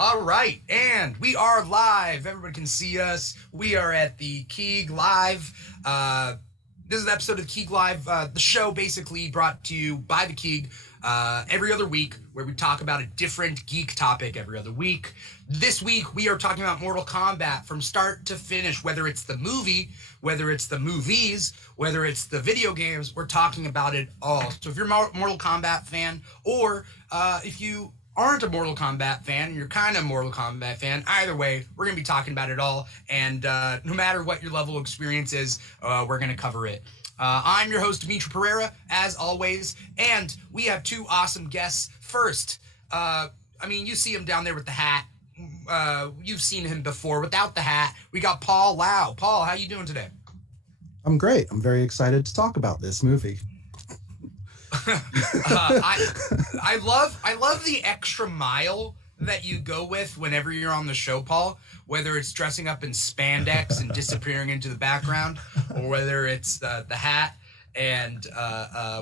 All right, and we are live. Everybody can see us. We are at the Keeg Live. This is an episode of the Keeg Live, the show basically brought to you by the Keeg every other week, where we talk about a different geek topic every other week. This week, we are talking about Mortal Kombat from start to finish, whether it's the movie, whether it's the movies, whether it's the video games, we're talking about it all. So if you're a Mortal Kombat fan, or if you aren't a Mortal Kombat fan, you're kind of a Mortal Kombat fan, either way, we're going to be talking about it all, and no matter what your level of experience is, we're going to cover it. I'm your host, Dimitri Pereira, as always, and we have two awesome guests. First, you see him down there with the hat. You've seen him before without the hat. We got Paul Lau. Paul, how you doing today? I'm great. I'm very excited to talk about this movie. I love the extra mile that you go with whenever you're on the show, Paul, whether it's dressing up in spandex and disappearing into the background, or whether it's the hat and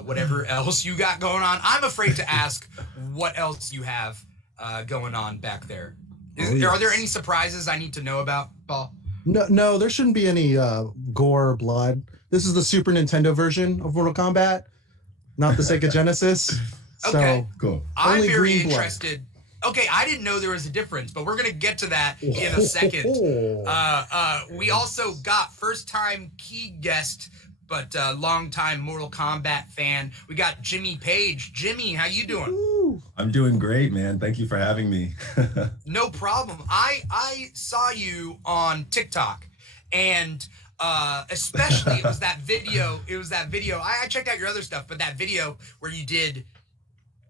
whatever else you got going on. I'm afraid to ask what else you have going on back there. Are there any surprises I need to know about, Paul? No, there shouldn't be any gore or blood. This is the Super Nintendo version of Mortal Kombat, not the Sega Genesis. Okay, so, cool. I'm very interested. Okay, I didn't know there was a difference, but we're going to get to that in a second. We also got first-time Keeg guest, but long-time Mortal Kombat fan. We got Jimmy Page. Jimmy, how you doing? I'm doing great, man. Thank you for having me. No problem. I saw you on TikTok, and especially it was that video. I checked out your other stuff, but that video where you did,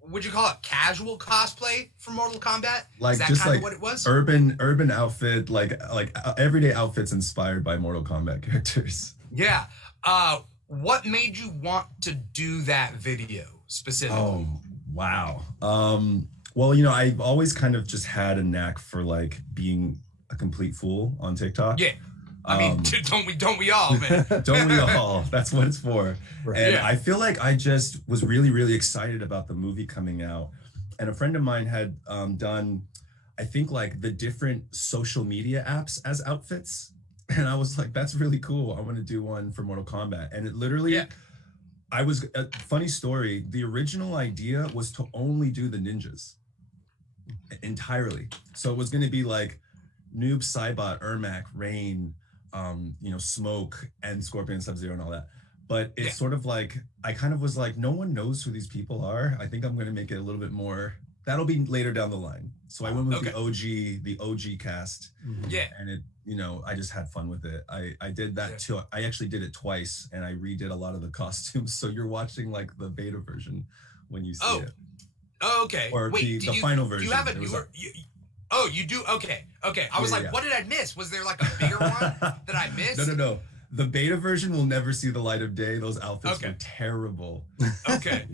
would you call it casual cosplay for Mortal Kombat? Like, is that just kind like of what it was? Urban outfit, like everyday outfits inspired by Mortal Kombat characters. Yeah. What made you want to do that video specifically? Oh, wow. Well, I've always kind of just had a knack for like being a complete fool on TikTok. Yeah. Don't we all, man? Don't we all? That's what it's for. Right. And Yeah. I feel like I just was really, really excited about the movie coming out. And a friend of mine had done, I think, like the different social media apps as outfits. And I was like, that's really cool. I want to do one for Mortal Kombat. And it literally, funny story, the original idea was to only do the ninjas entirely. So it was going to be like Noob, Saibot, Ermac, Rain, Smoke, and Scorpion, Sub-Zero, and all that. But it's sort of like, I kind of was like, no one knows who these people are. I think I'm going to make it a little bit more, that'll be later down the line. So I went with the OG cast. Yeah. And it, I just had fun with it. I did that too. I actually did it twice, and I redid a lot of the costumes. So you're watching like the beta version when you see it. Oh, okay. Or the final version. Do you have a newer? Oh, you do? Okay. I was what did I miss? Was there like a bigger one that I missed? No. The beta version will never see the light of day. Those outfits were terrible. Okay.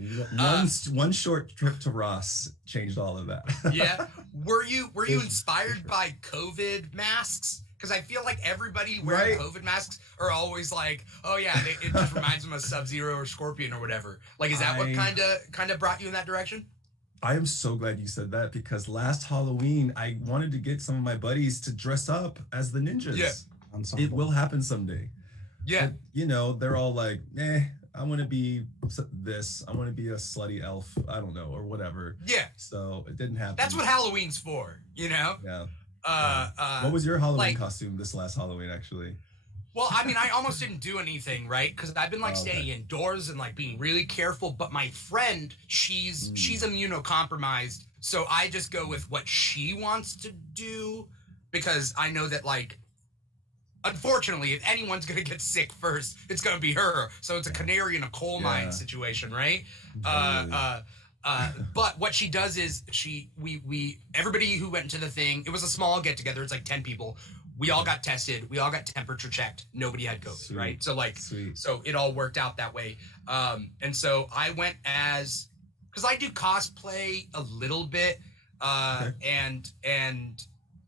One short trip to Ross changed all of that. Yeah. Were you inspired by COVID masks? Because I feel like everybody wearing COVID masks are always like, oh yeah, it just reminds them of Sub-Zero or Scorpion or whatever. Like, is that what kind of brought you in that direction? I am so glad you said that, because last Halloween, I wanted to get some of my buddies to dress up as the ninjas. Yeah. It will happen someday. Yeah. But, they're all like, I want to be this. I want to be a slutty elf. I don't know, or whatever. Yeah. So it didn't happen. That's what Halloween's for, Yeah. What was your Halloween costume this last Halloween, actually? Well, I almost didn't do anything, right? Because I've been staying indoors and being really careful. But my friend, she's immunocompromised, so I just go with what she wants to do, because I know that unfortunately, if anyone's gonna get sick first, it's gonna be her. So it's a canary in a coal mine situation, right? But what she does is everybody who went into the thing, it was a small get together. It's like 10 people. We all got tested. We all got temperature checked. Nobody had COVID, Sweet. right? So so it all worked out that way. And so I went because I do cosplay a little bit, and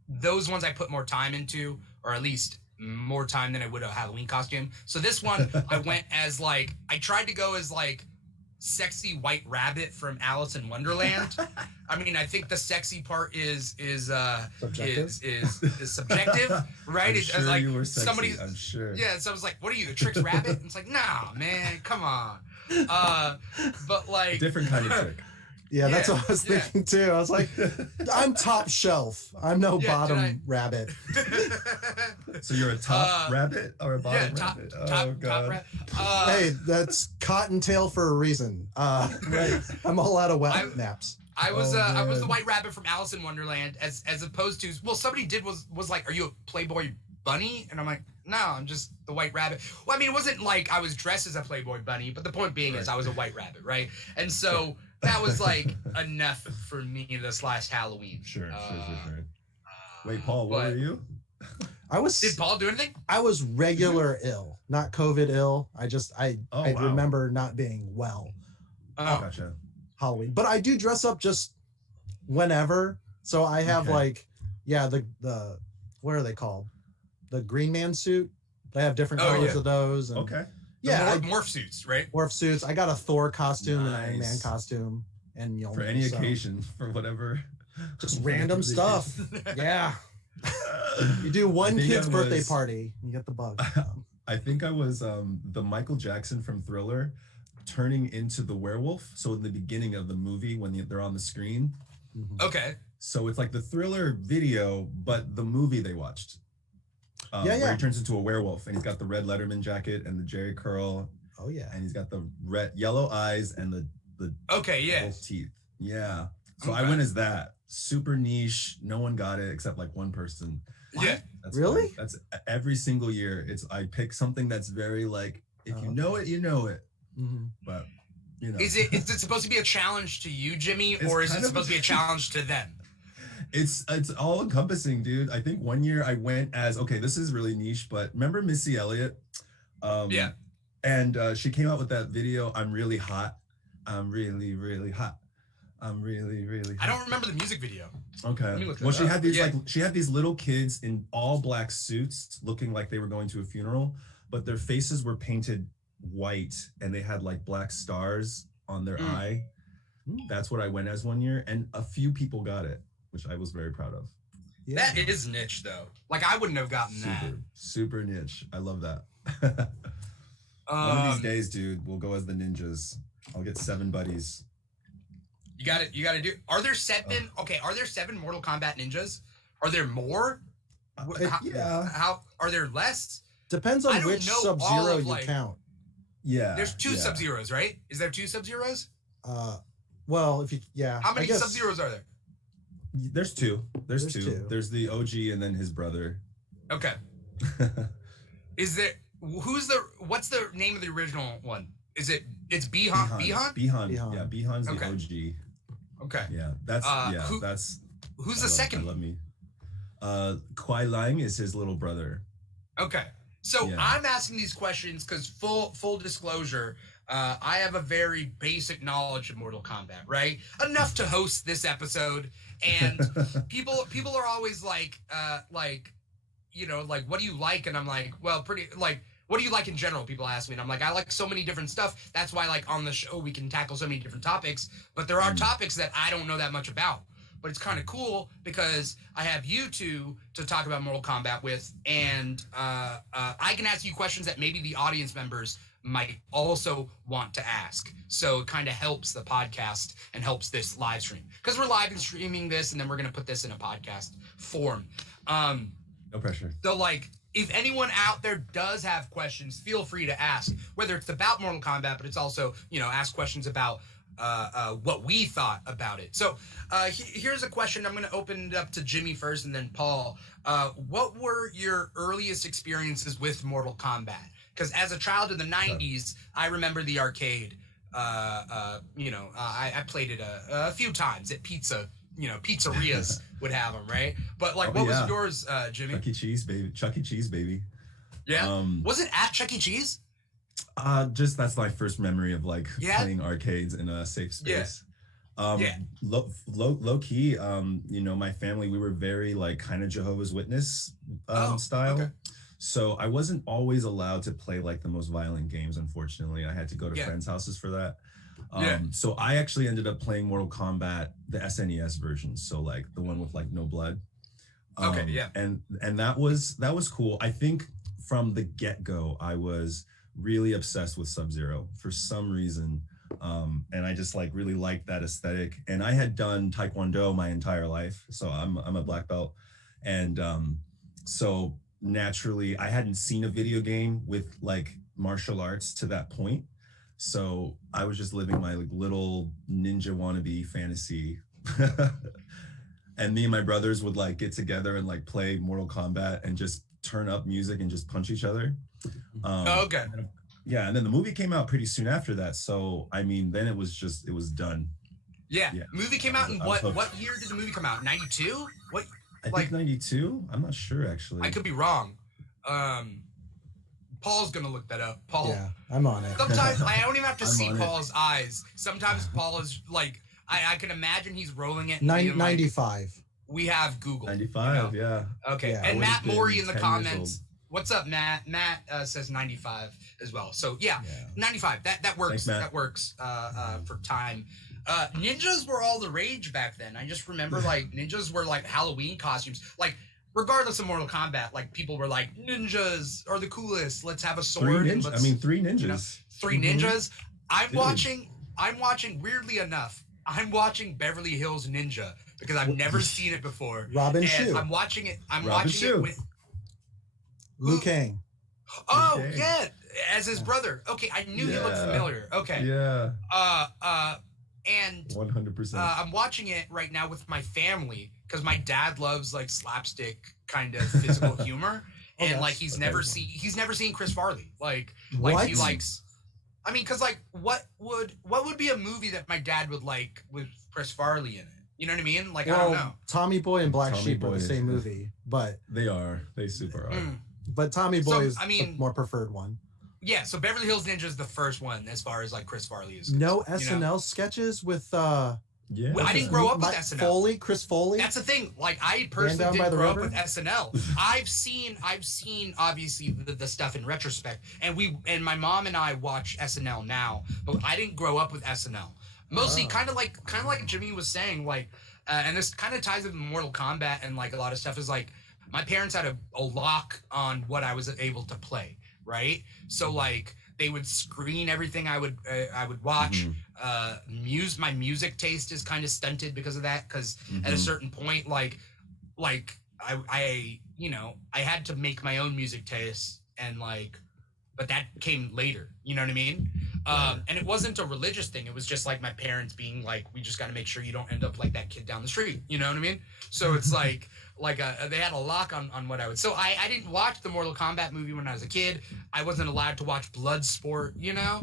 those ones I put more time into, or at least more time than I would a Halloween costume. So this one I went as I tried to go as sexy white rabbit from Alice in Wonderland. I mean, I think the sexy part is Subjective? is subjective, right? I'm It's sure like you were sexy, somebody, I'm sure. yeah. So I was like, "What are you, the Trix rabbit?" And it's like, "Nah, man, come on." But like Different kind of trick. Yeah, that's what I was yeah. thinking too. I was like, I'm top shelf. I'm no Yeah, bottom rabbit. So you're a top rabbit or a bottom yeah, top, rabbit? top rabbit. Hey, that's cottontail for a reason. Right. I'm all out of wet naps. I was Oh, the man. white rabbit from Alice in Wonderland, as opposed to, well, somebody was like, "Are you a Playboy bunny?" And I'm like, "No, I'm just the white rabbit." Well, I mean, it wasn't like I was dressed as a Playboy bunny, but the point being is I was a white rabbit, right? And so that was like enough for me this last Halloween. Sure. Wait, Paul, what were you? Did Paul do anything? I was regular ill, not COVID ill. I Wow. remember not being well Gotcha. Halloween, but I do dress up just whenever. So I have Okay. the what are they called? The Green Man suit. They have different colors of those. And Okay. Morph suits, right? morph suits. I got a Thor costume, an Iron Man Nice. costume, and For any occasion, for whatever. just random stuff. Yeah, you do one I think kid's I birthday was- party, you get the bug. I think I was the Michael Jackson from Thriller turning into the werewolf. So in the beginning of the movie, when they're on the screen. Okay. So it's like the Thriller video, but the movie they watched. Where he turns into a werewolf, and he's got the red Letterman jacket and the Jerry curl, Oh yeah. and he's got the yellow eyes and the Okay, yeah. wolf teeth. Yeah. So I Okay. went as that. Super niche. No one got it except like one person. Yeah. That's Really? fun. That's every single year. I pick something that's very like, if you Oh, know it, you know it. Mhm. But you know, Is it supposed to be a challenge to you, Jimmy, It's or is it kind of supposed to be a challenge to them? it's all encompassing, dude. I think one year I went as, okay, this is really niche, but remember Missy Elliott? Yeah. And she came out with that video, "I'm really hot. I'm really, really hot. I'm really, really hot." I don't remember the music video. Okay. Let me look Well, that she up. had these Yeah. she had these little kids in all black suits, looking like they were going to a funeral, but their faces were painted white, and they had like black stars on their eye. That's what I went as one year, and a few people got it, which I was very proud of. Yeah. That is niche, though. Like, I wouldn't have gotten Super niche. I love that. that. One of these days, dude, we'll go as the ninjas. I'll get 7 buddies. You got to do. Are there 7? Okay, are there 7 Mortal Kombat ninjas? Are there more? Yeah. How are there less? Depends I on don't which know all Sub-Zero of, you like- count. Yeah. There's 2 yeah. Sub-Zeros, right? Is there 2 Sub-Zeros? Well, if you How many I guess- Sub-Zeros are there? There's 2. There's There's 2. 2. There's the OG and then his brother. Okay. Is there? What's the name of the original one? Is it? It's Bihan. Bihan. Bihan. Bihan. Yeah, Bihan's Okay. the OG. Okay. Yeah, that's that's. Who's I the love- second? I love me. Kwai Lang is his little brother. Okay. So Yeah. I'm asking these questions because full disclosure, I have a very basic knowledge of Mortal Kombat, right? Enough to host this episode, and people are always like, what do you like? And I'm like, well, what do you like in general? People ask me, and I'm like, I like so many different stuff. That's why, like, on the show we can tackle so many different topics. But there are topics that I don't know that much about. But it's kind of cool because I have you two to talk about Mortal Kombat with, and I can ask you questions that maybe the audience members might also want to ask. So it kind of helps the podcast and helps this live stream because we're live and streaming this, and then we're gonna put this in a podcast form. No pressure. So, like, if anyone out there does have questions, feel free to ask. Whether it's about Mortal Kombat, but it's also, ask questions about what we thought about it. So here's a question. I'm going to open it up to Jimmy first and then Paul. What were your earliest experiences with Mortal Kombat? Because as a child in the 90s, I remember the arcade. I played it a few times at pizzerias would have them, right? But like, what was yours, Jimmy? Chuck E. Cheese, baby. Chuck E. Cheese, baby. Yeah. Was it at Chuck E. Cheese? Just that's my first memory of like Yeah. playing arcades in a safe space. Yeah. Low key, my family, we were very like kind of Jehovah's Witness style. Okay. So I wasn't always allowed to play like the most violent games, unfortunately. I had to go to friends' houses for that. So I actually ended up playing Mortal Kombat, the SNES version. So like the one with like no blood. Okay, yeah. And that was cool. I think from the get-go, I was really obsessed with Sub-Zero for some reason. And I just like really liked that aesthetic. And I had done Taekwondo my entire life. So I'm a black belt. And so naturally I hadn't seen a video game with like martial arts to that point. So I was just living my like little ninja wannabe fantasy. And me and my brothers would like get together and like play Mortal Kombat and just turn up music and just punch each other. Okay. Yeah, and then the movie came out pretty soon after that. So I mean, then it was done. Yeah. Movie came out in what year did the movie come out? 92? What? I think 92. I'm not sure actually. I could be wrong. Paul's gonna look that up. Paul. Yeah, I'm on it. Sometimes I don't even have to see Paul's eyes. Sometimes Paul is like, I can imagine he's rolling it. 95. Like, we have Google. 95, you know? Yeah. Okay. Yeah, and Matt Morey in the comments. What's up, Matt? Matt says 95 as well. So yeah. 95. That works. Thanks, that works for time. Ninjas were all the rage back then. I just remember like ninjas were like Halloween costumes. Like regardless of Mortal Kombat, like people were like, ninjas are the coolest. Let's have a sword. Three ninjas. You know, three ninjas. I'm watching, weirdly enough, I'm watching Beverly Hills Ninja because I've never seen it before. Robin Shou. I'm watching it with Liu Kang. Oh, yeah, as his brother. Okay, I knew he looked familiar. Okay. Yeah. And 100%. I'm watching it right now with my family because my dad loves like slapstick kind of physical humor, and like he's never seen Chris Farley. Like What? he likes. I mean, because like what would be a movie that my dad would like with Chris Farley in it? You know what I mean? Like I don't know. Tommy Boy and Black Tommy Sheep Boy are the is same good. movie, but They super are. but Tommy Boy is I mean, the more preferred one. Yeah, so Beverly Hills Ninja is the first one as far as like Chris Farley is. No concerned, SNL sketches with Yeah. Well, I didn't grow up with SNL. Chris Foley. That's the thing. Like I personally didn't grow up with SNL. I've seen obviously the stuff in retrospect, and my mom and I watch SNL now, but I didn't grow up with SNL. Mostly kind of like Jimmy was saying, like, and this kind of ties with Mortal Kombat and like a lot of stuff is like my parents had a lock on what I was able to play, right? So like they would screen everything I would watch. My music taste is kind of stunted because of that. Because at a certain point, like I had to make my own music taste, and like, but that came later. You know what I mean? And it wasn't a religious thing. It was just like my parents being like, we just got to make sure you don't end up like that kid down the street. You know what I mean? So it's like. They had a lock on what I would. So I didn't watch the Mortal Kombat movie when I was a kid. I wasn't allowed to watch Bloodsport, you know?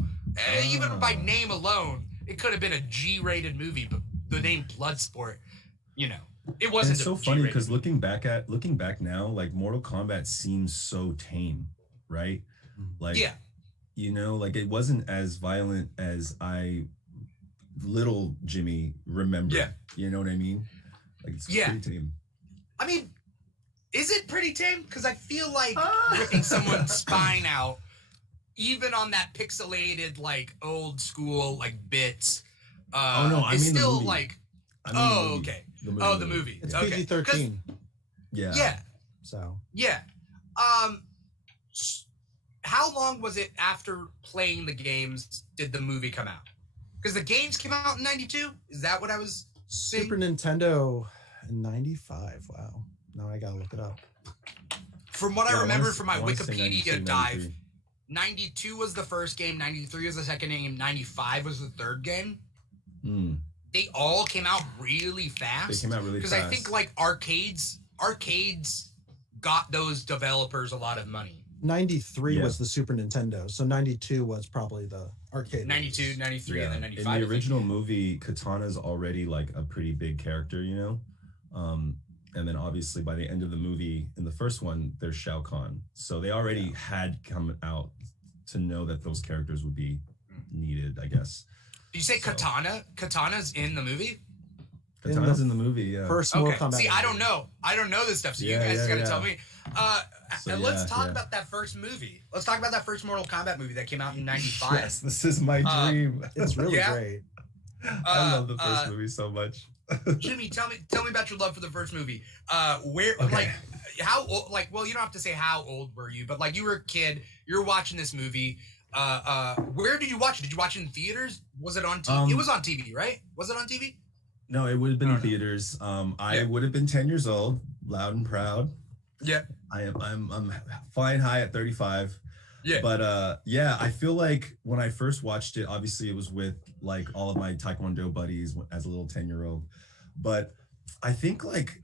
Even by name alone, it could have been a G-rated movie, but the name Bloodsport, you know, it wasn't. And it's so funny because looking back now, like Mortal Kombat seems so tame, right? Like, you know, like it wasn't as violent as little Jimmy remembered. Yeah. You know what I mean? Like it's pretty tame. I mean, is it pretty tame? Because I feel like ripping someone's spine out, even on that pixelated, like, old school, like, bits, is still, like, okay. The movie. It's PG-13. Yeah. Yeah. So. Yeah. How long was it after playing the games did the movie come out? Because the games came out in 92? Is that what I was saying? Super Nintendo... 95. Wow. Now I gotta look it up. From what I remember from my Wikipedia dive, 92 was the first game, 93 was the second game, 95 was the third game. They all came out really fast. They came out really fast. Because I think like arcades got those developers a lot already. 93 was the Super Nintendo, so 92 was probably the arcade. 92, 93, and then 95. In the original movie, Katana's already like a pretty big character, you know? And then obviously by the end of the movie, in the first one, there's Shao Kahn. So they already had come out to know that those characters would be needed, I guess. Did you say Katana? Katana's in the movie? Katana's in the movie, yeah. First Mortal Kombat. See, I don't know this stuff, so you guys gotta tell me. So, and let's talk yeah. about that first movie. Let's talk about that first Mortal Kombat movie that came out in '95. Yes, this is my dream. It's really Yeah. great. I love the first movie so much. Jimmy, tell me about your love for the first movie. Where, Okay. like, how old? Like, well, you don't have to say how old were you, but like, you were a kid. You're watching this movie. Where did you watch it? Did you watch it in theaters? Was it on TV? It was on TV, right? Was it on TV? No, it would have been Oh, in no. theaters. I Yeah. would have been 10 years old, loud and proud. Yeah. I'm flying high at 35. Yeah. But yeah, I feel like when I first watched it, obviously it was with like all of my Taekwondo buddies as a little 10-year-old. But I think like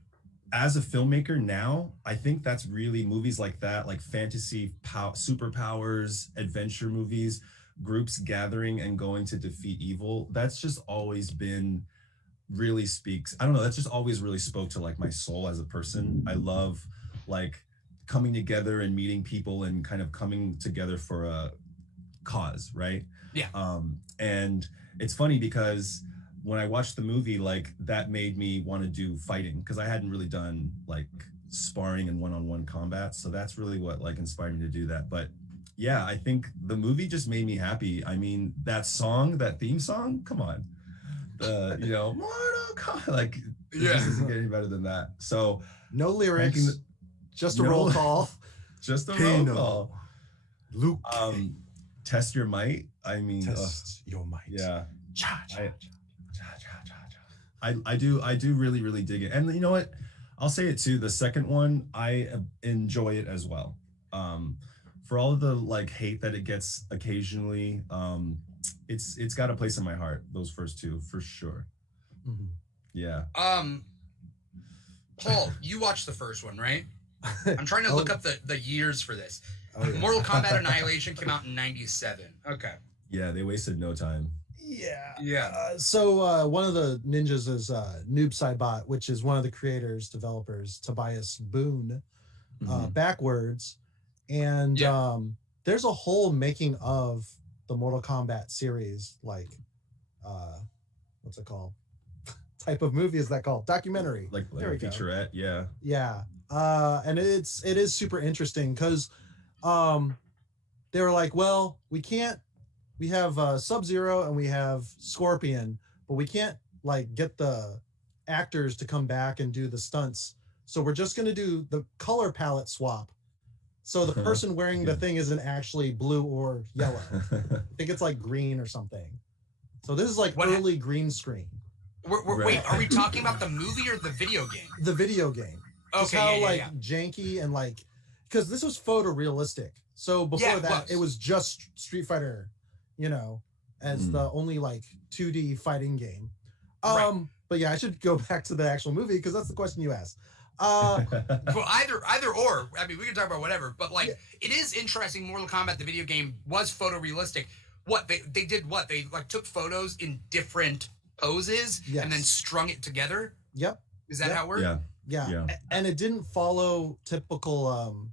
as a filmmaker now, I think that's really movies like that, like fantasy, superpowers, adventure movies, groups gathering and going to defeat evil. That's just always been really speaks. I don't know. That's just always really spoke to like my soul as a person. I love like coming together and meeting people and kind of coming together for a cause, right? Yeah. And it's funny because when I watched the movie, like that made me want to do fighting because I hadn't really done like sparring and one-on-one combat. So that's really what like inspired me to do that. But yeah, I think the movie just made me happy. I mean, that song, that theme song, come on. Mortal Kombat, like it just isn't getting better than that. So No lyrics, just a roll call. Just a Kano. roll call. Luke, Test your might. I mean, test your might. yeah. Cha, cha, I- cha. I do really, really dig it. And you know what? I'll say it too. The second one, I enjoy it as well. For all of the like hate that it gets occasionally, it's got a place in my heart. Those first two, for sure. Mhm. Yeah. Paul, you watched the first one, right? I'm trying to look up the years for this. Oh, yeah. Mortal Kombat Annihilation came out in '97. Okay. Yeah, they wasted no time. Yeah. Yeah. So one of the ninjas is Noob Saibot, which is one of the creators, developers, Tobias Boone, Mhm. backwards. And there's a whole making of the Mortal Kombat series, like what's it called? Type of movie is that called? Documentary. Like There a we go. featurette, yeah. Yeah. And it is super interesting because they were like, well, we have Sub-Zero and we have Scorpion, but we can't like get the actors to come back and do the stunts. So we're just gonna do the color palette swap. So the person wearing the thing isn't actually blue or yellow. I think it's like green or something. So this is like early green screen. Wait, are we talking about the movie or the video game? The video game. Just Okay, how yeah. janky and like, because this was photorealistic. So before that, it was just Street Fighter, as the only like 2D fighting game. Right. But yeah, I should go back to the actual movie because that's the question you asked. Well, either or. I mean, we can talk about whatever, but like, it is interesting. Mortal Kombat, the video game, was photorealistic. What they did? What they like took photos in different poses and then strung it together. Yep. Is that how it worked? Yeah. And it didn't follow typical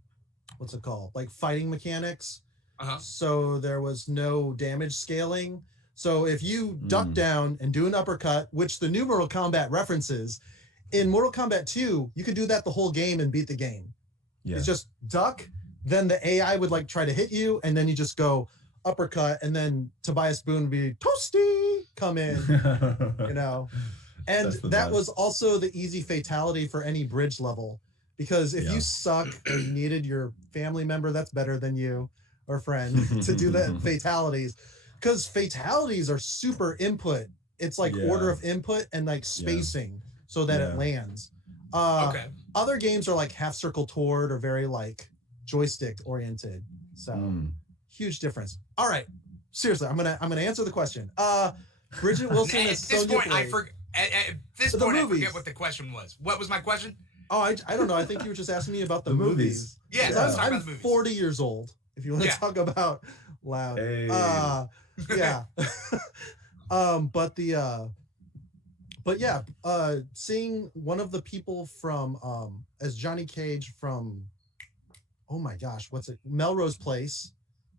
what's it called? Like fighting mechanics. So there was no damage scaling. So if you duck down and do an uppercut, which the new Mortal Kombat references, in Mortal Kombat 2, you could do that the whole game and beat the game. Yeah. It's just duck, then the AI would like try to hit you, and then you just go uppercut, and then Tobias Boone would be toasty, come in, And that was also the easy fatality for any bridge level, because if you suck and you needed your family member that's better than you or friend to do the fatalities, because fatalities are super input. It's like order of input and like spacing so that it lands. Other games are like half circle toward or very like joystick oriented. So huge difference. All right, seriously, I'm gonna answer the question. Bridget Wilson at is this Sonya point, Blade. At this point, I forget what the question was. What was my question? Oh, I don't know. I think you were just asking me about the movies. Yeah, let's talk about the movies. 40 years old. If you want to talk about loud. Hey. Yeah. Seeing one of the people from as Johnny Cage from, oh my gosh, what's it? Melrose Place.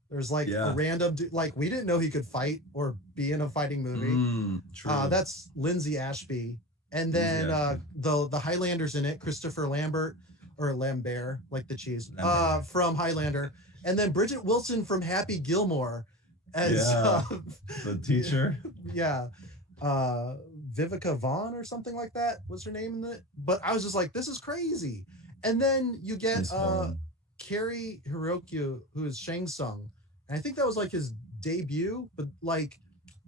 There's like a random like we didn't know he could fight or be in a fighting movie. True. That's Lindsay Ashby. And then the Highlanders in it, Christopher Lambert. or Lambert, like the cheese, Lambert. from Highlander, and then Bridget Wilson from Happy Gilmore as the teacher. Yeah. Vivica Vaughn or something like that was her name in the, but I was just like, this is crazy. And then you get Cary Hiroki, who is Shang Tsung, and I think that was like his debut, but like,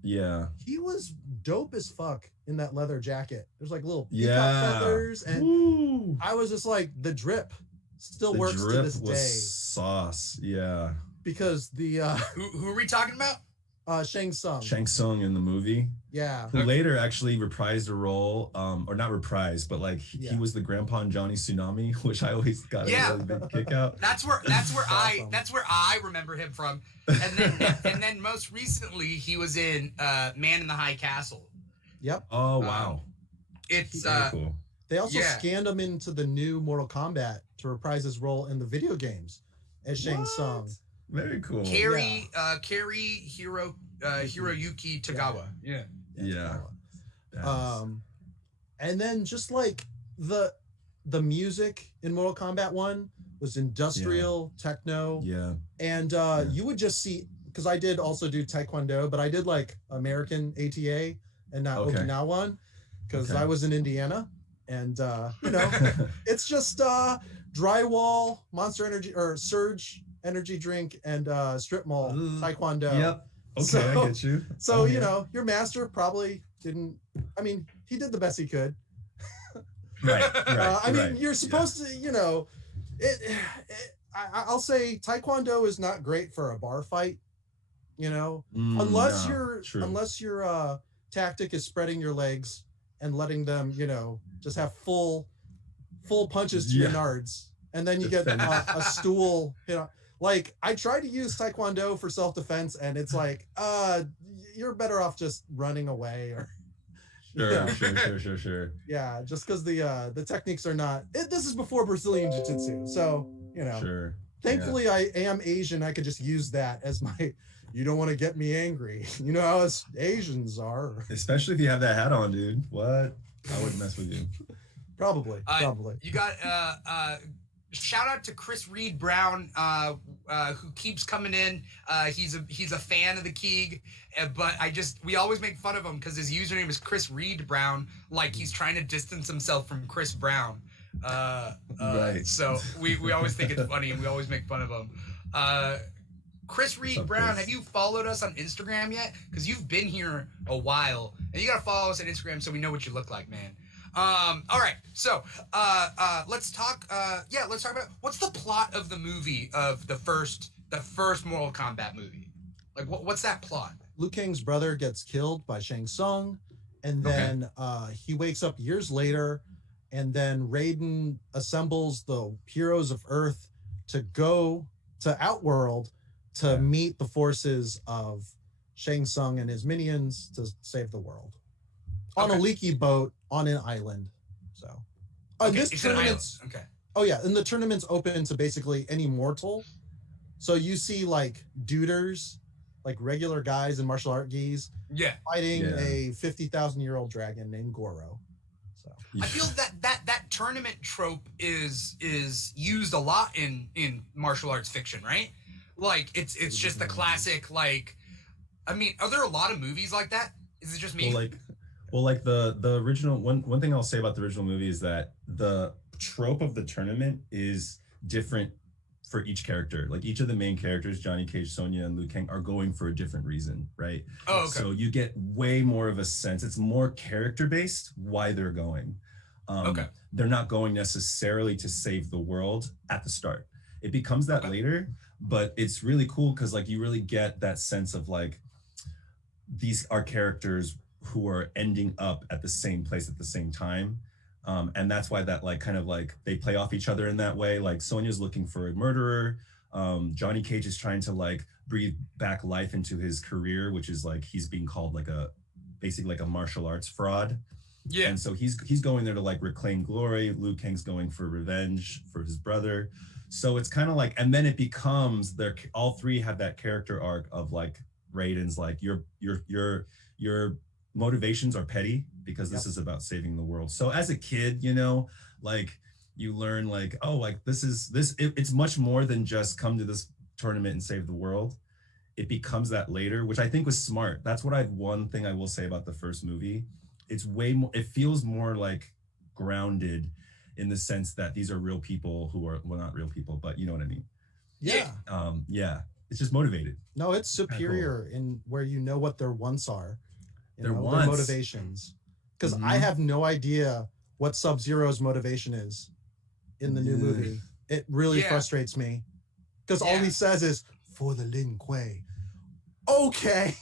yeah, he was dope as fuck in that leather jacket. There's like little peacock feathers, and Woo. I was just like, the drip still works to this day. Sauce, yeah. Because the who are we talking about? Shang Tsung. Shang Tsung in the movie. Yeah. Who later actually reprised a role, or not reprised, but like he was the grandpa in Johnny Tsunami, which I always got a really big kick out. That's where I remember him from. And then most recently he was in Man in the High Castle. Yep. Oh wow. It's cool. They also scanned him into the new Mortal Kombat to reprise his role in the video games as Shang Tsung. Very cool. Cary Hiroyuki Tagawa. Yeah. And then just like the music in Mortal Kombat 1 was industrial techno. Yeah. And you would just see, because I did also do Taekwondo, but I did like American ATA and not Okinawan, because I was in Indiana. And you know, it's just drywall, Monster Energy or Surge energy drink, and strip mall Taekwondo. Yep. Okay, I get you. So you know, your master probably didn't. I mean, he did the best he could. Right. I mean, you're supposed to. You know, I'll say Taekwondo is not great for a bar fight. You know, unless your tactic is spreading your legs and letting them, you know, just have full punches to your nards, and then you get a stool. You know. Like, I tried to use Taekwondo for self-defense, and it's like, you're better off just running away, or Sure. Yeah, just because the techniques are not. This is before Brazilian Jiu-Jitsu, so you know. Sure. Thankfully, I am Asian. I could just use that as my. You don't want to get me angry. You know how us Asians are. Especially if you have that hat on, dude. What? I wouldn't mess with you. Probably. You got shout out to Chris Reed Brown, who keeps coming in. He's a fan of the Keeg, but we always make fun of him because his username is Chris Reed Brown, like he's trying to distance himself from Chris Brown. Right. So we always think it's funny, and we always make fun of him. Chris Reed Brown, have you followed us on Instagram yet? Because you've been here a while, and you gotta follow us on Instagram so we know what you look like, man. All right, so let's talk about what's the plot of the movie of the first Mortal Kombat movie. Like, what's that plot? Liu Kang's brother gets killed by Shang Tsung, and then he wakes up years later, and then Raiden assembles the heroes of Earth to go to Outworld to meet the forces of Shang Tsung and his minions to save the world on a leaky boat on an island. So this tournament's and the tournament's open to basically any mortal. So you see like duders, like regular guys in martial art gis, fighting a 50,000-year-old dragon named Goro. So I feel that tournament trope is used a lot in martial arts fiction, right? Like it's just the classic, like, I mean, are there a lot of movies like that? Is it just me? Well, like the original one thing I'll say about the original movie is that the trope of the tournament is different for each character. Like each of the main characters, Johnny Cage, Sonya, and Liu Kang, are going for a different reason, right? Oh, okay. So you get way more of a sense. It's more character based why they're going. They're not going necessarily to save the world at the start. It becomes that later, but it's really cool because like you really get that sense of like these are characters who are ending up at the same place at the same time. And that's why that like kind of like they play off each other in that way. Like Sonya's looking for a murderer. Johnny Cage is trying to like breathe back life into his career, which is like he's being called like basically like a martial arts fraud. Yeah. And so he's going there to like reclaim glory. Liu Kang's going for revenge for his brother. So it's kind of like, and then it becomes all three have that character arc of like Raiden's like your motivations are petty because this is about saving the world. So as a kid, you know, like you learn like, oh, like it's much more than just come to this tournament and save the world. It becomes that later, which I think was smart. That's one thing I will say about the first movie. It's way more, it feels more like grounded in the sense that these are real people who are, well, not real people, but you know what I mean? Yeah. Yeah. It's just motivated. No, it's superior in where you know what their wants are. Their motivations. Because I have no idea what Sub-Zero's motivation is in the new movie. It really frustrates me. Because all he says is, for the Lin Kuei. Okay.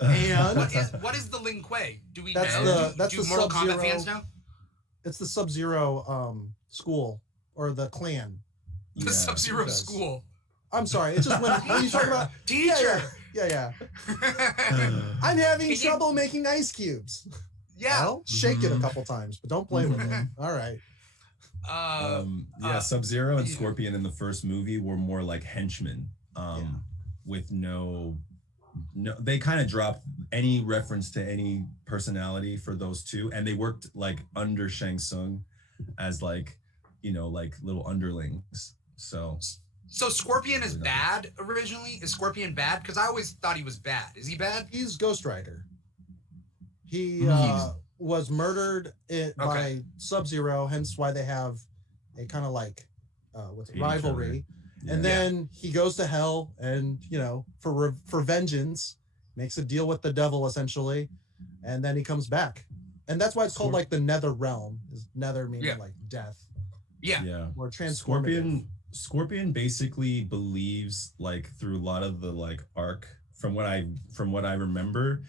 And what is the Lin Kuei? Do we know? That's do the Mortal Sub-Zero, Kombat fans know? It's the Sub-Zero school or the clan. The Sub-Zero school. I'm sorry. It's just when you talk about teacher. Yeah. I'm having trouble making ice cubes. Yeah. Well, shake it a couple times, but don't play with it. All right. Sub-Zero and Scorpion in the first movie were more like henchmen. With no, they kind of dropped any reference to any personality for those two, and they worked like under Shang Tsung as like, you know, like little underlings. So Scorpion is bad originally? Is Scorpion bad? Because I always thought he was bad. Is he bad? He's Ghost Rider. He was murdered by Sub-Zero, hence why they have a kind of like rivalry. Yeah. And then he goes to hell and, you know, for vengeance, makes a deal with the devil essentially, and then he comes back. And that's why it's called like the Nether Realm. Is Nether meaning like death. Yeah. Or transformative. Scorpion basically believes, like through a lot of the like arc from what I remember,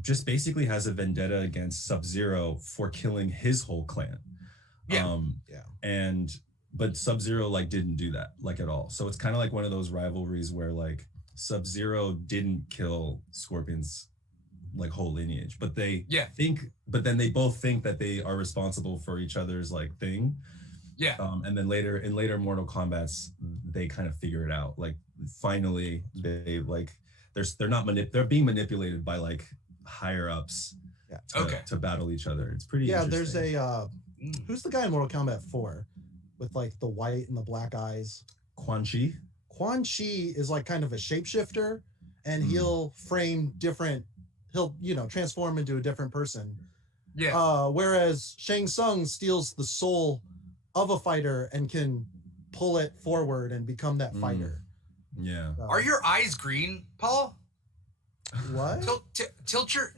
just basically has a vendetta against Sub-Zero for killing his whole clan. But Sub-Zero like didn't do that like at all. So it's kind of like one of those rivalries where like Sub-Zero didn't kill Scorpion's like whole lineage, but they but then they both think that they are responsible for each other's like thing. And then in later Mortal Kombats, they kind of figure it out. Like finally they like they're being manipulated by like higher ups to battle each other. It's pretty interesting. There's who's the guy in Mortal Kombat 4 with like the white and the black eyes? Quan Chi. Quan Chi is like kind of a shapeshifter, and he'll transform into a different person. Whereas Shang Tsung steals the soul of a fighter and can pull it forward and become that fighter. Are your eyes green, Paul? What? Tilt your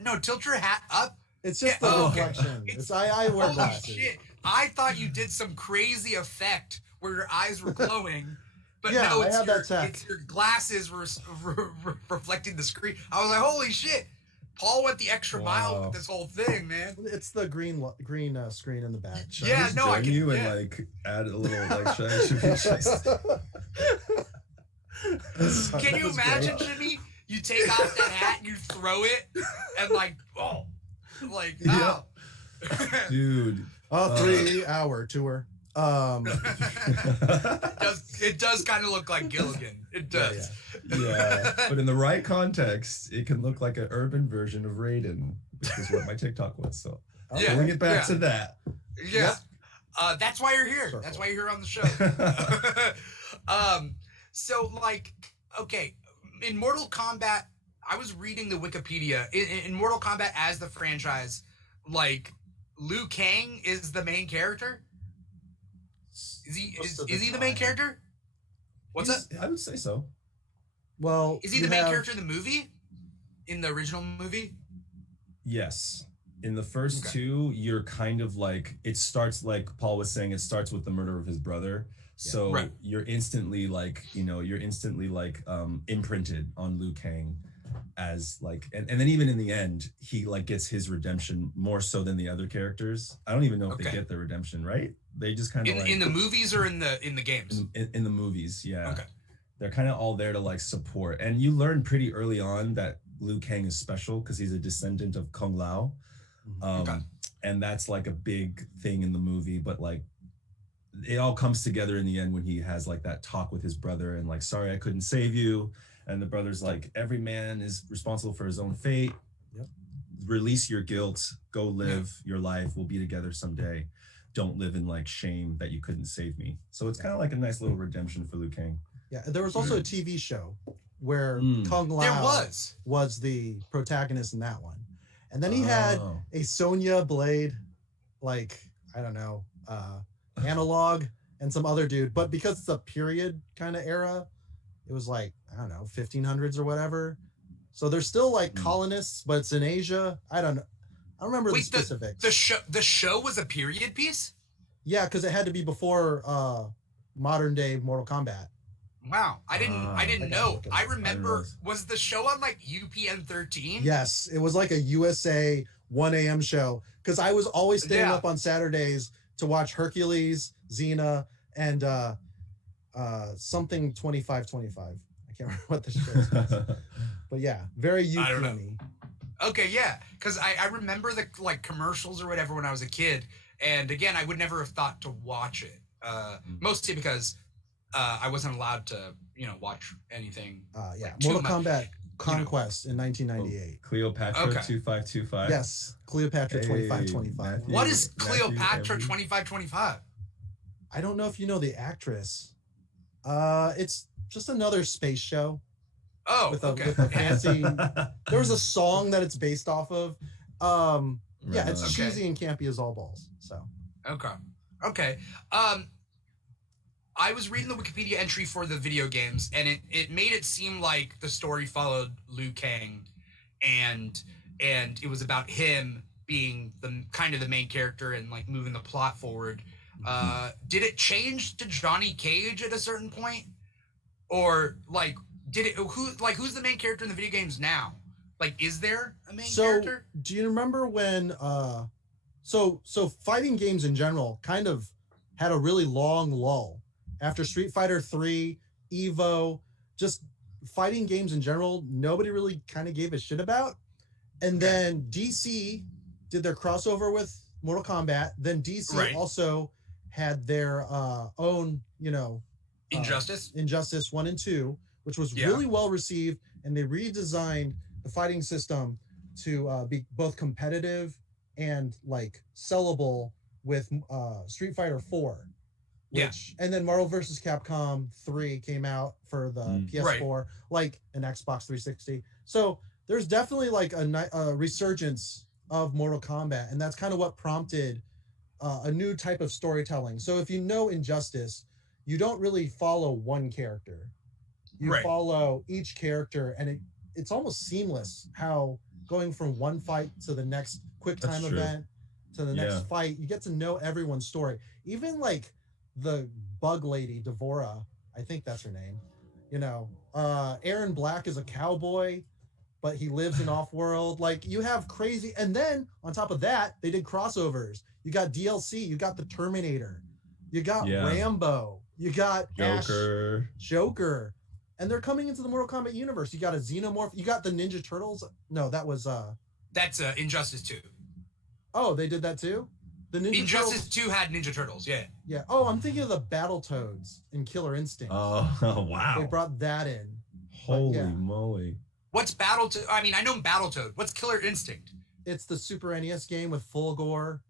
hat up. It's just the reflection. I wear glasses. Shit. I thought you did some crazy effect where your eyes were glowing, but no, it's your glasses reflecting the screen. I was like, holy shit! Paul went the extra mile with this whole thing, man. It's the green screen in the back. I can you and like add a little like Can you imagine, Jimmy? You take off that hat, and you throw it, and dude. A 3-hour tour. It does kind of look like Gilligan. It does. Yeah. But in the right context, it can look like an urban version of Raiden, which is what my TikTok was. So I'll bring it back to that. Yeah. That's why you're here. That's why you're here on the show. So like, okay, in Mortal Kombat, I was reading the Wikipedia. In Mortal Kombat as the franchise, like, Liu Kang is the main character? Is he the main character? What's that? I would say so. Well, is he the main character in the movie? In the original movie? Yes. In the first two, you're kind of like, it starts like Paul was saying, it starts with the murder of his brother. So you're instantly like, imprinted on Liu Kang as like, and then even in the end, he like gets his redemption more so than the other characters. I don't even know if they get the redemption, right? They just kind of like, in the movies or in the games? In the movies, yeah. Okay. They're kind of all there to like support. And you learn pretty early on that Liu Kang is special because he's a descendant of Kung Lao. And that's like a big thing in the movie, but like it all comes together in the end when he has like that talk with his brother and like, sorry, I couldn't save you. And the brother's like, every man is responsible for his own fate. Release your guilt, go live your life. We'll be together someday. don't live in like shame that you couldn't save me. So it's kind of like a nice little redemption for Liu Kang. Yeah, there was also a TV show where Kung Lao there was the protagonist in that one. And then he had a Sonya Blade, like, I don't know, analog and some other dude. But because it's a period kind of era, it was like, I don't know, 1500s or whatever. So there's still like colonists, but it's in Asia. I don't know. I don't remember the specifics. The show was a period piece? Yeah, because it had to be before modern day Mortal Kombat. Wow, I didn't know. I remember, was the show on like UPN 13? Yes, it was like a USA 1 a.m. show because I was always staying up on Saturdays to watch Hercules, Xena, and something 2525. I can't remember what the show is called. But yeah, very UPN-y. Okay, yeah, because I remember the like commercials or whatever when I was a kid, and again, I would never have thought to watch it, mostly because I wasn't allowed to, watch anything. Mortal Kombat Conquest in 1998. Cleopatra 2525. Yes, Cleopatra 2525. What is Cleopatra 2525? I don't know if you know the actress. It's just another space show. Oh, with a fancy. There was a song that it's based off of. It's cheesy and campy as all balls. So. Okay. I was reading the Wikipedia entry for the video games, and it made it seem like the story followed Liu Kang, and it was about him being the kind of the main character and like moving the plot forward. Did it change to Johnny Cage at a certain point, or like who's the main character in the video games now? Like, is there a main character? Do you remember when so fighting games in general kind of had a really long lull after Street Fighter 3, Evo, just fighting games in general, nobody really kind of gave a shit about. And then DC did their crossover with Mortal Kombat. Then DC also had their own, Injustice 1 and 2, which was really well received, and they redesigned the fighting system to be both competitive and like sellable with Street Fighter 4. And then Marvel vs. Capcom 3 came out for the PS4, like an Xbox 360. So there's definitely like a resurgence of Mortal Kombat, and that's kind of what prompted a new type of storytelling. So if you know Injustice, you don't really follow one character. You follow each character, and it's almost seamless how going from one fight to the next quick time event to the next fight, you get to know everyone's story. Even like the bug lady, Devora, I think that's her name. Aaron Black is a cowboy, but he lives in off-world. Like, you have crazy, and then on top of that, they did crossovers. You got DLC, you got the Terminator, you got Rambo, you got Joker. And they're coming into the Mortal Kombat universe. You got a Xenomorph. You got the Ninja Turtles. No, that was that's Injustice 2. Oh, they did that too? The Ninja Injustice Turtles? 2 had Ninja Turtles, yeah. Yeah. Oh, I'm thinking of the Battletoads in Killer Instinct. Oh, wow. They brought that in. Holy moly. What's Battletoad? I mean, I know Battletoad. What's Killer Instinct? It's the Super NES game with full gore.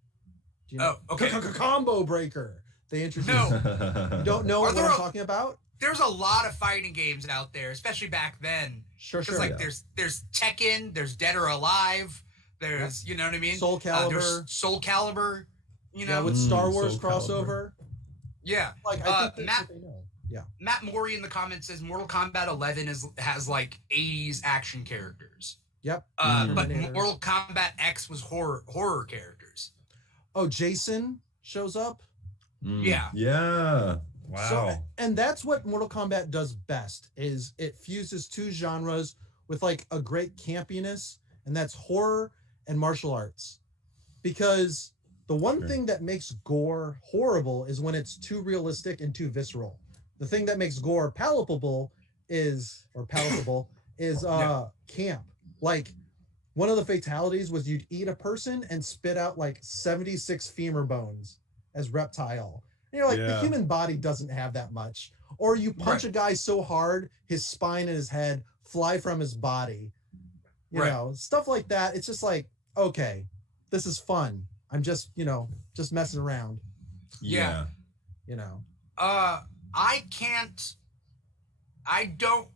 Do you know? Oh, okay. Combo Breaker. They introduced. No. You don't know what I'm talking about? There's a lot of fighting games out there, especially back then. Sure. Like there's Tekken, there's Dead or Alive, there's you know what I mean. Soul Calibur. There's Soul Calibur. With Star Wars crossover. Yeah. Like I think that's what they know. Yeah. Matt Morey in the comments says Mortal Kombat 11 has like 80s action characters. Yep. But Mortal Kombat X was horror characters. Oh, Jason shows up. Yeah. Wow. So, and that's what Mortal Kombat does best, is it fuses two genres with like a great campiness, and that's horror and martial arts. Because the one thing that makes gore horrible is when it's too realistic and too visceral. The thing that makes gore palatable is camp. Like, one of the fatalities was you'd eat a person and spit out like 76 femur bones as reptile. And you're like, the human body doesn't have that much. Or you punch a guy so hard, his spine and his head fly from his body. You know, stuff like that. It's just like, okay, this is fun. I'm just, just messing around, Yeah. you know. I can't. I don't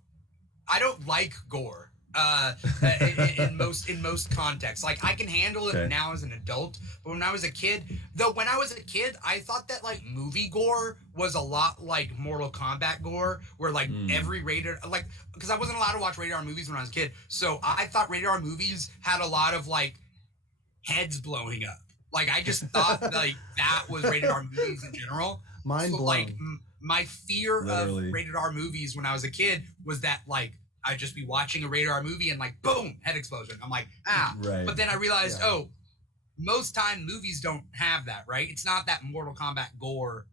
like gore. In most contexts, like I can handle it now as an adult, but when I was a kid, I thought that like movie gore was a lot like Mortal Kombat gore, where like every rated, like, because I wasn't allowed to watch rated R movies when I was a kid, so I thought rated R movies had a lot of like heads blowing up. Like I just thought like that was rated R movies in general. Mind blown. Like my fear of rated R movies when I was a kid was that like I'd just be watching a rated R movie and like boom, head explosion. I'm like, right. But then I realized, most time movies don't have that, right? It's not that Mortal Kombat gore.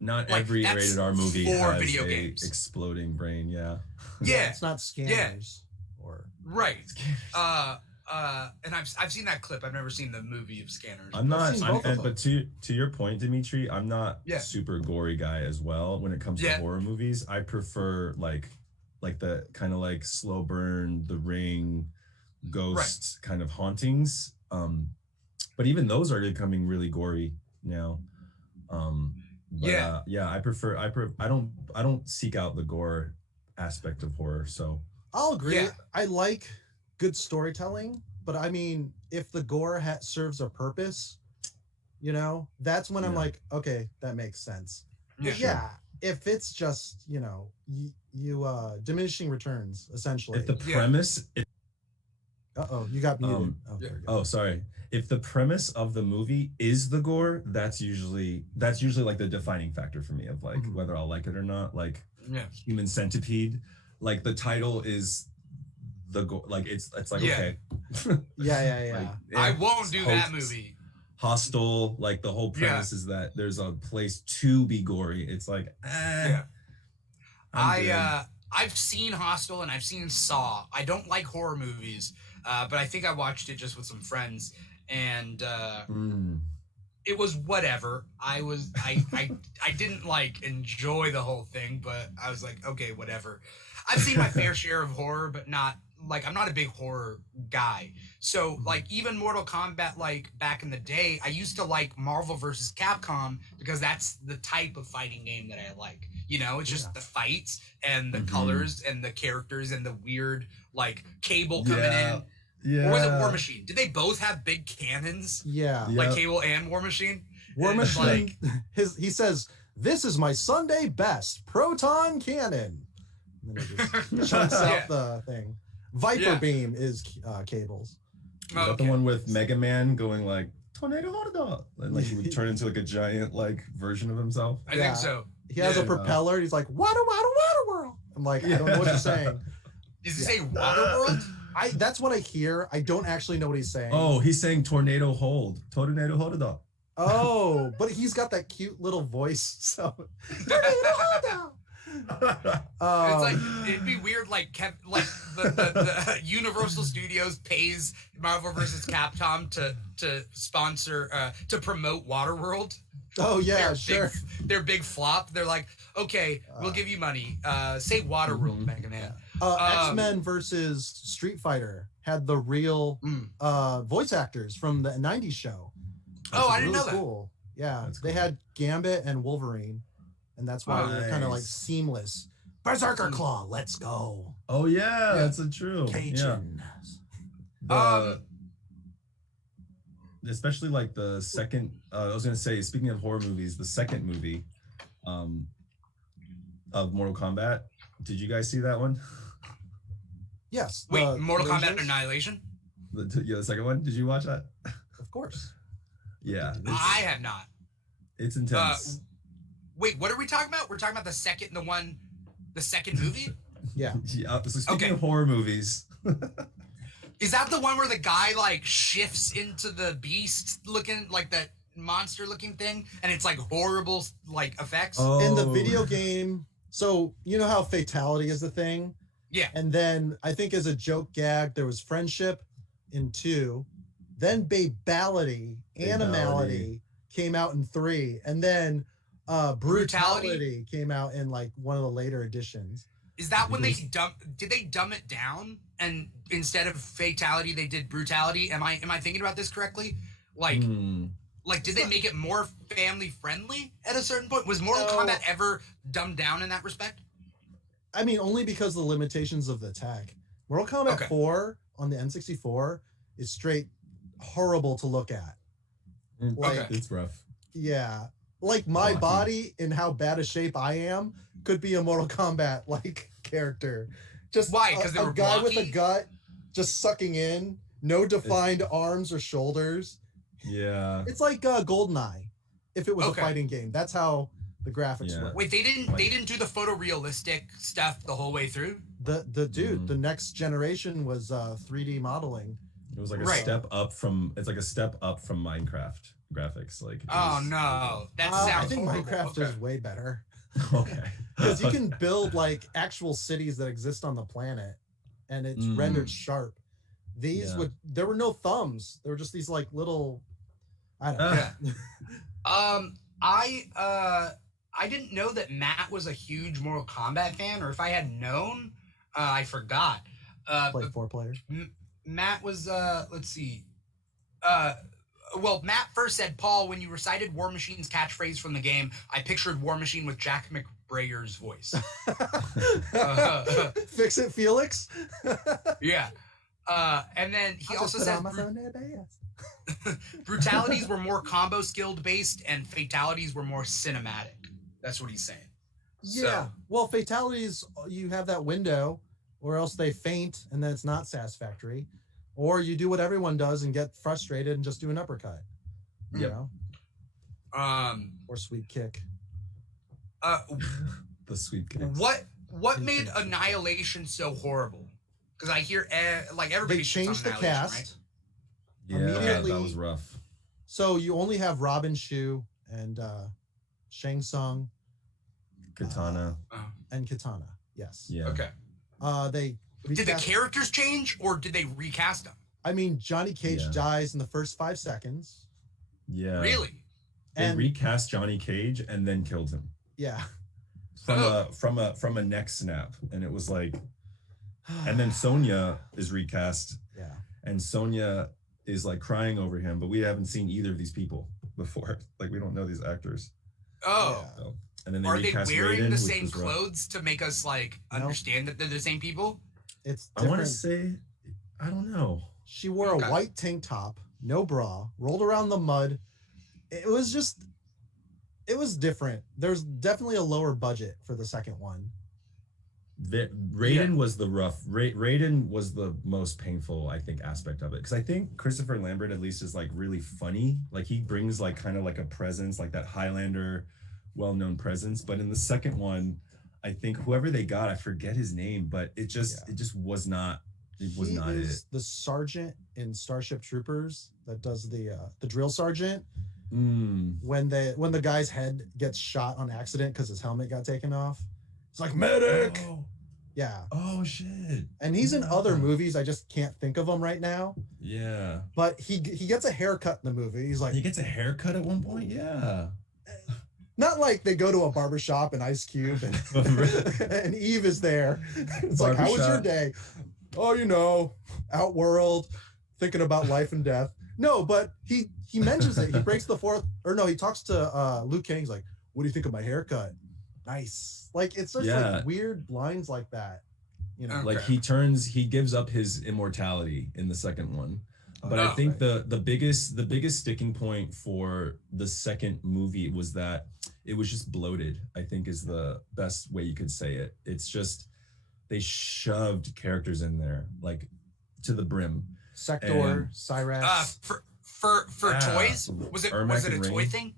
Not like, every rated R movie has video games. Exploding brain. Yeah. Yeah, it's not Scanners or right. Scanners. And I've seen that clip. I've never seen the movie of Scanners. But to your point, Dimitri, I'm not super gory guy as well. When it comes to horror movies, I prefer like the kind of like slow burn, The Ring, ghost kind of hauntings. But even those are becoming really gory now. I prefer. I don't seek out the gore aspect of horror. So I'll agree. Yeah. I like good storytelling, but I mean, if the gore serves a purpose, that's when I'm like, okay, that makes sense. Yeah. If it's just, you diminishing returns, essentially. If the premise... you got muted. Sorry. If the premise of the movie is the gore, that's usually like the defining factor for me of like whether I'll like it or not. Like Human Centipede, like the title is the gore. Like it's like okay. Yeah. Like, I won't do that movie. Hostel, like the whole premise is that there's a place to be gory. It's like I've seen Hostel and I've seen Saw. I don't like horror movies, but I think I watched it just with some friends, and it was whatever. I didn't like enjoy the whole thing, but I was like, okay, whatever. I've seen my fair share of horror, but not like I'm not a big horror guy. So like even Mortal Kombat, like back in the day, I used to like Marvel vs. Capcom because that's the type of fighting game that I like. It's just the fights and the colors and the characters and the weird like Cable coming in. Yeah. Or was it War Machine? Did they both have big cannons? Yeah. Like Cable and War Machine? War Machine, he says, "This is my Sunday best proton cannon." And then it just chunks out the thing. Viper Beam is Cable's. Is that the one with Mega Man going like tornado hot, and like he would turn into like a giant like version of himself? I think so. He has a propeller. He's like, water world. I'm like, I don't know what you're saying. Does he say water world? That's what I hear. I don't actually know what he's saying. Oh, he's saying tornado hold. Tornado hold it up. Oh, but he's got that cute little voice. So tornado hold up. It's like it'd be weird, like the Universal Studios pays Marvel vs. Capcom to sponsor to promote Waterworld. Oh yeah, sure. Their big flop. They're like, okay, we'll give you money. Say Waterworld, Mega Man. X-Men versus Street Fighter had the real voice actors from the '90s show. I didn't know that. Cool. Yeah, That's they had Gambit and Wolverine. And that's why they're kind of like seamless. Berserker Claw, let's go. Oh yeah, that's true. Cajun. Yeah. Especially like the second. I was gonna say, speaking of horror movies, the second movie, of Mortal Kombat. Did you guys see that one? Yes. Wait, Mortal Kombat Annihilation? The second one. Did you watch that? Of course. Yeah. I have not. It's intense. Wait, what are we talking about? We're talking about the second movie? Yeah. So speaking of horror movies. Is that the one where the guy like shifts into the beast looking, like that monster looking thing, and it's like horrible like effects? In the video game, so you know how fatality is the thing? Yeah. And then I think as a joke gag, there was friendship in 2, then babality, animality came out in 3, and then brutality came out in like one of the later editions. Is that when did they dumb it down, and instead of fatality they did brutality? Am I thinking about this correctly? Like, did they make it more family friendly at a certain point? Was Mortal Kombat ever dumbed down in that respect? I mean, only because of the limitations of the tech. Mortal Kombat 4 on the N64 is straight horrible to look at. Like, it's rough. Yeah. Like, my body in how bad a shape I am could be a Mortal Kombat like character. Just why? Because a guy with a gut just sucking in, no defined arms or shoulders. Yeah. It's like GoldenEye if it was a fighting game. That's how the graphics work. Wait, they didn't do the photorealistic stuff the whole way through? The next generation was 3D modeling. It was like a step up from Minecraft graphics. Like no. That sounds I think horrible. Minecraft is way better. Okay. Because you can build like actual cities that exist on the planet and it's rendered sharp. These there were no thumbs. There were just these like little I don't know. I didn't know that Matt was a huge Mortal Kombat fan, or if I had known, I forgot. Played 4 players. Matt was let's see. Well, Matt first said, Paul, when you recited War Machine's catchphrase from the game, I pictured War Machine with Jack McBrayer's voice. Fix it, Felix. Yeah. And then he also says brutalities were more combo skilled based and fatalities were more cinematic. That's what he's saying. Yeah. Well, fatalities, you have that window, or else they faint and then it's not satisfactory. Or you do what everyone does and get frustrated and just do an uppercut. You know? Or sweep kick. The sweep kick. What made Annihilation so horrible? Because I hear like everybody changed the cast. Right? Yeah, immediately, that was rough. So you only have Robin Shu and Shang Tsung, Katana, and Katana. Yes. Yeah. Okay. Did the characters change or did they recast them? I mean, Johnny Cage dies in the first 5 seconds. Yeah. Really? They recast Johnny Cage and then killed him. Yeah. From a neck snap, and it was like, and then Sonya is recast. Yeah. And Sonya is like crying over him, but we haven't seen either of these people before. Like, we don't know these actors. Oh. Yeah. So, and then they are they wearing Raiden, the same clothes to make us like understand that they're the same people? It's different. I want to say, I don't know. She wore a white tank top, no bra, rolled around the mud. It was different. There's definitely a lower budget for the second one. Raiden was the rough. Raiden was the most painful, I think, aspect of it, because I think Christopher Lambert at least is like really funny. Like, he brings like kind of like a presence, like that Highlander well-known presence. But in the second one, I think whoever they got, I forget his name, but it just was not. It was not it. The sergeant in Starship Troopers that does the drill sergeant. When the guy's head gets shot on accident because his helmet got taken off, it's like, medic. Yeah. Oh shit. And he's in other movies. I just can't think of him right now. Yeah. But he gets a haircut in the movie. He's like, he gets a haircut at one point. Yeah. Not like they go to a barbershop and Ice Cube and Eve is there. It's like, how was your day? Oh, you know, Outworld, thinking about life and death. No, but he mentions it. He breaks the fourth, or no, he talks to Luke Cage like, what do you think of my haircut? Nice. Like, it's just like weird lines like that. You know, like he gives up his immortality in the second one. But I think the biggest sticking point for the second movie was that it was just bloated, I think is the best way you could say it. It's just, they shoved characters in there like to the brim. Sector, Cyrax. For toys? Was it a toy thing?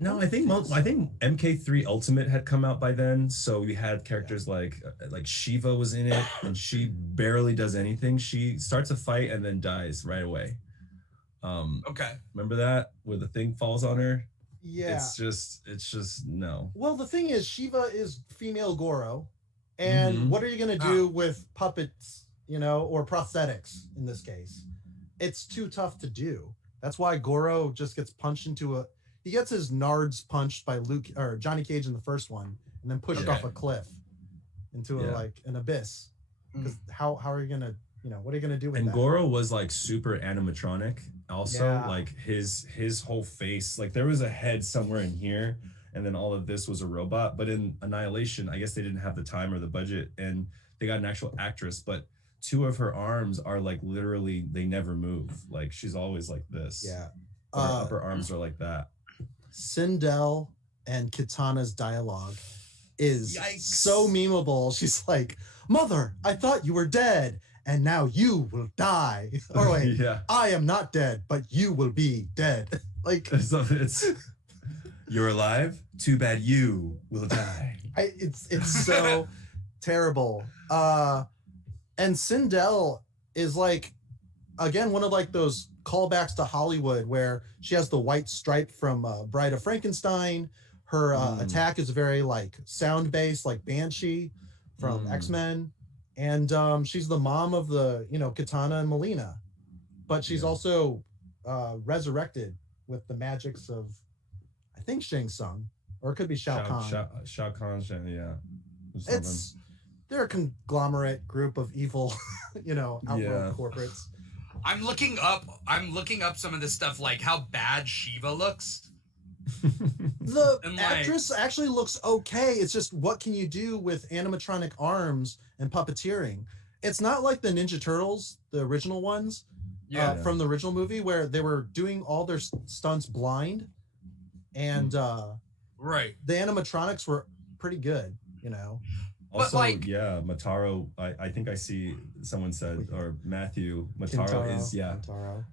No, I think MK3 Ultimate had come out by then, so we had characters like Shiva was in it, and she barely does anything. She starts a fight and then dies right away. Okay. Remember that where the thing falls on her? Yeah. It's just no. Well, the thing is, Shiva is female Goro, and what are you gonna do with puppets, you know, or prosthetics in this case? It's too tough to do. That's why Goro just gets punched into he gets his nards punched by Johnny Cage in the first one, and then pushed off a cliff into like an abyss. Because how are you gonna what are you gonna do with And that? Goro was like super animatronic. Also, Yeah. like his whole face, like there was a head somewhere in here, and then all of this was a robot. But in Annihilation, I guess they didn't have the time or the budget, and they got an actual actress. But two of her arms are like literally they never move. Like she's always like this. Yeah. But her upper arms are like that. Sindel and Kitana's dialogue is so memeable. She's like, "Mother, I thought you were dead, and now you will die." Or wait, Yeah. I am not dead, but you will be dead. Like, So it's you're alive. Too bad you will die. it's so terrible. And Sindel is like, again, one of like those callbacks to Hollywood where she has the white stripe from Bride of Frankenstein. Her attack is very like sound based, like Banshee from X-Men. And she's the mom of the, Kitana and Melina. But she's also resurrected with the magics of, I think, Shang Tsung, or it could be Shao Kahn. Shao Kahn, yeah. They're a conglomerate group of evil, outworld corporates. I'm looking up some of this stuff, like how bad Shiva looks. The actress actually looks okay. It's just, what can you do with animatronic arms and puppeteering? It's not like the Ninja Turtles, the original ones, from the original movie, where they were doing all their stunts blind, and the animatronics were pretty good, Also, Mataro, I think I see someone said, or Matthew, Mataro is,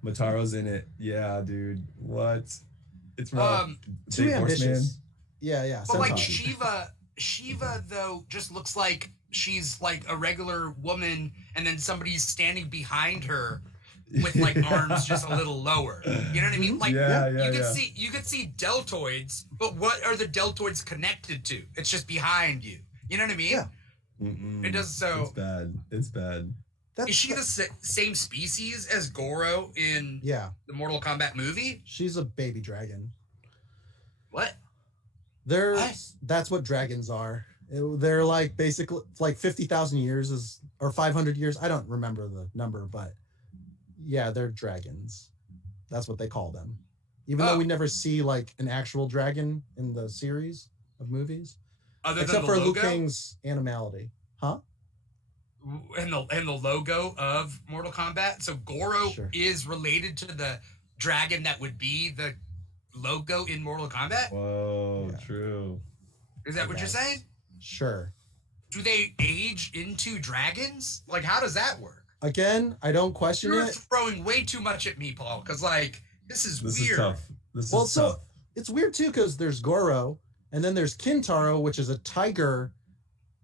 Mataro's in it. Yeah, dude. What? It's rough. Too ambitious. Yeah. But like Shiva though just looks like she's like a regular woman, and then somebody's standing behind her with like arms just a little lower. You know what I mean? Like you could see deltoids, but what are the deltoids connected to? It's just behind you. You know what I mean? Yeah. It does so. It's bad. Is she the same species as Goro in the Mortal Kombat movie? She's a baby dragon. What? That's what dragons are. They're like basically like 50,000 years or 500 years. I don't remember the number, but yeah, they're dragons. That's what they call them. Even though we never see like an actual dragon in the series of movies. Except for Liu Kang's animality. Huh? And the logo of Mortal Kombat. So Goro is related to the dragon that would be the logo in Mortal Kombat? Whoa, true. Is that what you're saying? Sure. Do they age into dragons? Like, how does that work? Again, I don't question You're throwing way too much at me, Paul, because like this is weird. This is tough. It's weird too, because there's Goro, and then there's Kintaro, which is a tiger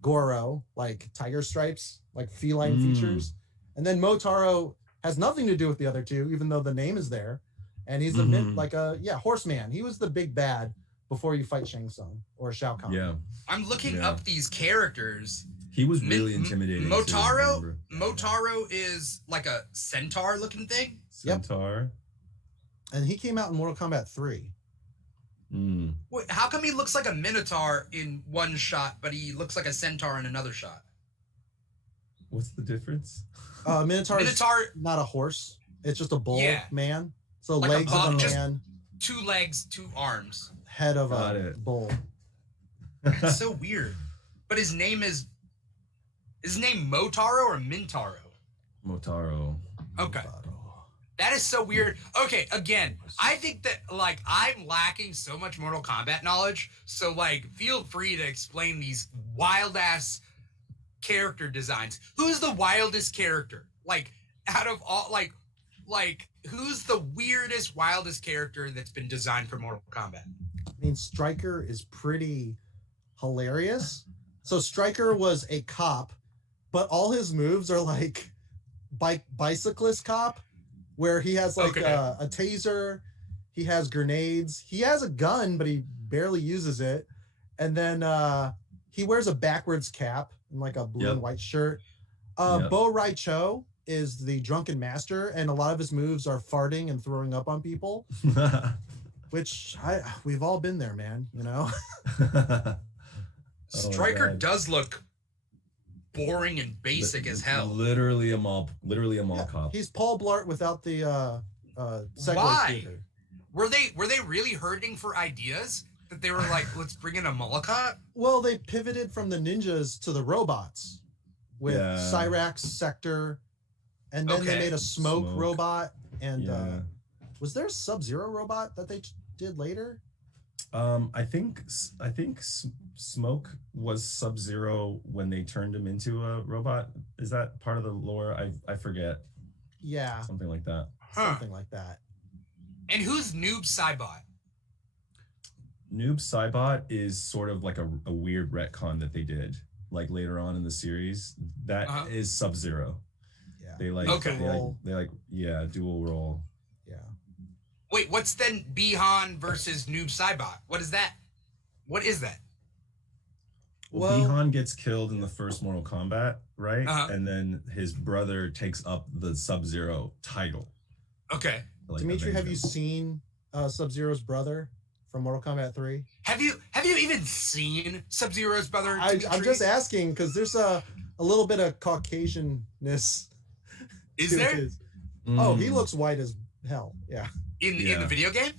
Goro, like tiger stripes, like feline features. And then Motaro has nothing to do with the other two, even though the name is there. And he's a horseman. He was the big bad before you fight Shang Tsung or Shao Kahn. Yeah. I'm looking up these characters. He was really intimidating. Motaro is like a centaur looking thing. Centaur. And he came out in Mortal Kombat 3. Wait, how come he looks like a minotaur in one shot, but he looks like a centaur in another shot? What's the difference? Minotaur is not a horse. It's just a bull man. So like legs of a man. 2 legs, 2 arms. Head of a bull. That's so weird. But his name Motaro or Mintaro? Motaro. Okay. That is so weird. Okay, again, I think that like I'm lacking so much Mortal Kombat knowledge. So like feel free to explain these wild ass character designs. Who's the wildest character? Like out of all like who's the weirdest, wildest character that's been designed for Mortal Kombat? I mean, Stryker is pretty hilarious. So Stryker was a cop, but all his moves are like bicyclist cop, where he has like a taser, he has grenades, he has a gun, but he barely uses it. And then he wears a backwards cap and like a blue and white shirt. Bo Rai Cho is the drunken master, and a lot of his moves are farting and throwing up on people, which we've all been there, man, you know? Stryker does look boring and basic as hell. Literally a mall cop. He's Paul Blart without the Segway Why? scooter. Were they really hurting for ideas that they were like, let's bring in a mall cop? Well, they pivoted from the ninjas to the robots with Cyrax, Sector, and then they made a smoke robot. And was there a Sub-Zero robot that they did later? I think Smoke was Sub-Zero when they turned him into a robot. Is that part of the lore? I forget. Yeah. Something like that. Something like that. And who's Noob Saibot? Noob Saibot is sort of like a weird retcon that they did like later on in the series. That is Sub-Zero. Yeah. They like dual role. Yeah. Wait, what's then Bihan versus Noob Saibot? What is that? What is that? Well, Bihan gets killed in the first Mortal Kombat, right? And then his brother takes up the Sub-Zero title. Okay. Like Dimitri, have you seen Sub-Zero's brother from Mortal Kombat 3? Have you even seen Sub-Zero's brother? I'm just asking because there's a little bit of Caucasianness. Is there? Oh, he looks white as hell. Yeah. In the video game?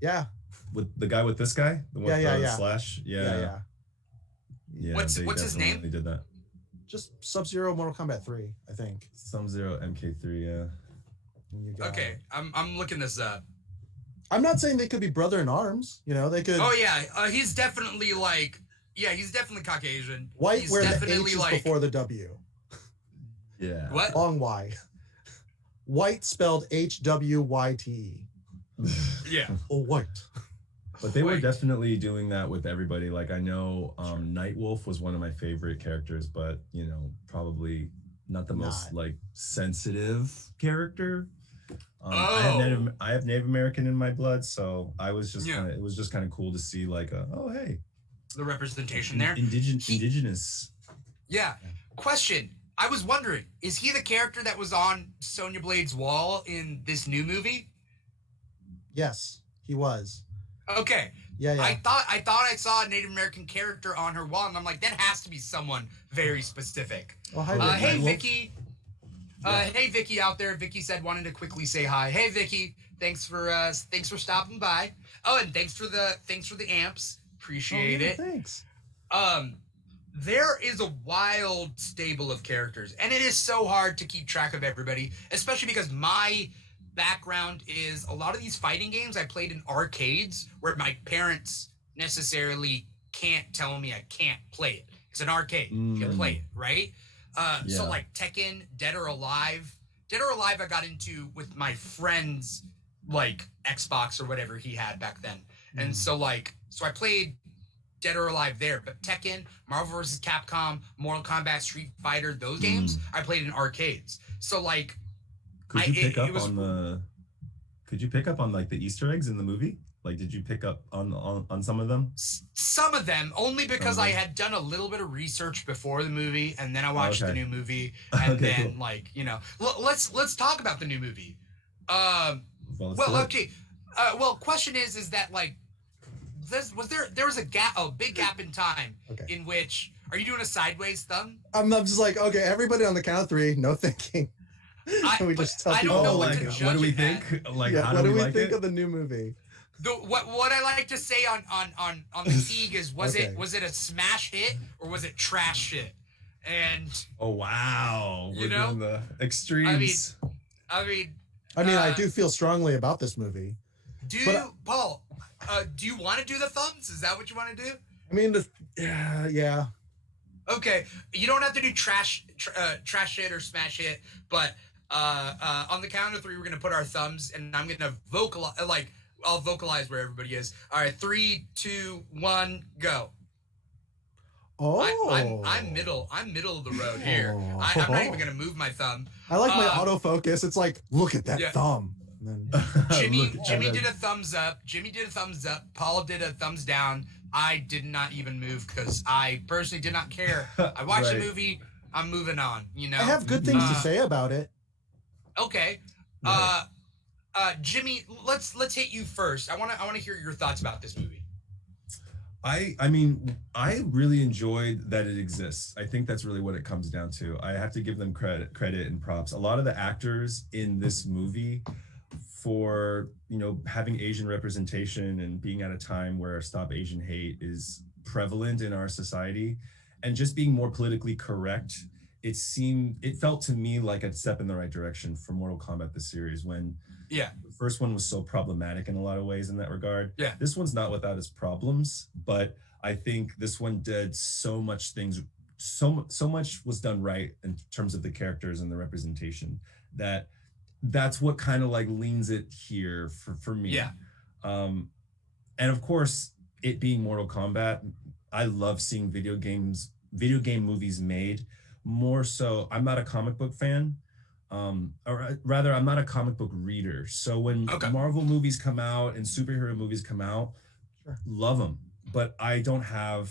Yeah. With the guy with this guy? The one with the slash? Yeah. What's his name? They did that. Just Sub-Zero Mortal Kombat 3, I think. Sub-Zero MK3, yeah. Okay, I'm looking this up. I'm not saying they could be brother in arms. You know, they could. Oh yeah, he's definitely he's definitely Caucasian. White he's where the H is before the W. Yeah. What? Long Y. White spelled HWYT. Yeah. Oh, white. But they were definitely doing that with everybody. Like I know Nightwolf was one of my favorite characters, but probably not the most like sensitive character. I have Native American in my blood, so I was just it was just kind of cool to see like hey, the representation there. Indigenous. Yeah. Question. I was wondering, is he the character that was on Sonya Blade's wall in this new movie? Yes, he was. Okay. Yeah. I thought I saw a Native American character on her wall, and I'm like, that has to be someone very specific. Oh, hi, hey, Vicky. Hey, Vicky out there. Vicky said wanted to quickly say hi. Hey, Vicky. Thanks for stopping by. Oh, and thanks for the amps. Appreciate it. Thanks. There is a wild stable of characters, and it is so hard to keep track of everybody, especially because my background is a lot of these fighting games I played in arcades where my parents necessarily can't tell me I can't play it. It's an arcade. You can play it, right? So like Tekken, Dead or Alive. Dead or Alive I got into with my friend's like Xbox or whatever he had back then. And so I played Dead or Alive there, but Tekken, Marvel vs. Capcom, Mortal Kombat, Street Fighter, those games I played in arcades. So like Could you pick up on like the Easter eggs in the movie? Like, did you pick up on some of them? Some of them, only because I had done a little bit of research before the movie, and then I watched the new movie, and then cool. Let's talk about the new movie. Question is that like, there was a big gap in time in which, are you doing a sideways thumb? I'm just like, okay, everybody on the count of 3, no thinking. I don't know what to judge. What do we think? Like, how do we think of the new movie? What I like to say on the Keeg is was it a smash hit or was it trash hit? And oh wow, we're doing the extremes. I do feel strongly about this movie. Paul? Do you want to do the thumbs? Is that what you want to do? I mean, yeah. Okay, you don't have to do trash hit or smash hit, but on the count of 3, we're gonna put our thumbs, and I'm gonna vocalize. I'll vocalize where everybody is. All right, 3, 2, 1, go. Oh, I'm middle of the road here. I'm not even gonna move my thumb. I like my autofocus. It's like, look at that thumb. And then Jimmy did a thumbs up. Paul did a thumbs down. I did not even move because I personally did not care. I watched the movie. I'm moving on. I have good things to say about it. Okay. Jimmy, let's hit you first. I want to hear your thoughts about this movie. I mean, I really enjoyed that it exists. I think that's really what it comes down to. I have to give them credit and props. A lot of the actors in this movie, for having Asian representation and being at a time where Stop Asian Hate is prevalent in our society, and just being more politically correct, it felt to me like a step in the right direction for Mortal Kombat the series, when the first one was so problematic in a lot of ways in that regard. This one's not without its problems, but I think this one did so much was done right in terms of the characters and the representation, that's what kind of like leans it here for me. And of course, it being Mortal Kombat, I love seeing video game movies made. More so, I'm not a comic book fan, or rather, I'm not a comic book reader. So when Marvel movies come out and superhero movies come out, love them, but I don't have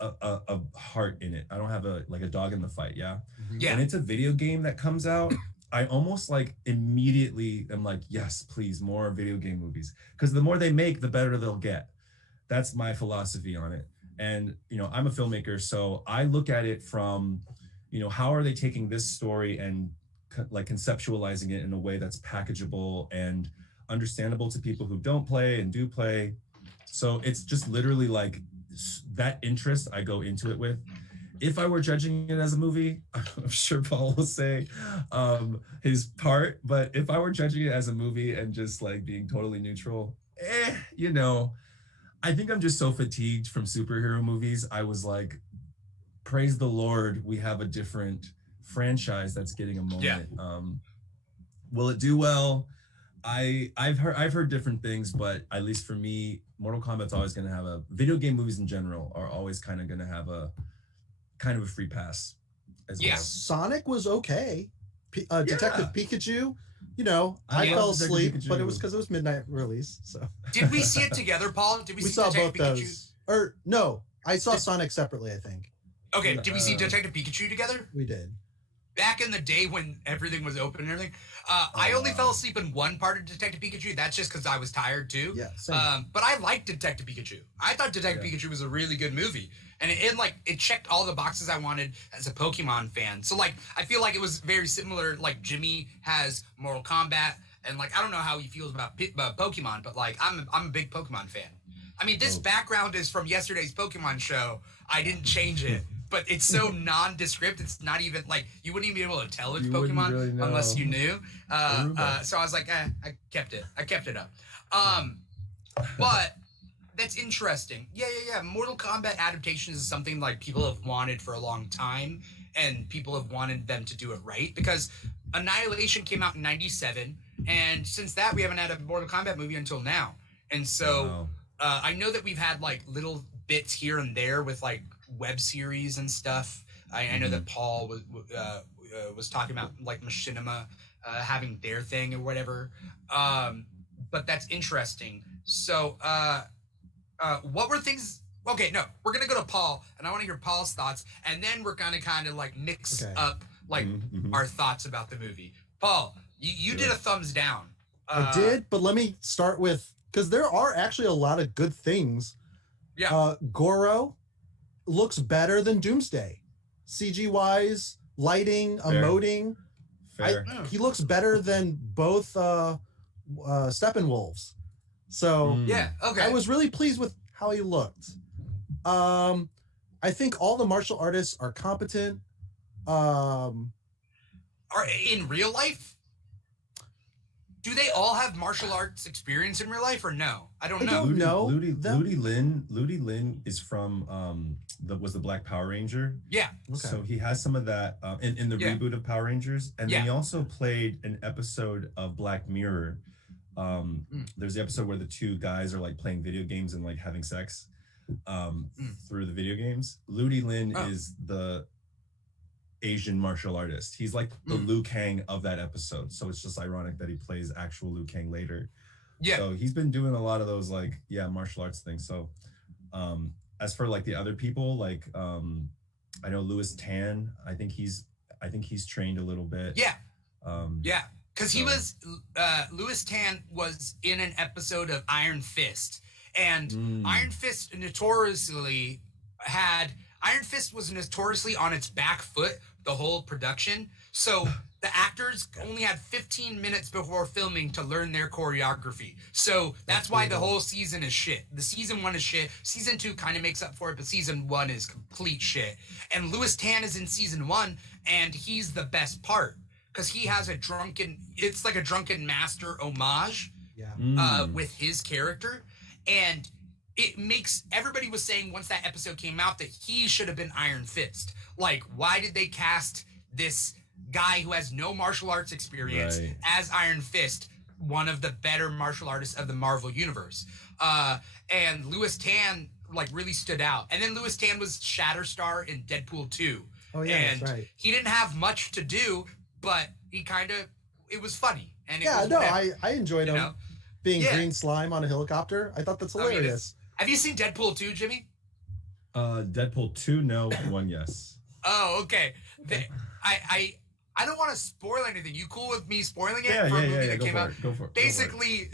a heart in it. I don't have a dog in the fight. When it's a video game that comes out, I almost like immediately am like, yes, please, more video game movies, because the more they make, the better they'll get. That's my philosophy on it. And I'm a filmmaker, so I look at it from how are they taking this story and like conceptualizing it in a way that's packageable and understandable to people who don't play and do play. So it's just literally like that interest I go into it with. If I were judging it as a movie, I'm sure Paul will say his part, but if I were judging it as a movie and just like being totally neutral, I think I'm just so fatigued from superhero movies. I was like, praise the Lord, we have a different franchise that's getting a moment. Will it do well? I've heard different things, but at least for me, Mortal Kombat's always going to have video game movies in general are always kind of going to have a kind of a free pass as well. Sonic was okay. Detective Pikachu, I fell asleep, but it was because it was midnight release. So did we see it together, Paul? Did we see saw Detective both Pikachu? those? Or no, I saw Sonic separately, I think. Okay, did we see Detective Pikachu together? We did. Back in the day when everything was open and everything, I only fell asleep in one part of Detective Pikachu. That's just because I was tired too. Yeah, same. But I liked Detective Pikachu. I thought Detective Pikachu was a really good movie, and it checked all the boxes I wanted as a Pokemon fan. So like, I feel like it was very similar. Like Jimmy has Mortal Kombat, and like I don't know how he feels about Pokemon, but like I'm a big Pokemon fan. I mean, this background is from yesterday's Pokemon show. I didn't change it. But it's so nondescript. It's not even like you wouldn't even be able to tell it's Pokemon really unless you knew. So I was like, I kept it up. But that's interesting. Yeah. Mortal Kombat adaptations is something like people have wanted for a long time, and people have wanted them to do it right, because Annihilation came out in '97, and since that we haven't had a Mortal Kombat movie until now. And so I know that we've had like little bits here and there with like web series and stuff. I know that Paul was talking about like Machinima having their thing or whatever. But that's interesting. So what were things? Okay, no, we're gonna go to Paul, and I want to hear Paul's thoughts, and then we're gonna kind of like mix up like our thoughts about the movie. Paul, you did a thumbs down. I did, but let me start with, because there are actually a lot of good things. Goro looks better than Doomsday, CG wise, lighting, emoting. He looks better than both Steppenwolves. So I was really pleased with how he looked. I think all the martial artists are competent. Are in real life? Do they all have martial arts experience in real life or no? I don't know. Ludi Lin is from was the Black Power Ranger. Yeah. Okay. So he has some of that in the reboot of Power Rangers, and then he also played an episode of Black Mirror. There's the episode where the two guys are like playing video games and like having sex through the video games. Ludi Lin is the Asian martial artist. He's like the Liu Kang of that episode. So it's just ironic that he plays actual Liu Kang later. Yeah. So he's been doing a lot of those like martial arts things. So as for like the other people, like I know Louis Tan, I think he's trained a little bit. Because he was Louis Tan was in an episode of Iron Fist, And Iron Fist was notoriously on its back foot the whole production. So the actors only had 15 minutes before filming to learn their choreography. So that's why the whole season is shit. The season 1 is shit. Season 2 kind of makes up for it, but season 1 is complete shit. And Louis Tan is in season 1, and he's the best part because he has it's like a drunken master homage with his character. And it makes, everybody was saying once that episode came out that he should have been Iron Fist. Like, why did they cast this guy who has no martial arts experience as Iron Fist, one of the better martial artists of the Marvel universe? And Louis Tan like really stood out. And then Louis Tan was Shatterstar in Deadpool 2. Oh yeah, and that's right. He didn't have much to do, but it was funny. And I enjoyed him being green slime on a helicopter. I thought that's hilarious. Have you seen Deadpool 2, Jimmy? Deadpool 2, no. 1, yes. Oh, okay. I don't want to spoil anything. You cool with me spoiling it for a movie that came out? Go for it. Basically,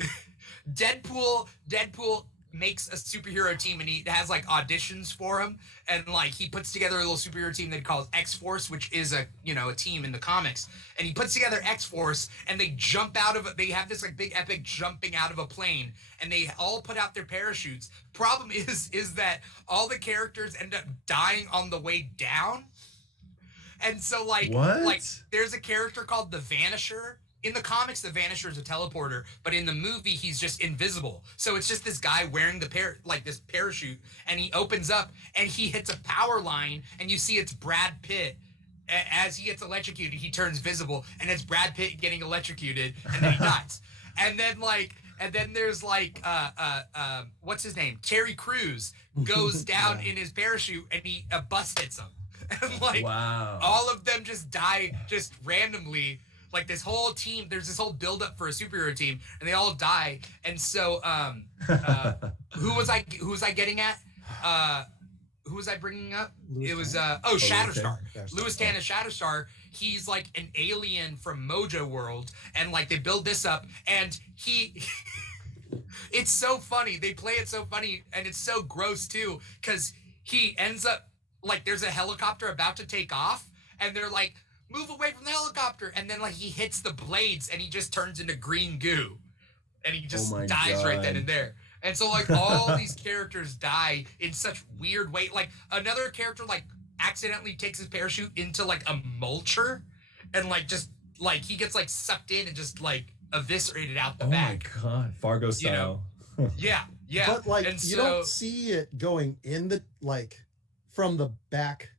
Deadpool makes a superhero team, and he has like auditions for him, and like he puts together a little superhero team that he calls X-Force, which is a team in the comics. And he puts together X-Force, and they have this like big epic jumping out of a plane, and they all put out their parachutes. Problem is that all the characters end up dying on the way down. And so like there's a character called the Vanisher. In the comics, the Vanisher is a teleporter, but in the movie, he's just invisible. So it's just this guy wearing this parachute, and he opens up, and he hits a power line, and you see it's Brad Pitt. As he gets electrocuted, he turns visible, and it's Brad Pitt getting electrocuted, and then he dies. And then there's what's his name? Terry Crews goes down in his parachute, and he a bus hits him. And all of them just die just randomly. Like this whole team, there's this whole buildup for a superhero team, and they all die. And so, who was I getting at? Who was I bringing up? It was Shatterstar. Louis Tan is Shatterstar. He's like an alien from Mojo World, and like they build this up, and it's so funny. They play it so funny, and it's so gross too, because he ends up like there's a helicopter about to take off, and they're like, move away from the helicopter, and then like he hits the blades and he just turns into green goo, and he just dies right then and there. And so like all these characters die in such weird way. Like another character like accidentally takes his parachute into like a mulcher, and like just like he gets like sucked in and just like eviscerated out the back. Oh my god, Fargo style. Yeah. But like you don't see it going in the like from the back.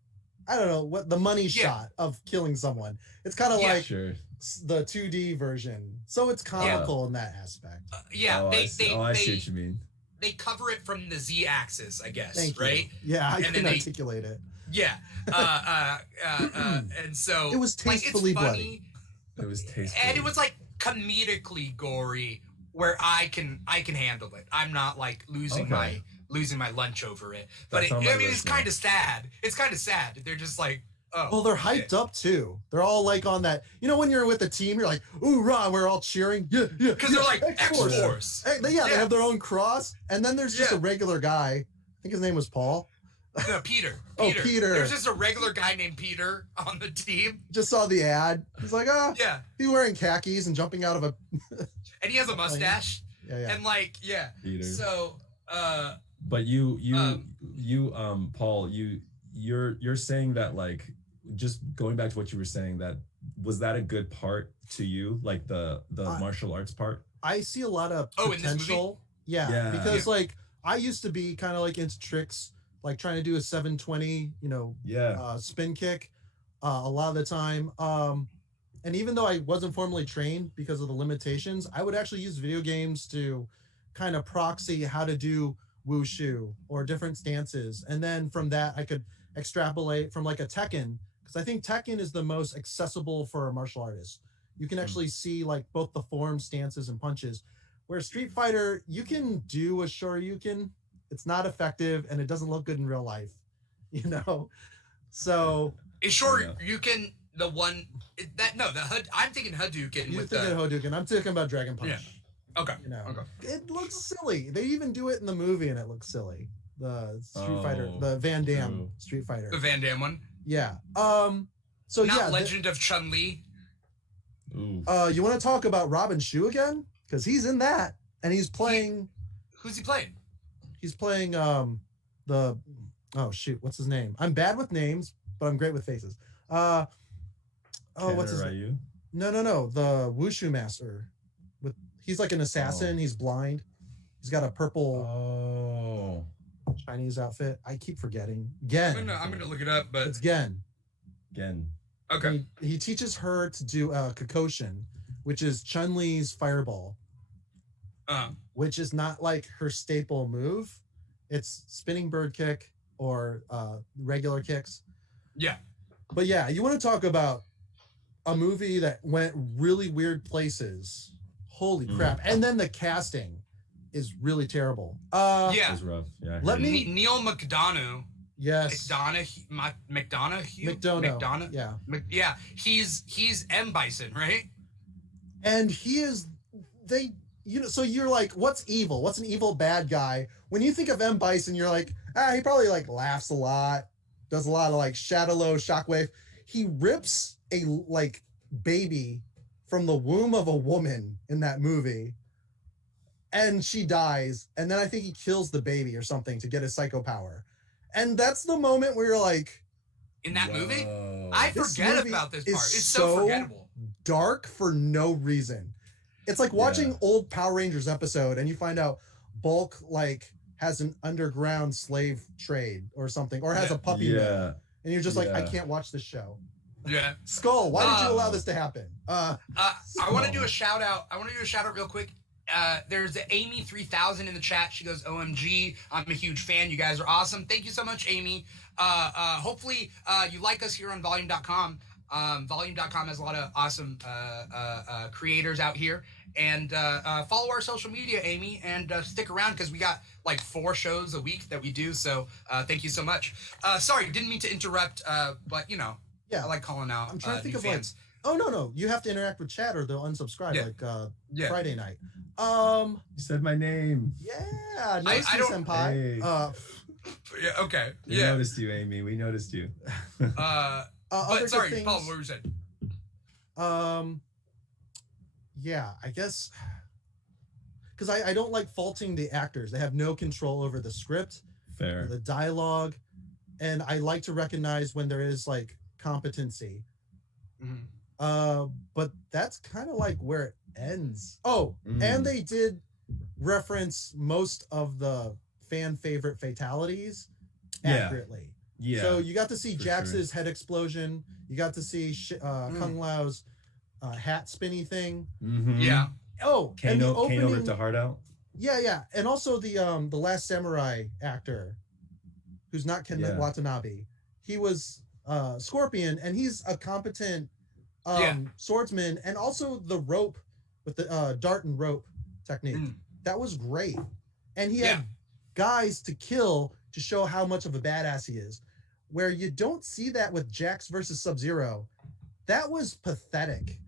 I don't know what the money shot of killing someone. It's kind of like the 2D version, so it's comical in that aspect. I see what you mean. They cover it from the Z-axis, I guess. Thank right? You. Yeah, I can articulate it. Yeah, and so it was tastefully bloody. It was tastefully, and it was like comedically gory, where I can handle it. I'm not like losing my lunch over it. But it's kind of sad. It's kind of sad. They're just like, oh. Well, they're hyped up too. They're all like on that. You know, when you're with a team, you're like, ooh, rah, we're all cheering. Yeah. Because they're like X-Force. They have their own cross. And then there's just a regular guy. I think his name was Paul. No, Peter. Peter. There's just a regular guy named Peter on the team. Just saw the ad. He's like, he's wearing khakis and jumping out of a. And he has a mustache. Yeah. And like, Peter. So, but Paul, you're saying that, like, just going back to what you were saying, that was that a good part to you, like the martial arts part? I see a lot of potential. Because like I used to be kind of like into tricks, like trying to do a 720, spin kick a lot of the time. And even though I wasn't formally trained because of the limitations, I would actually use video games to kind of proxy how to do wushu or different stances. And then from that, I could extrapolate from like a Tekken, because I think Tekken is the most accessible for a martial artist. You can actually see like both the forms, stances, and punches. Where Street Fighter, you can do a Shoryuken. It's not effective, and it doesn't look good in real life, So is Shoryuken the one the Hadouken? You're thinking Hadouken. I'm talking about Dragon Punch. Okay. You know, Okay. it looks silly. They even do it in the movie, and it looks silly. The Street Fighter, the Van Damme Street Fighter, the Van Damme one. Yeah. So Not yeah, Legend of Chun-Li. You want to talk about Robin Shou again? Because he's in that, and he's playing. Who's he playing? He's playing the. Oh shoot, what's his name? I'm bad with names, but I'm great with faces. What's his name? No. The Wushu master. He's like an assassin. He's blind. He's got a purple Chinese outfit. I keep forgetting. Gen. I'm gonna look it up, but it's Gen. Gen. Okay. He teaches her to do Kakoshin, which is Chun-Li's fireball. Which is not like her staple move. It's spinning bird kick or regular kicks. Yeah. But yeah, you want to talk about a movie that went really weird places. Holy crap. And then the casting is really terrible. It was rough. Yeah. Neil McDonough. Yes. McDonough. Yeah. Yeah. He's M. Bison, right? And he is so you're like, what's evil? What's an evil bad guy? When you think of M. Bison, you're like, he probably like laughs a lot, does a lot of like Shadow Low, Shockwave. He rips a like baby from the womb of a woman in that movie, and she dies, and then I think he kills the baby or something to get his psycho power. And that's the moment where you're like, in that movie? I forget about this part. It's so forgettable. Dark for no reason. It's like watching old Power Rangers episode and you find out Bulk like has an underground slave trade or something, or has a puppy mill, and you're just like, I can't watch this show. Yeah. Skull, why did you allow this to happen? I want to do a shout out. Real quick. There's Amy 3000 in the chat. She goes, OMG, I'm a huge fan. You guys are awesome. Thank you so much, Amy. Hopefully you like us here on volume.com. Volume.com has a lot of awesome creators out here. And follow our social media, Amy, and stick around because we got like 4 shows a week that we do. So thank you so much. Sorry, didn't mean to interrupt, but you know, I like calling out. I'm trying to think of fans. Like, no, you have to interact with chat or they'll unsubscribe Friday night. You said my name. Yeah, I don't, senpai. Yeah, okay. We noticed you, Amy. We noticed you. But sorry, Paul, what were you saying? Yeah, I guess because I don't like faulting the actors. They have no control over the script, fair, the dialogue, and I like to recognize when there is like competency. But that's kind of like where it ends. And they did reference most of the fan favorite fatalities accurately. Yeah. So you got to see Jax's head explosion. You got to see Kung Lao's hat spinny thing. Yeah. Oh, Kano, and the opening, Kano ripped the heart out. Yeah. And also the Last Samurai actor, who's not Ken Watanabe. He was Scorpion, and he's a competent swordsman, and also the rope with the dart and rope technique. That was great. And he had guys to kill to show how much of a badass he is, where you don't see that with Jax versus Sub-Zero. That was pathetic.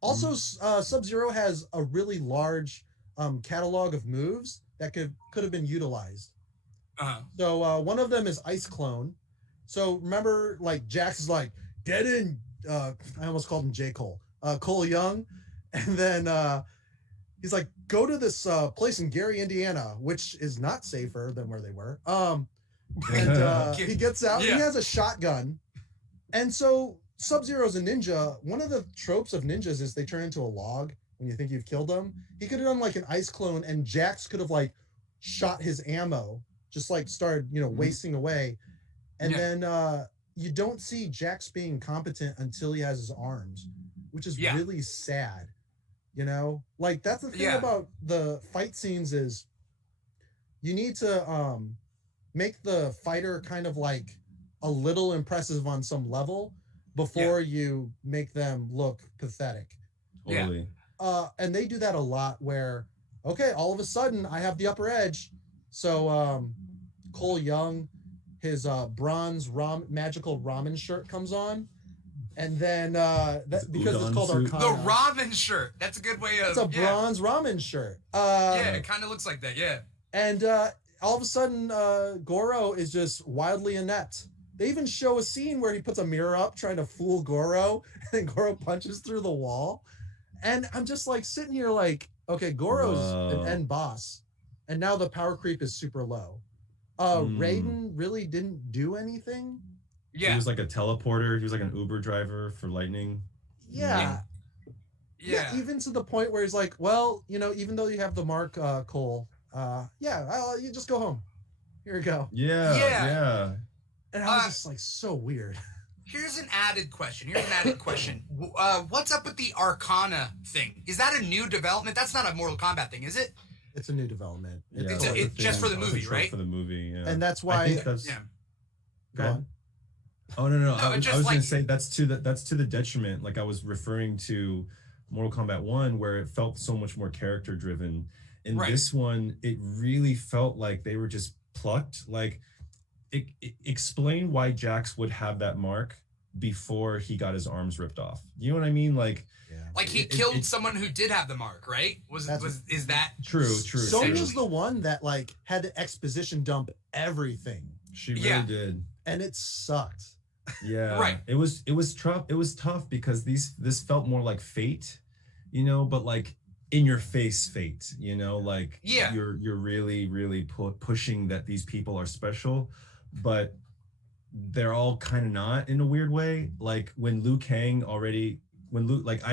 Also, Sub-Zero has a really large catalog of moves that could have been utilized. So one of them is Ice Clone. So remember, like, Jax is like, get in, I almost called him J. Cole. Cole Young. And then he's like, go to this place in Gary, Indiana, which is not safer than where they were. And he gets out, he has a shotgun. And so Sub-Zero's a ninja. One of the tropes of ninjas is they turn into a log when you think you've killed them. He could have done like an ice clone, and Jax could have like shot his ammo, just like started, wasting away. And then you don't see Jax being competent until he has his arms, which is really sad. Like that's the thing about the fight scenes is you need to make the fighter kind of like a little impressive on some level before you make them look pathetic. Totally. And they do that a lot where, okay, all of a sudden I have the upper edge. So Cole Young, his bronze magical ramen shirt comes on. And then because it's udon called suit. Arcana. The ramen shirt. That's a good way of. It's a bronze ramen shirt. Yeah, it kind of looks like that. Yeah. And all of a sudden, Goro is just wildly inept. They even show a scene where he puts a mirror up trying to fool Goro, and then Goro punches through the wall. And I'm just like sitting here like, okay, Goro's an end boss, and now the power creep is super low. Raiden really didn't do anything. Yeah. He was like a teleporter. He was like an Uber driver for Lightning. Yeah. Even to the point where he's like, well, you know, even though you have the mark, Cole, you just go home. Here you go. Yeah. And I was just like, so weird. Here's an added question. What's up with the Arcana thing? Is that a new development? That's not a Mortal Kombat thing, is it? It's a new development. It's just for the movie, right? For the movie, yeah. And that's why. Go on. Oh no! I was going to say that's to the detriment. Like I was referring to Mortal Kombat 1, where it felt so much more character driven. In this one, it really felt like they were just plucked. Like, explain why Jax would have that mark before he got his arms ripped off. You know what I mean? Like, like he killed someone who did have the mark, right? Is that true? Sonya's the one that like had to exposition dump everything. She really did, and it sucked. Yeah, right. It was tough. It was tough because this felt more like fate, you know, but like in your face fate, you know, like you're really pushing that these people are special, but they're all kind of not in a weird way. Like when Liu Kang I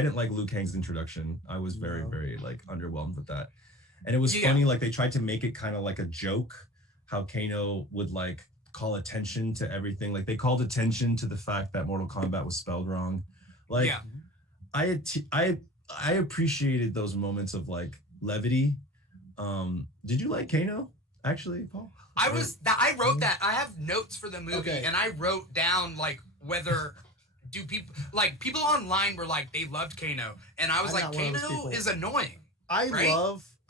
didn't like Liu Kang's introduction. I was very like underwhelmed with that, and it was funny. Like they tried to make it kind of like a joke, how Kano would like call attention to everything. Like they called attention to the fact that Mortal Kombat was spelled wrong. Like I appreciated those moments of like levity. Did you like Kano actually, Paul? I wrote that. I have notes for the movie, and I wrote down like whether people online were like they loved Kano, and I was like, Kano is annoying. I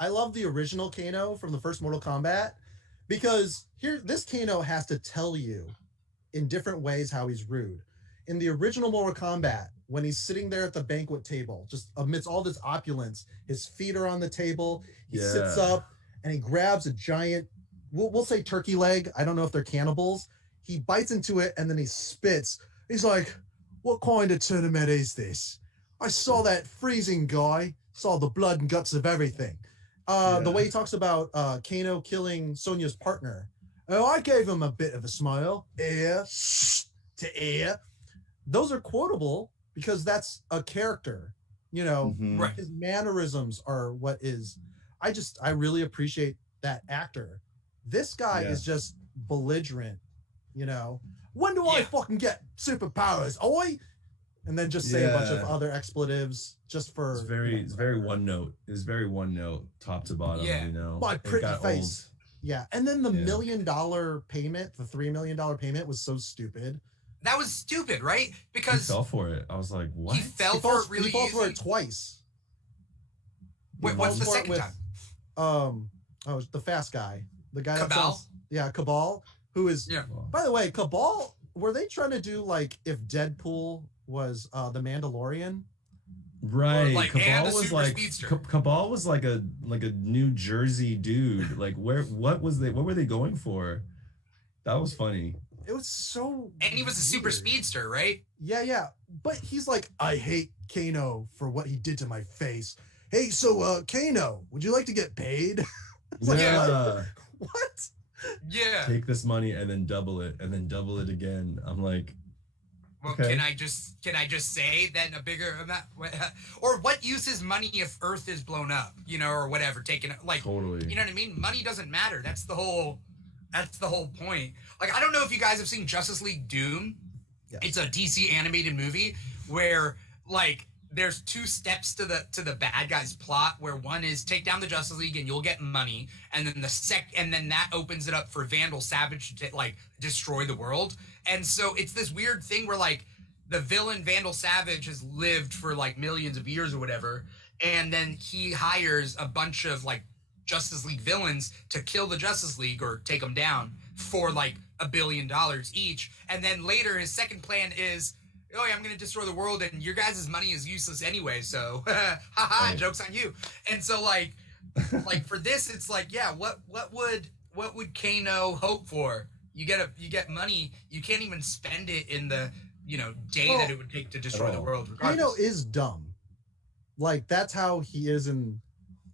love the original Kano from the first Mortal Kombat, because this Kano has to tell you in different ways how he's rude. In the original Mortal Kombat, when he's sitting there at the banquet table, just amidst all this opulence, his feet are on the table, he sits up and he grabs a giant, we'll say turkey leg. I don't know if they're cannibals. He bites into it and then he spits. He's like, what kind of tournament is this? I saw that freezing guy, saw the blood and guts of everything. The way he talks about Kano killing Sonya's partner. Oh, I gave him a bit of a smile, ear to ear. Those are quotable because that's a character, you know. His mannerisms are what is. I really appreciate that actor. This guy is just belligerent, you know. When do I fucking get superpowers? And then just say a bunch of other expletives just for. It's very one note. It's very one note, top to bottom. You know, my pretty face. Old. Yeah, and then the $1 million payment, the $3 million payment was so stupid. That was stupid, right? Because he fell for it. I was like, what? He fell for it really He fell for it twice. Wait, what's the second time? The fast guy. The guy Cabal? Cabal, who is by the way, Cabal, were they trying to do like if Deadpool was the Mandalorian? Right. Like, Cabal was like a New Jersey dude. Like what were they going for? That was funny. It was so and he was a super speedster, right? Yeah. But he's like, I hate Kano for what he did to my face. Hey, so Kano, would you like to get paid? Like, what? Yeah. Take this money and then double it again. I'm like, well, okay. Can I just say then a bigger amount, or what use is money if Earth is blown up, you know, or whatever, taken like totally. You know what I mean? Money doesn't matter. That's the whole point. Like, I don't know if you guys have seen Justice League Doom. Yeah. It's a DC animated movie where like there's two steps to the bad guy's plot, where one is take down the Justice League and you'll get money, and then then that opens it up for Vandal Savage to like destroy the world. And so it's this weird thing where like the villain Vandal Savage has lived for like millions of years or whatever, and then he hires a bunch of like Justice League villains to kill the Justice League or take them down for like $1 billion each. And then later his second plan is oh yeah, I'm gonna destroy the world, and your guys' money is useless anyway. So, haha, joke's on you. And so like for this, it's like, yeah, what would Kano hope for? You get money, you can't even spend it in the day that it would take to destroy the world. Regardless. Kano is dumb. Like that's how he is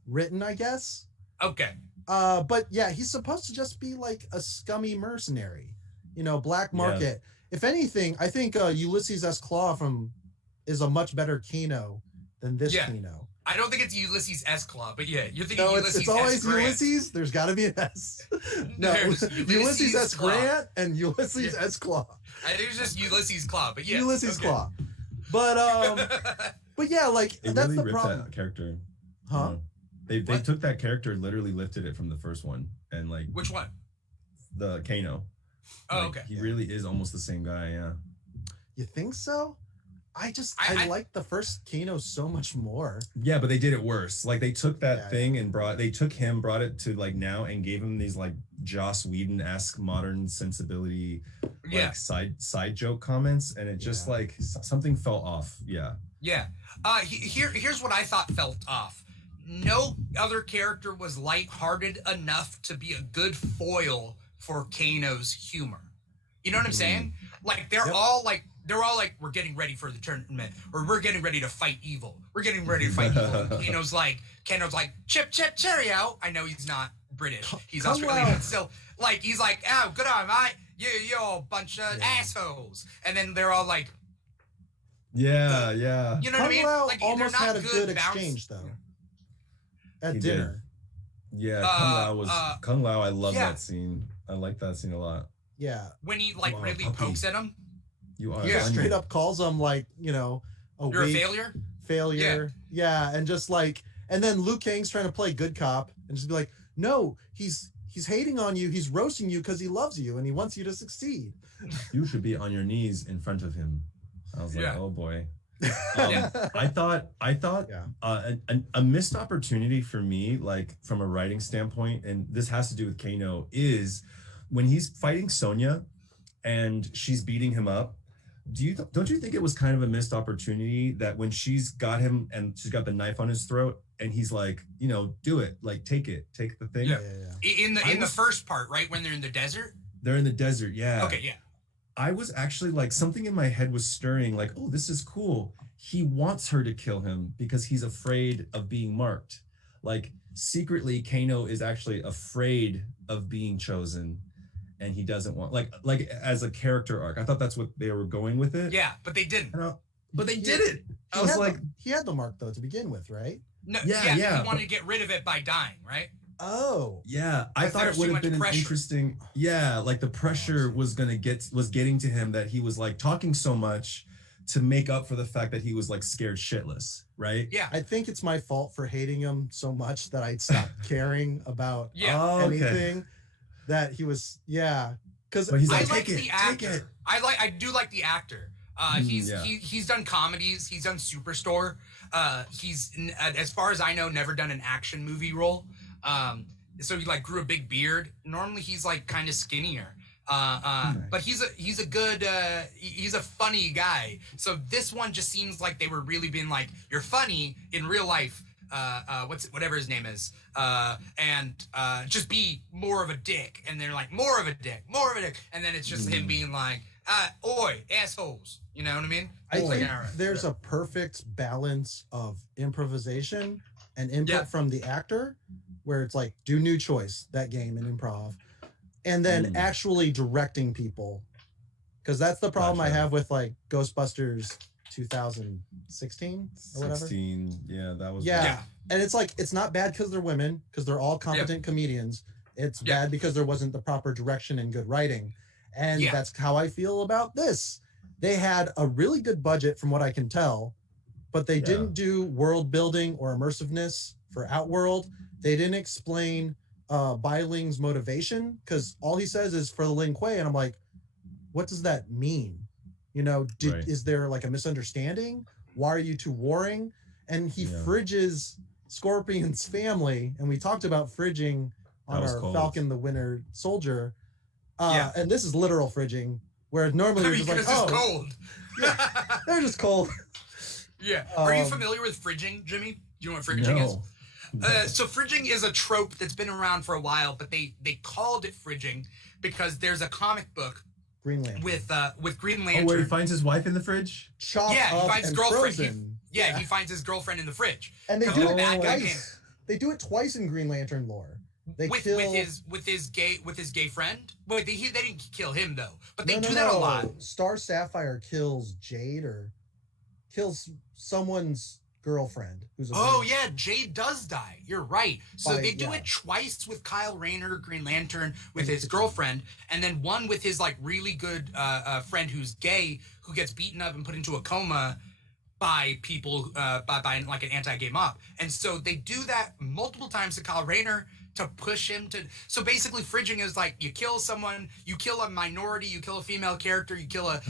written, I guess. Okay. But yeah, he's supposed to just be like a scummy mercenary, black market. Yeah. If anything, I think Ulysses S. Claw is a much better Kano than this Kano. I don't think it's Ulysses S. Claw, but yeah, you're thinking Ulysses it's always S. Grant. Ulysses. There's got to be an S. No, Ulysses S. Grant and Ulysses S. Claw. I think it's just Ulysses Claw, but yeah, Ulysses Claw. But yeah, like they that's really the ripped problem. That character, huh? They took that character, literally lifted it from the first one, and like which one? The Kano. Oh, okay. He really is almost the same guy. Yeah. You think so? I like the first Kano so much more. Yeah, but they did it worse. Like they took that thing and brought it to like now and gave him these like Joss Whedon-esque modern sensibility, like side joke comments, and it just like something fell off. Yeah. Yeah. Here's what I thought felt off. No other character was lighthearted enough to be a good foil for Kano's humor. You know what I'm saying? Like they're all like, we're getting ready for the tournament, or we're getting ready to fight evil. We're getting ready to fight evil. And Kano's like, chip, cheerio. I know he's not British. He's Australian. But still, like, he's like, oh, good on, mate. You're a bunch of assholes. And then they're all like, yeah. You know what I mean? Like, almost had a good exchange, though. At dinner. Did. Yeah, Kung Lao, I love that scene. I like that scene a lot. Yeah. When he, like, really pokes at him. You are straight up calls him like, you're a failure. Yeah, and just like, and then Liu Kang's trying to play good cop and just be like, no, he's hating on you, he's roasting you because he loves you and he wants you to succeed. You should be on your knees in front of him. I was like, oh boy. I thought a missed opportunity for me, like from a writing standpoint, and this has to do with Kano, is when he's fighting Sonya and she's beating him up. Don't you think it was kind of a missed opportunity that when she's got him and she's got the knife on his throat and he's like, do it, like take the thing. Yeah. In the first part, right, when they're in the desert. They're in the desert, yeah. Okay, yeah. I was actually like, something in my head was stirring, like, oh, this is cool. He wants her to kill him because he's afraid of being marked. Like secretly, Kano is actually afraid of being chosen. And he doesn't want like as a character arc. I thought that's what they were going with it. Yeah, but they didn't. But they did it. I was like, he had the mark though to begin with, right? No, yeah. He wanted to get rid of it by dying, right? Oh, yeah. I thought it would have been an interesting. Yeah, like the pressure was getting to him, that he was like talking so much to make up for the fact that he was like scared shitless, right? Yeah. I think it's my fault for hating him so much that I stopped caring about anything. That he was, because he's like, I like the actor. I do like the actor. He's done comedies. He's done Superstore. He's, as far as I know, never done an action movie role. So he like grew a big beard. Normally he's like kind of skinnier. But he's a funny guy. So this one just seems like they were really being like, you're funny in real life. Whatever his name is, and just be more of a dick, and they're like more of a dick, and then it's just him being like, oi, assholes, you know what I mean? I think there's a perfect balance of improvisation and input from the actor, where it's like, do new choice, that game in improv, and then actually directing people, because that's the problem I have with like Ghostbusters 2016 or whatever. 16, yeah, that was and it's like, it's not bad because they're women, because they're all competent comedians. It's bad because there wasn't the proper direction and good writing, and that's how I feel about this. They had a really good budget from what I can tell, but they didn't do world building or immersiveness for Outworld. They didn't explain Bai Ling's motivation, because all he says is for the Lin Kuei, and I'm like, what does that mean? Is there like a misunderstanding? Why are you two warring? And he fridges Scorpion's family, and we talked about fridging on our Falcon the Winter Soldier. And this is literal fridging. Where normally you're just like, it's oh, cold. Yeah, they're just cold. Yeah. Are you familiar with fridging, Jimmy? Do you know what fridging is? So fridging is a trope that's been around for a while, but they called it fridging because there's a comic book Green Lantern with Green Lantern. Oh, where he finds his wife in the fridge? Chopped he up finds his and girlfriend. frozen. He finds his girlfriend in the fridge. And they do it bad guy twice. They do it twice in Green Lantern lore. They with his gay friend. Wait, they didn't kill him though, but they do that a lot. Star Sapphire kills Jade or kills someone's girlfriend who's a Jade does die. You're right. So they do it twice with Kyle Rayner, Green Lantern, with his girlfriend, and then one with his like really good friend who's gay, who gets beaten up and put into a coma by people by like an anti-gay mob. And so they do that multiple times to Kyle Rayner to push him to. So basically, fridging is like you kill someone, you kill a minority, you kill a female character, you kill an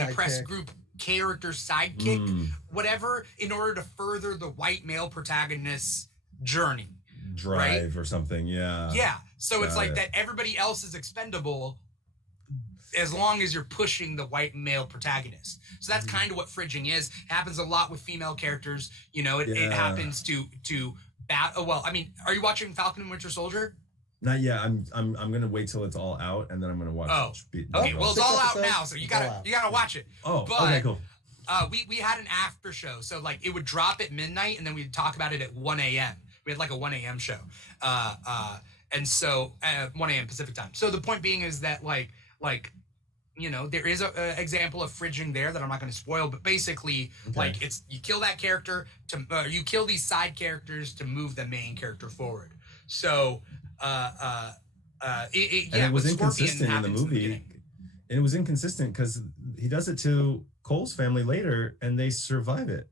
oppressed group character, sidekick, whatever, in order to further the white male protagonist's journey, drive, or something. Yeah. So it's like that everybody else is expendable as long as you're pushing the white male protagonist. So that's kind of what fridging is. It happens a lot with female characters. You know, it happens to well, I mean, are you watching Falcon and Winter Soldier? Not yet. I'm gonna wait till it's all out, and then I'm gonna watch it. Okay, well, it's all out now, so you gotta watch it. Oh, okay, cool. We had an after show, so like it would drop at midnight, and then we'd talk about it at 1 a.m. We had like a 1 a.m. show, and so 1 a.m. Pacific time. So the point being is that like you know, there is a example of fridging there that I'm not going to spoil, but basically, like it's you kill that character to you kill these side characters to move the main character forward. So it was inconsistent in the movie, and it was inconsistent because he does it to Cole's family later, and they survive it.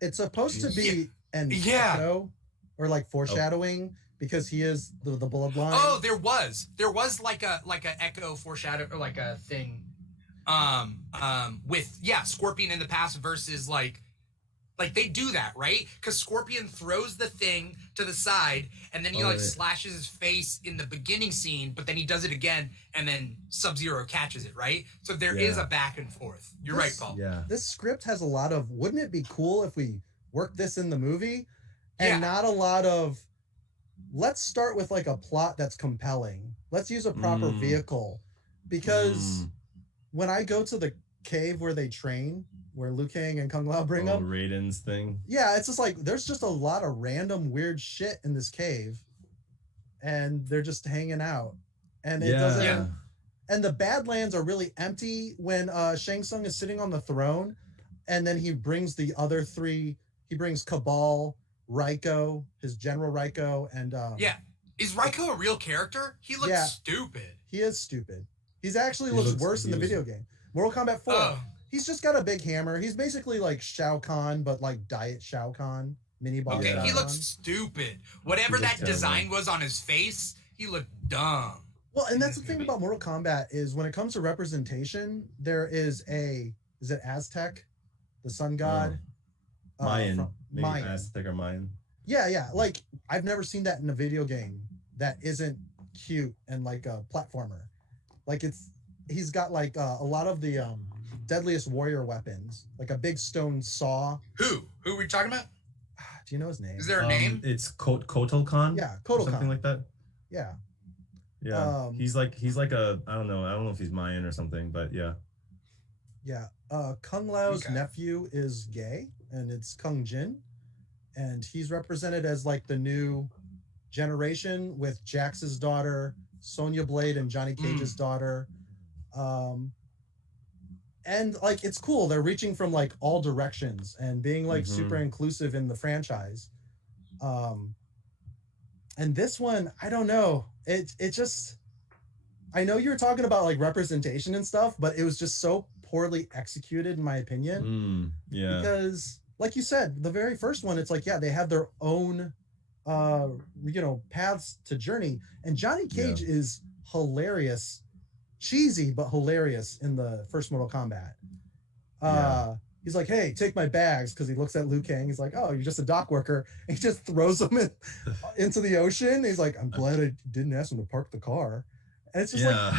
It's supposed to be an echo or like foreshadowing. Because he is the bloodline. Oh, there was like a echo foreshadow or like a thing, with Scorpion in the past versus like they do that, right? Because Scorpion throws the thing to the side and then he slashes his face in the beginning scene, but then he does it again and then Sub-Zero catches it, right? So there is a back and forth. You're right, Paul. Yeah. This script has a lot of. Wouldn't it be cool if we worked this in the movie, and not a lot of. Let's start with like a plot that's compelling. Let's use a proper vehicle, because when I go to the cave where they train, where Liu Kang and Kung Lao bring them, Raiden's thing. Yeah, it's just like there's just a lot of random weird shit in this cave, and they're just hanging out, and it doesn't. Yeah. And the Badlands are really empty when Shang Tsung is sitting on the throne, and then he brings the other three. He brings Cabal, Raiko, his General Raiko, and is Raiko a real character? He looks stupid. He is stupid. He's actually looks worse in the video game. Mortal Kombat 4. He's just got a big hammer. He's basically like Shao Kahn, but like Diet Shao Kahn, mini boss. Okay, he looks stupid. Whatever that design was on his face, he looked dumb. Well, and that's the thing about Mortal Kombat is when it comes to representation, there is is it Aztec, the sun god? Mayan. Maybe Aztec or Mayan. Yeah. Like, I've never seen that in a video game that isn't cute and like a platformer. Like, he's got like a lot of the deadliest warrior weapons, like a big stone saw. Who are we talking about? Do you know his name? Is there a name? It's Kotal Khan. Yeah, Kotal Khan. Something like that. Yeah. Yeah. He's like a I don't know if he's Mayan or something, but yeah. Yeah. Kung Lao's nephew is gay, and it's Kung Jin, and he's represented as like the new generation with Jax's daughter, Sonya Blade, and Johnny Cage's daughter. And like it's cool. They're reaching from like all directions and being like super inclusive in the franchise. And this one, I don't know. It just, I know you were talking about like representation and stuff, but it was just so poorly executed in my opinion. Yeah. Because like you said, the very first one, it's like, they have their own, paths to journey. And Johnny Cage is hilarious, cheesy, but hilarious in the first Mortal Kombat. He's like, hey, take my bags, because he looks at Liu Kang. He's like, oh, you're just a dock worker. And he just throws them into the ocean. He's like, I'm glad I didn't ask him to park the car. And it's just like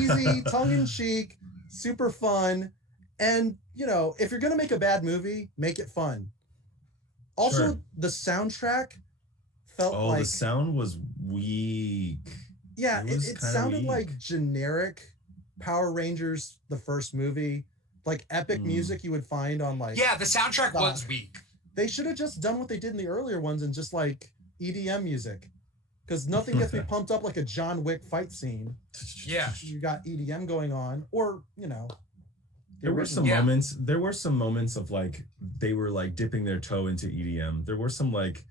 easy, tongue-in-cheek, super fun. And, you know, if you're going to make a bad movie, make it fun. Also, Sure. the soundtrack felt Oh, like... the sound was weak. Yeah, It was it kind of sounded weak. like generic Power Rangers, the first movie. Like epic music you would find on like... Yeah, the soundtrack was weak. They should have just done what they did in the earlier ones and just like EDM music. Because nothing gets me pumped up like a John Wick fight scene. Yeah. You got EDM going on, or, you know... There were some moments. There were some moments of like they were like dipping their toe into EDM. There were some like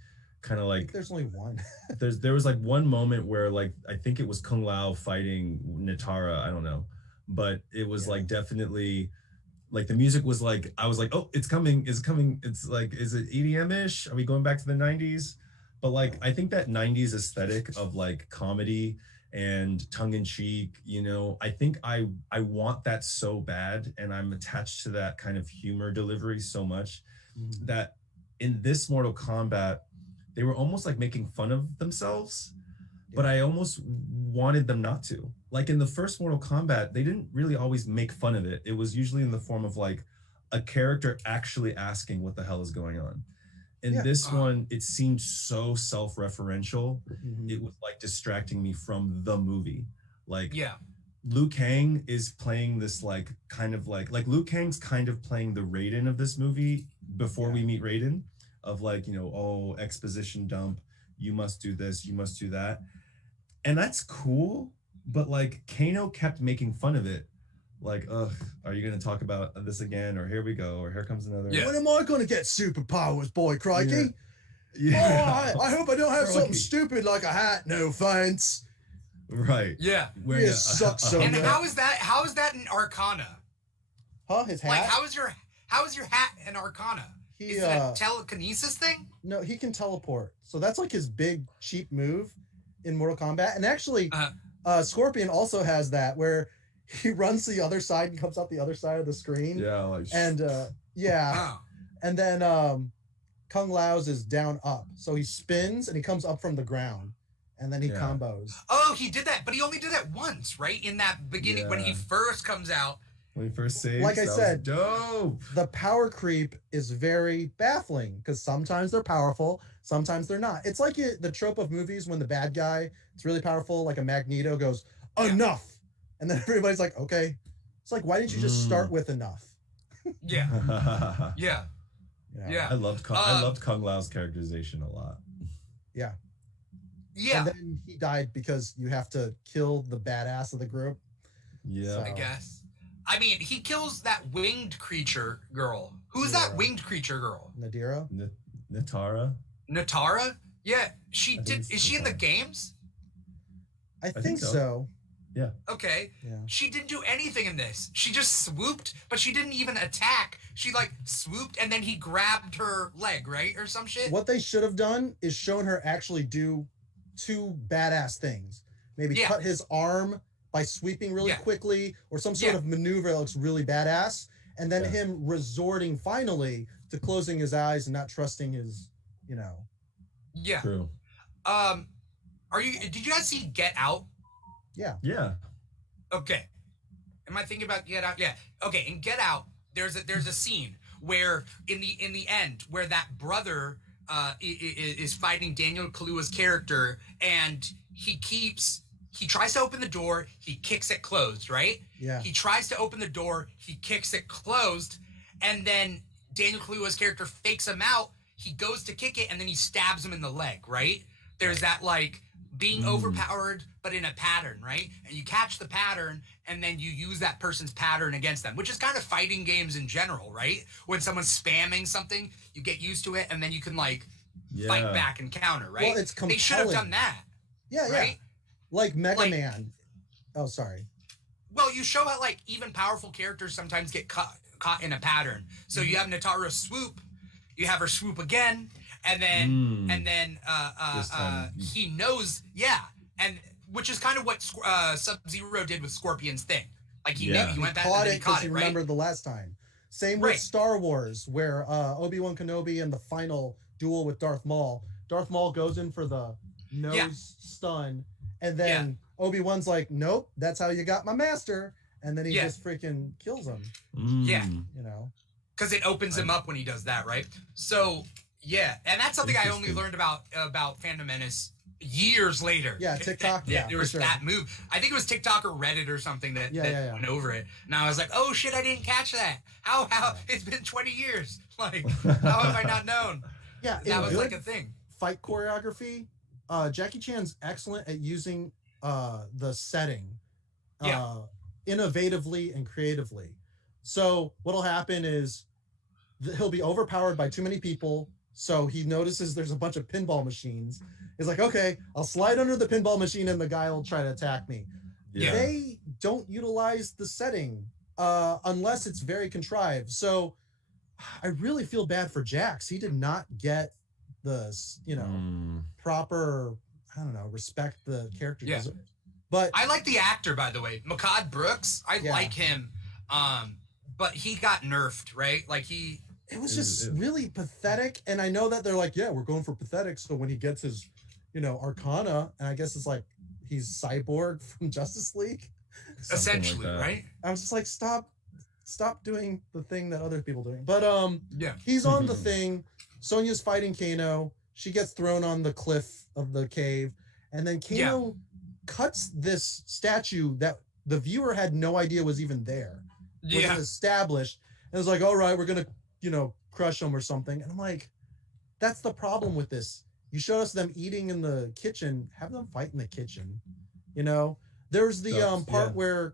kind of like there's only one. there was like one moment where like I think it was Kung Lao fighting Nitara. I don't know, but it was like definitely like the music was like I was like, oh, it's coming, it's coming. It's like, is it EDM-ish? Are we going back to the 90s? But like I think that 90s aesthetic of like comedy and tongue-in-cheek, you know, I think I want that so bad, and I'm attached to that kind of humor delivery so much that in this Mortal Kombat they were almost like making fun of themselves, but I almost wanted them not to. Like in the first Mortal Kombat, they didn't really always make fun of it. It was usually in the form of like a character actually asking what the hell is going on. In this one, it seemed so self-referential. It was like distracting me from the movie. Like, Liu Kang is playing this like kind of like Liu Kang's kind of playing the Raiden of this movie before we meet Raiden, of like, you know, oh, exposition dump, you must do this, you must do that. And that's cool, but like Kano kept making fun of it. Like, ugh, are you going to talk about this again? Or here we go, or here comes another. When am I going to get superpowers, boy, crikey? Yeah. Oh, I hope I don't have something stupid like a hat, no offense. Right. Yeah. You suck so And much. how is that in Arcana? Huh? His hat? Like, how is your hat in Arcana? Is it a telekinesis thing? No, he can teleport. So that's like his big cheap move in Mortal Kombat. And actually, Scorpion also has that where he runs to the other side and comes out the other side of the screen. Yeah, like and and then Kung Lao's is down up, so he spins and he comes up from the ground, and then he combos. Oh, he did that, but he only did that once, right? In that beginning when he first comes out. When he first saves, like I said, dope. The power creep is very baffling because sometimes they're powerful, sometimes they're not. It's like the trope of movies when the bad guy is really powerful, like a Magneto, goes enough. And then everybody's like, okay. It's like, why didn't you just start with enough? Yeah. I loved Kung Lao's characterization a lot. Yeah. Yeah. And then he died because you have to kill the badass of the group. Yeah. So. I guess. I mean, he kills that winged creature girl. Who's that winged creature girl? Nadira? Nitara? Natara? Yeah. Is she in the games? I think so. Yeah. Okay. Yeah. She didn't do anything in this. She just swooped, but she didn't even attack. She like swooped and then he grabbed her leg, right? Or some shit. What they should have done is shown her actually do two badass things. Maybe cut his arm by sweeping really quickly, or some sort of maneuver that looks really badass. And then him resorting finally to closing his eyes and not trusting his, you know. Yeah. True. Did you guys see Get Out? Yeah. Yeah. Okay. Am I thinking about Get Out? Yeah. Okay. In Get Out, there's a scene where in the end where that brother is fighting Daniel Kaluuya's character, and he tries to open the door, he kicks it closed, right? Yeah. He tries to open the door, he kicks it closed, and then Daniel Kaluuya's character fakes him out. He goes to kick it, and then he stabs him in the leg, right? There's that like being overpowered, but in a pattern, right? And you catch the pattern, and then you use that person's pattern against them, which is kind of fighting games in general, right? When someone's spamming something, you get used to it, and then you can like fight back and counter, right? Well, it's compelling. They should have done that. Yeah, right? yeah. Like Mega Man. Oh, sorry. Well, you show how like even powerful characters sometimes get caught in a pattern. So you have Natara swoop, you have her swoop again, and then he knows, and which is kind of what Sub-Zero did with Scorpion's thing. Like he knew, he went back and then he caught it, right? Remembered the last time. Same with Star Wars, where Obi-Wan Kenobi in the final duel with Darth Maul goes in for the nose stun, and then Obi-Wan's like, nope, that's how you got my master. and then he just freaking kills him. Yeah. You know? Because it opens him up when he does that, right? So, yeah. And that's something I only learned about Phantom Menace years later. Yeah, TikTok. There was that move. I think it was TikTok or Reddit or something that went over it. And I was like, oh shit, I didn't catch that. How it's been 20 years. Like, how have I not known? Yeah, that was like a thing. Fight choreography. Jackie Chan's excellent at using the setting innovatively and creatively. So what'll happen is he'll be overpowered by too many people. So he notices there's a bunch of pinball machines. He's like, okay, I'll slide under the pinball machine and the guy will try to attack me. Yeah. They don't utilize the setting unless it's very contrived. So I really feel bad for Jax. He did not get the, proper, I don't know, respect the character deserves. But I like the actor, by the way. Makad Brooks, I like him. But he got nerfed, right? Like it was just really pathetic. And I know that they're like, yeah, we're going for pathetic. So when he gets his, Arcana, and I guess it's like he's Cyborg from Justice League. Essentially, like right? I was just like, stop doing the thing that other people are doing. But he's on the thing. Sonya's fighting Kano. She gets thrown on the cliff of the cave. And then Kano cuts this statue that the viewer had no idea was even there. Was established. And it was like, all right, we're going to, crush him or something. And I'm like, that's the problem with this. You showed us them eating in the kitchen. Have them fight in the kitchen. There's the part where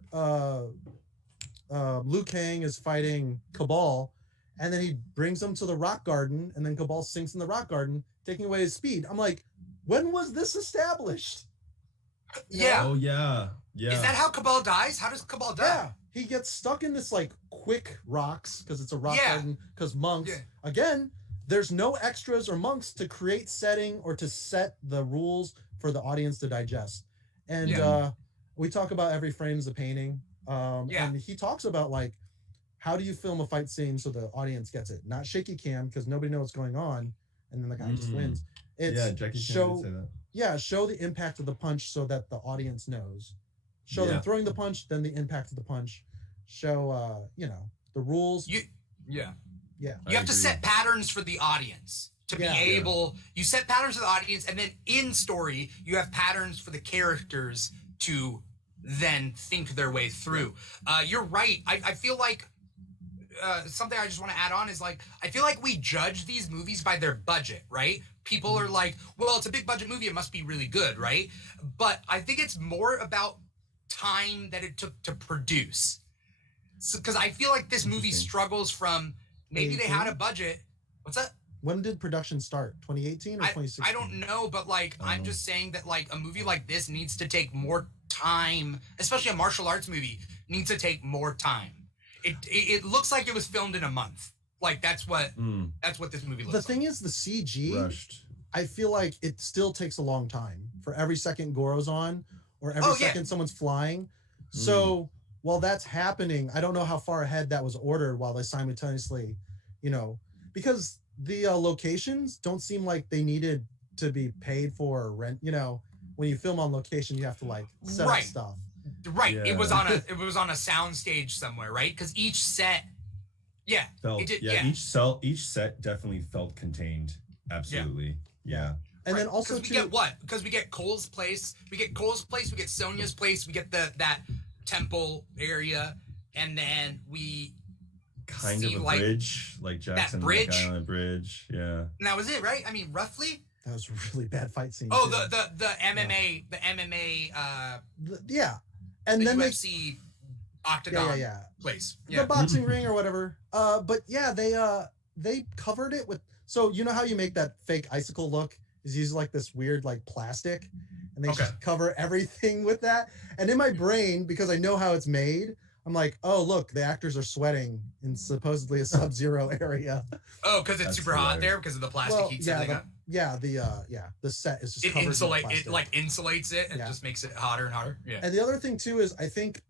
Liu Kang is fighting Cabal, and then he brings him to the rock garden, and then Cabal sinks in the rock garden, taking away his speed. I'm like, when was this established? Yeah. Oh, yeah. Yeah. Is that how Cabal dies? How does Cabal die? Yeah. He gets stuck in this, like, quick rocks, because it's a rock garden, because monks. Yeah. Again, there's no extras or monks to create setting or to set the rules for the audience to digest. And we talk about every frame's a painting. And he talks about, like, how do you film a fight scene so the audience gets it? Not shaky cam, because nobody knows what's going on, and then the guy just wins. It's Jackie Chan did say that. Yeah, show the impact of the punch so that the audience knows. Show them throwing the punch, then the impact of the punch. Show, the rules. You I have to set patterns for the audience to be able. You set patterns for the audience, and then in story, you have patterns for the characters to then think their way through. You're right. I feel like something I just want to add on is like, I feel like we judge these movies by their budget, right? People are like, well, it's a big budget movie. It must be really good, right? But I think it's more about time that it took to produce. Because I feel like this movie struggles from maybe they had a budget. What's that? When did production start? 2018 or 2016? I don't know, but like I'm just saying that like a movie like this needs to take more time, especially a martial arts movie needs to take more time. It looks like it was filmed in a month. Like that's what this movie looks like. The thing is, the CG, rushed. I feel like it still takes a long time for every second Goro's on or every second someone's flying. So while that's happening, I don't know how far ahead that was ordered while they simultaneously, because the locations don't seem like they needed to be paid for or rent. When you film on location, you have to like set up stuff. Right. Yeah. It was on a sound stage somewhere, right? Because each set, each set definitely felt contained. Absolutely. Yeah. And then also we get what? Because we get Cole's place, we get Sonya's place, we get that temple area, and then we kind of a bridge, like Jackson, that bridge, guy on a bridge. Yeah. And that was it, right? I mean, roughly. That was a really bad fight scene. Oh, the MMA, the MMA. And the then UFC octagon place. Yeah. The boxing ring or whatever. But yeah, they covered it with. So you know how you make that fake icicle look is use like this weird like plastic, and they just cover everything with that. And in my brain, because I know how it's made, I'm like, oh look, the actors are sweating in supposedly a sub-zero area. Oh, because it's super hot there because of the plastic heat. The set is just covered in plastic. It like insulates it and just makes it hotter and hotter. Yeah. And the other thing too is I think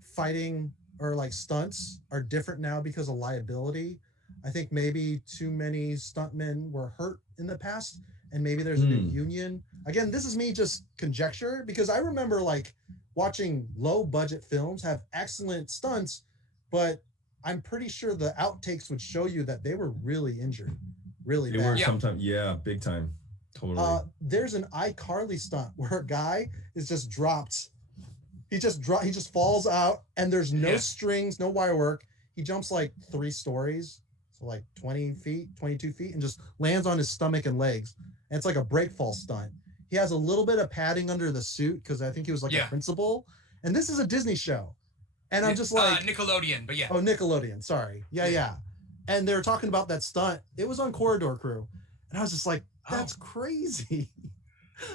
fighting or like stunts are different now because of liability. I think maybe too many stuntmen were hurt in the past, and maybe there's a new union. Again, this is me just conjecture because I remember like watching low budget films have excellent stunts, but I'm pretty sure the outtakes would show you that they were really injured, really They bad. were sometimes, yeah, big time. Totally. There's an iCarly stunt where a guy is just dropped. He just falls out, and there's no strings, no wire work. He jumps like 3 stories, so like 20 feet, 22 feet, and just lands on his stomach and legs. And it's like a break fall stunt. He has a little bit of padding under the suit because I think he was like a principal. And this is a Disney show. And I'm just like... Nickelodeon, but yeah. Oh, Nickelodeon, sorry. Yeah. And they were talking about that stunt. It was on Corridor Crew. And I was just like, that's crazy.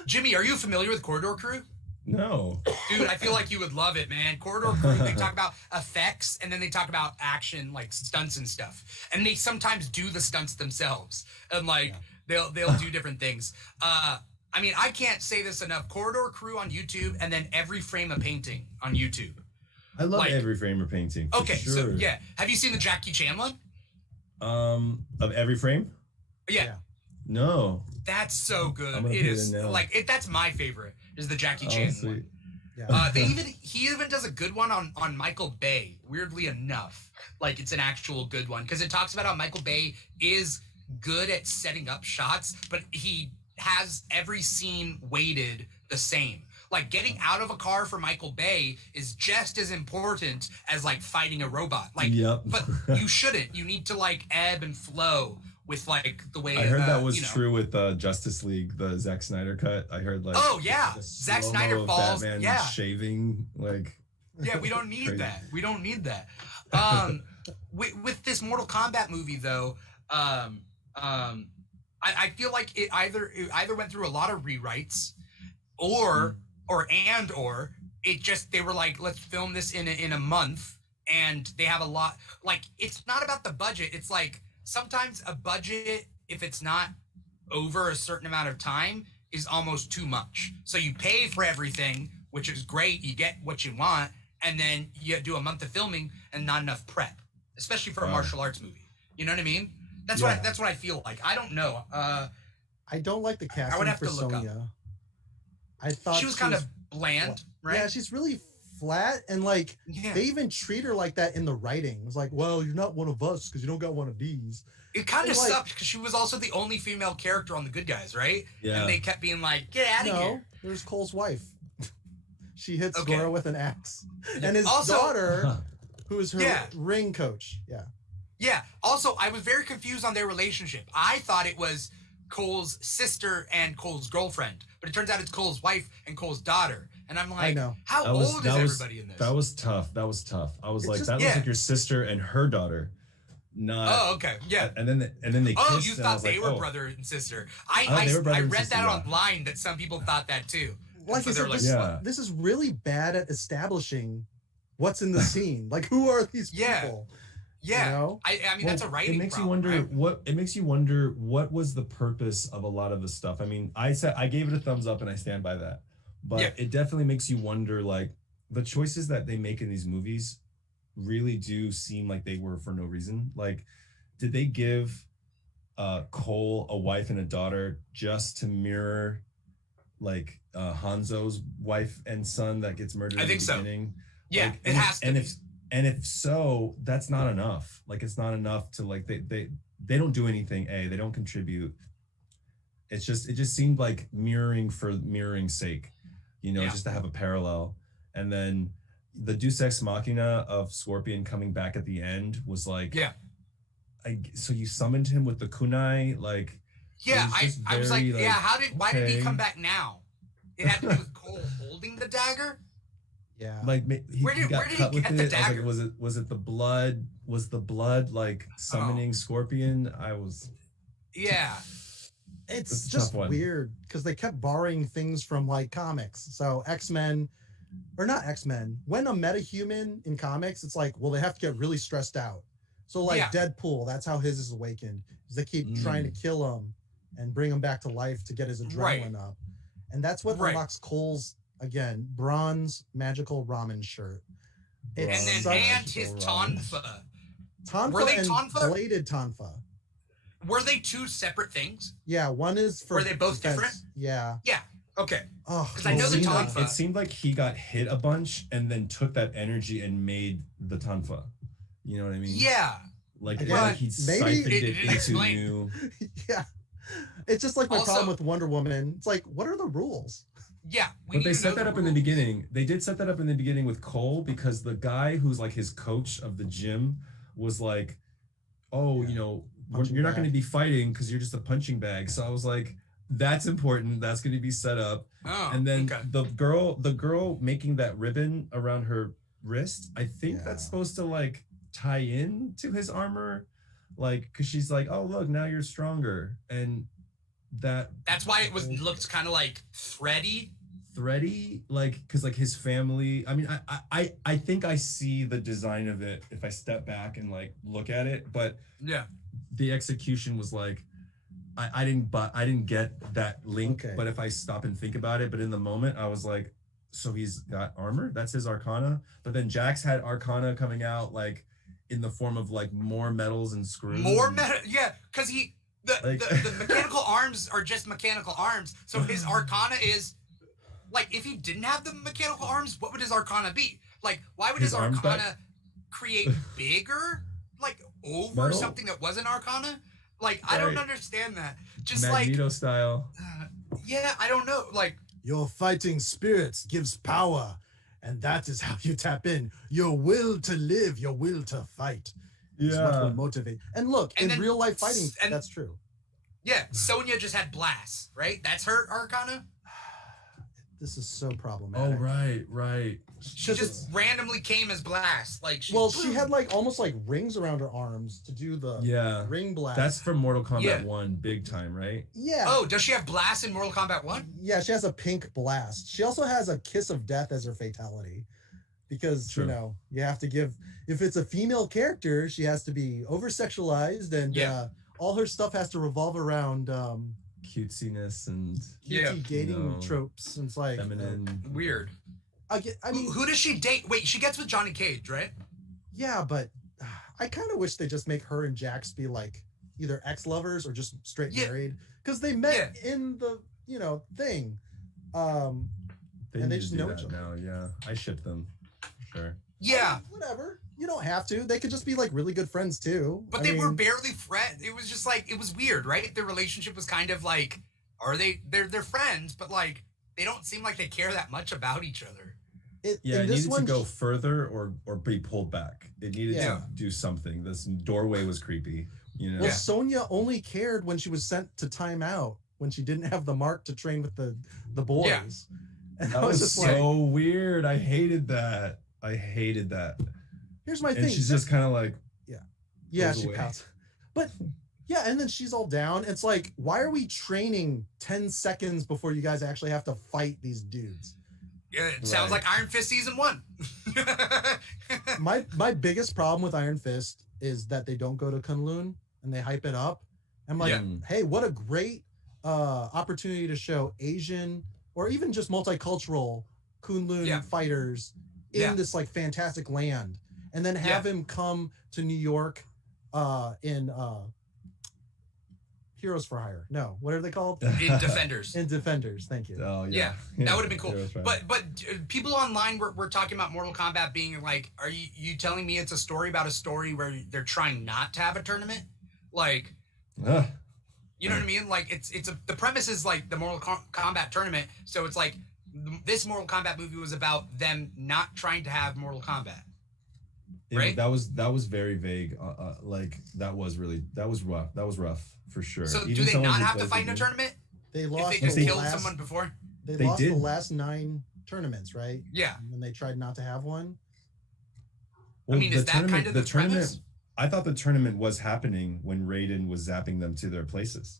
Jimmy, are you familiar with Corridor Crew? No. Dude, I feel like you would love it, man. Corridor Crew, they talk about effects, and then they talk about action, like stunts and stuff. And they sometimes do the stunts themselves. And like they'll do different things. I mean, I can't say this enough. Corridor Crew on YouTube, and then Every Frame a Painting on YouTube. I love Every Frame a Painting. Okay, sure. so yeah. Have you seen the Jackie Chan one? Of Every Frame? Yeah. No. That's so good. It is like that's my favorite. Is the Jackie Chan one. Yeah. He even does a good one on Michael Bay. Weirdly enough, like it's an actual good one because it talks about how Michael Bay is good at setting up shots, but he has every scene weighted the same. Like getting out of a car for Michael Bay is just as important as like fighting a robot. Like, but you shouldn't. You need to like ebb and flow with like the way. I heard that was true with Justice League, the Zack Snyder cut. I heard like Zack Snyder falls. Batman shaving like. Yeah, we don't need that. We don't need that. With this Mortal Kombat movie though, I feel like it either went through a lot of rewrites, or it just they were like, let's film this in a month, and they have a lot. Like it's not about the budget. It's like sometimes a budget, if it's not over a certain amount of time, is almost too much. So you pay for everything, which is great. You get what you want, and then you do a month of filming and not enough prep, especially for a martial arts movie. You know what I mean? That's what I feel like. I don't know. I don't like the casting I would have for to look Sonya. up. I thought she was kind of bland, right? Yeah, she's really flat, and like they even treat her like that in the writing. It's like, well, you're not one of us because you don't got one of these. It kind of sucked because she was also the only female character on The Good Guys, right? Yeah. And they kept being like, get out of here. There's Cole's wife. She hits Goro with an axe. And his daughter, who is her ring coach. Yeah. Yeah. Also, I was very confused on their relationship. I thought it was Cole's sister and Cole's girlfriend, but it turns out it's Cole's wife and Cole's daughter. And I'm like, how old is everybody in this? That was tough. I was like, that looks like your sister and her daughter. Not. Oh, okay. Yeah. And then they kissed. Oh, you thought they were brother and sister. I read that online that some people thought that too. Like I said, this is really bad at establishing what's in the scene. Like, who are these people? Yeah. You know? I mean, that's a writing It makes problem, it makes you wonder what was the purpose of a lot of the stuff. I mean, I gave it a thumbs up and I stand by that. But it definitely makes you wonder, like, the choices that they make in these movies really do seem like they were for no reason. Like, did they give Cole a wife and a daughter just to mirror like Hanzo's wife and son that gets murdered at the beginning? Yeah, like, it has to. And if so, that's not enough. Like, it's not enough to like they don't do anything. They don't contribute. It just seemed like mirroring for mirroring's sake, just to have a parallel. And then the Deus Ex Machina of Scorpion coming back at the end was like, so you summoned him with the kunai, like. Yeah, I was like, why did he come back now? It had to do with Cole holding the dagger. Yeah. Like where did he get the dagger? Like, was it the blood? Was the blood like summoning Scorpion? Yeah. It's just weird because they kept borrowing things from like comics. So X-Men, or not X-Men, when a metahuman in comics, it's like, well, they have to get really stressed out. So like Deadpool, that's how his is awakened. Is they keep trying to kill him and bring him back to life to get his adrenaline up. And that's what unlocks Cole's, again, bronze magical ramen shirt. And his tonfa. Tonfa and Tonfa? Bladed Tonfa. Were they two separate things? Yeah, one is for Were they both defense. different? Yeah. Yeah. Okay. Oh, Because I know the It tonfa. seemed like he got hit a bunch and then took that energy and made the tonfa. You know what I mean? Yeah. Like, Again, like he maybe siphoned it it didn't into explain. new. yeah. It's just like my Also- problem with Wonder Woman. It's like, what are the rules? Yeah. But they set that up in the rules. beginning. They did set that up in the beginning with Cole because the guy who's like his coach of the gym was like, oh, Yeah. you know, Punching you're not going bag. to be fighting because you're just a punching bag. So I was like, that's important. That's going to be set up. Oh, And then okay. the girl making that ribbon around her wrist, I think that's supposed to like tie in to his armor, like because she's like, oh look, now you're stronger, and That's why it looked kind of like thready. like because like his family. I mean, I think I see the design of it if I step back and like look at it, but Yeah. the execution was like I didn't get that link. Okay. But if I stop and think about it, but in the moment I was like, so he's got armor, that's his arcana. But then Jax had arcana coming out like in the form of like more metals and screws. More metal. Yeah. Because Like- the mechanical arms are just mechanical arms. So his arcana is like, if he didn't have the mechanical arms, what would his arcana be? Like, why would his His arms arcana back? create bigger, like over Metal? something that wasn't arcana? Like, I don't Right. understand that. Just Magneto style. yeah, I don't know. Like, Your fighting spirits gives power, and that is how you tap in. Your will to live, your will to fight. Is what will motivate. And look, And in then- real life fighting, and- that's true. yeah, Sonya just had blasts, right? That's her arcana. This is so Oh problematic. right. She just randomly came as blast. Like, She had like almost like rings around her arms to do the Yeah. ring blast. That's from Mortal Kombat Yeah. 1, big time, right? yeah. Oh, does she have blast in Mortal Kombat 1? Yeah, she has a pink blast. She also has a kiss of death as her fatality. Because, True. you know, you have to give, if it's a female character, she has to be over sexualized and Yeah. all her stuff has to revolve around Cutesiness and Yeah. cutesy gating No. tropes. And it's like, feminine. Weird. I mean, Who does she date? Wait, she gets with Johnny Cage, right? yeah, but I kind of wish they just make her and Jax be like either ex-lovers or just straight Yeah. married. Because they met in the, thing. They And they need just to do know each that other. now. Yeah, I ship them. Sure. Yeah, Whatever. You don't have to. They could just be like really good friends too. but I they were mean, barely friends. It was just like, it was weird, right? Their relationship was kind of like, they're friends, but like they don't seem like they care that much about each other. Yeah, in it this needed one, to go further or be pulled back. It needed Yeah. to do something. This doorway was creepy. You know. Well, Sonya only cared when she was sent to timeout when she didn't have the mark to train with the boys. Yeah. And That I was was just like, so weird. I hated that. here's my And thing. she's just kind of like, yeah, goes she away. pouts. But yeah, and then she's all down. It's like, why are we training 10 seconds before you guys actually have to fight these dudes? Yeah, it sounds Right. like Iron Fist season 1. My biggest problem with Iron Fist is that they don't go to Kunlun and they hype it up. I'm like, Yeah. hey, what a great opportunity to show Asian or even just multicultural Kunlun Yeah. fighters in Yeah. this like fantastic land, and then have him come to New York in Heroes for Hire. No, what are they called? in Defenders. In Defenders. Thank you. oh Yeah, yeah, that would have been cool. Heroes, right. But people online were talking about Mortal Kombat being like, are you telling me it's a story about a story where they're trying not to have a tournament? Like, Ugh. you know what I mean? Like, the premise is like the Mortal Kombat tournament. So it's like this Mortal Kombat movie was about them not trying to have Mortal Kombat. Right? That was very vague. Like that was rough. That was rough for sure. So do Even they someone not who have to plays fight in the a game- tournament They if lost they just the killed last, someone before? They They lost the did. last 9 tournaments, right? Yeah. When they tried not to have one. I mean, is the that tournament- kind of the tournament? premise? I thought the tournament was happening when Raiden was zapping them to their places.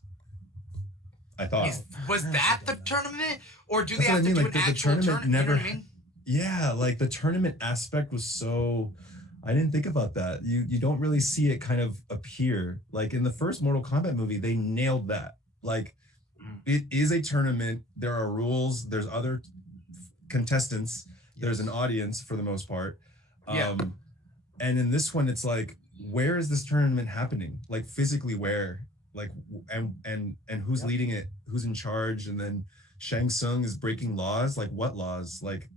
I thought. Was that the tournament, or do they That's what have I to mean, do like, an the actual tournament tournament? You know never- what I mean? Yeah, like the tournament aspect was so. I didn't think about that. You don't really see it kind of appear. Like in the first Mortal Kombat movie, they nailed that. Like it is a tournament. There are rules. There's other contestants. There's an audience for the most part. Yeah. And in this one, it's like, where is this tournament happening? Like physically where? Like and who's Yep. leading it? Who's in charge? And then Shang Tsung is breaking laws. Like what laws? Like,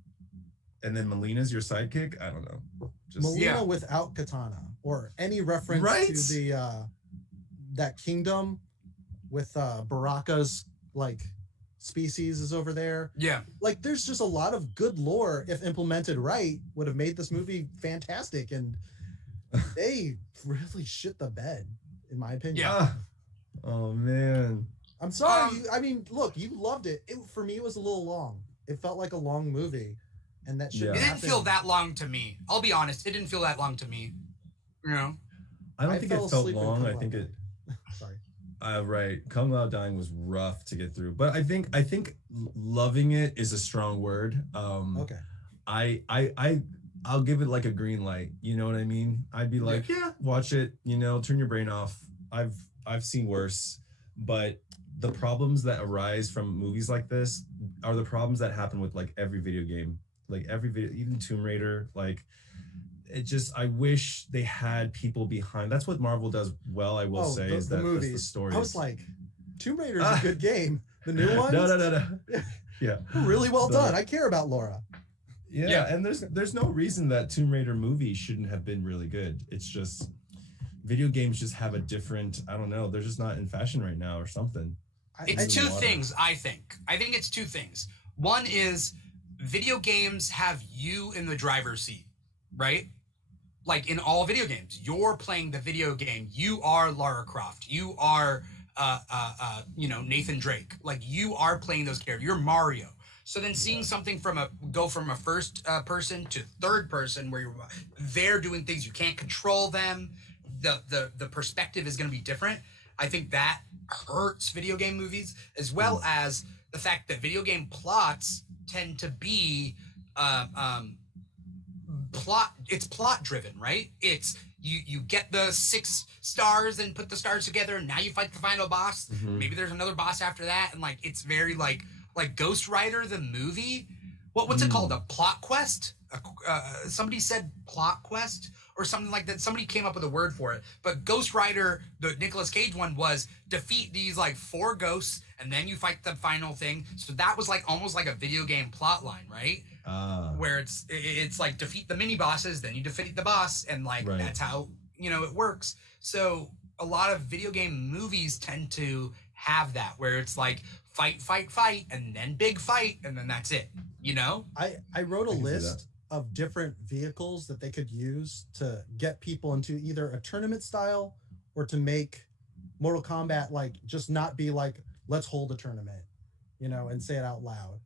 and then Melina's your sidekick. I don't know. Just Melina without katana or any reference to the that kingdom with Baraka's like species is over there. Yeah. Like there's just a lot of good lore if implemented right would have made this movie fantastic, and they really shit the bed in my opinion. Yeah. Oh man. I'm sorry. I mean, look, you loved it. For me, it was a little long. It felt like a long movie, and that shouldn't It didn't happen. feel that long to me. I'll be honest. It didn't feel that long to me. You know? I don't think it felt long. I think it. Sorry. Right. Kung Lao dying was rough to get through, but I think loving it is a strong word. Okay. I'll give it like a green light. You know what I mean? I'd be like, yeah, watch it. You know, turn your brain off. I've seen worse, but the problems that arise from movies like this are the problems that happen with like every video game, like every video, even Tomb Raider. Like, it just, I wish they had people behind. That's what Marvel does well. I will say is that movies. That's the story. I was like, Tomb Raider is a good game. The new one. No. Yeah. Really well done. I care about Laura. Yeah, and there's no reason that Tomb Raider movie shouldn't have been really good. It's just video games just have a different, I don't know, they're just not in fashion right now or something. It's two things, I think. I think it's two things. One is video games have you in the driver's seat, right? Like in all video games, you're playing the video game. You are Lara Croft. You are, Nathan Drake. Like you are playing those characters. You're Mario. So then seeing something go from a first person to third person where they're doing things, you can't control them. The perspective is going to be different. I think that hurts video game movies, as well as the fact that video game plots tend to be plot driven, right? It's you get the 6 stars and put the stars together, and now you fight the final boss. Maybe there's another boss after that, and like it's very like Ghost Rider the movie. What's it called? A plot quest? Somebody said plot quest or something like that. Somebody came up with a word for it. But Ghost Rider, the Nicolas Cage one, was defeat these like 4 ghosts and then you fight the final thing. So that was like almost like a video game plot line, right? Where it's like defeat the mini bosses, then you defeat the boss, and like that's how it works. So a lot of video game movies tend to have that where it's like fight, and then big fight, and then that's it. I wrote a list of different vehicles that they could use to get people into either a tournament style or to make Mortal Kombat like just not be like, let's hold a tournament, and say it out loud.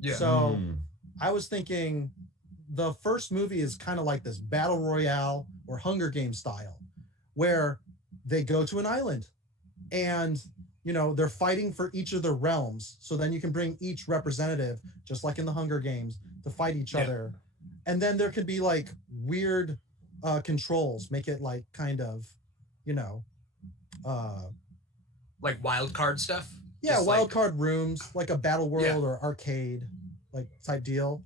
Yeah. So I was thinking the first movie is kind of like this battle royale or Hunger Games style where they go to an island and they're fighting for each of the realms. So then you can bring each representative, just like in the Hunger Games, to fight each other. And then there could be like weird controls, make it like kind of, like wild card stuff. Yeah, just wild card rooms, like a battle world or arcade, like type deal.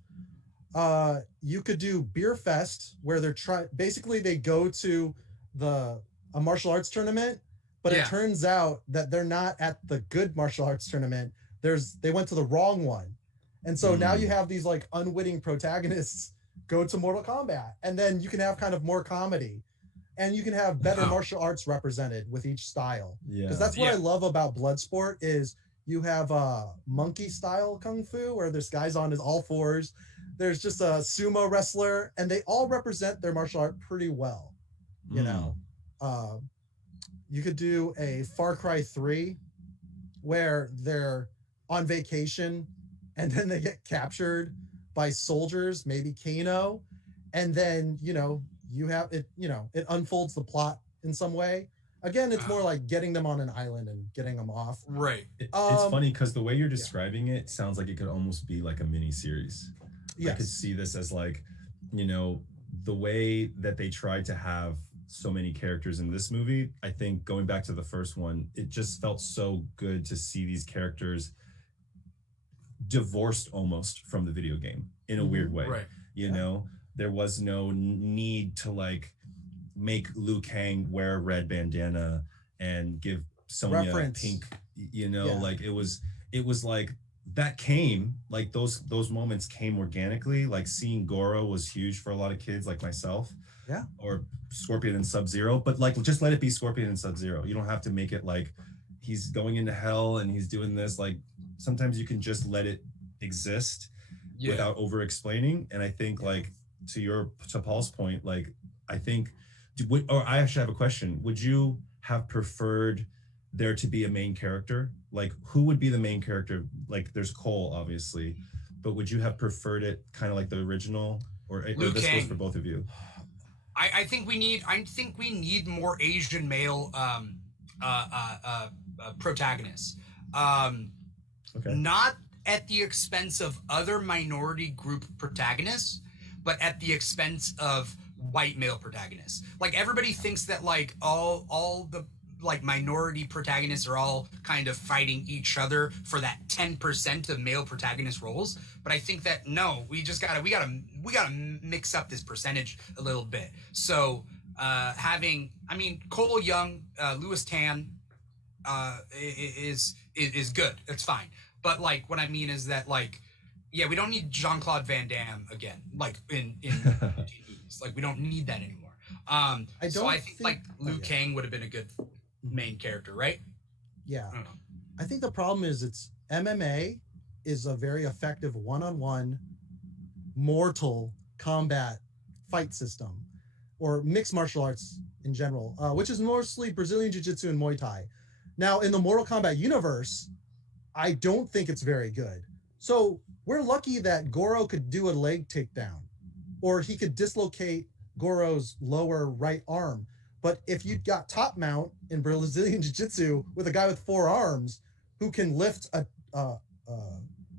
You could do Beer Fest, where basically they go to a martial arts tournament. But it turns out that they're not at the good martial arts tournament. They went to the wrong one. And so now you have these like unwitting protagonists go to Mortal Kombat. And then you can have kind of more comedy. And you can have better martial arts represented with each style. Because that's what I love about Bloodsport is you have a monkey style kung fu where there's guys on his all fours. There's just a sumo wrestler. And they all represent their martial art pretty well. You could do a Far Cry 3 where they're on vacation and then they get captured by soldiers, maybe Kano. And then, you have it, it unfolds the plot in some way. Again, it's more like getting them on an island and getting them off. Right. It's funny because the way you're describing it sounds like it could almost be like a mini series. Yes. I could see this as like, the way that they tried to have so many characters in this movie. I think going back to the first one, it just felt so good to see these characters divorced almost from the video game in a weird way. Right. There was no need to like make Liu Kang wear a red bandana and give Sonya pink, like it was like that came, like those moments came organically. Like seeing Goro was huge for a lot of kids like myself. Yeah. Or Scorpion and Sub-Zero, but like just let it be Scorpion and Sub-Zero. You don't have to make it like he's going into hell and he's doing this. Like sometimes you can just let it exist without over explaining. And I think like to Paul's point, like I think or I actually have a question. Would you have preferred there to be a main character? Like who would be the main character? Like there's Cole obviously, but would you have preferred it kind of like the original, or this goes for both of you? I think we need more Asian male protagonists. Okay. Not at the expense of other minority group protagonists, but at the expense of white male protagonists. Like everybody thinks that like all the like minority protagonists are all kind of fighting each other for that 10% of male protagonist roles, but I think that no, we gotta mix up this percentage a little bit. So Cole Young, Louis Tan is good. That's fine. But like what I mean is that like, yeah, we don't need Jean-Claude Van Damme again, like in movies. Like we don't need that anymore. I think like Liu Kang would have been a good main character, right? Yeah. I think the problem is it's MMA is a very effective one-on-one Mortal Kombat fight system, or mixed martial arts in general, which is mostly Brazilian Jiu-Jitsu and Muay Thai. Now, in the Mortal Kombat universe, I don't think it's very good. So we're lucky that Goro could do a leg takedown, or he could dislocate Goro's lower right arm. But if you got top mount in Brazilian Jiu-Jitsu with a guy with 4 arms who can lift a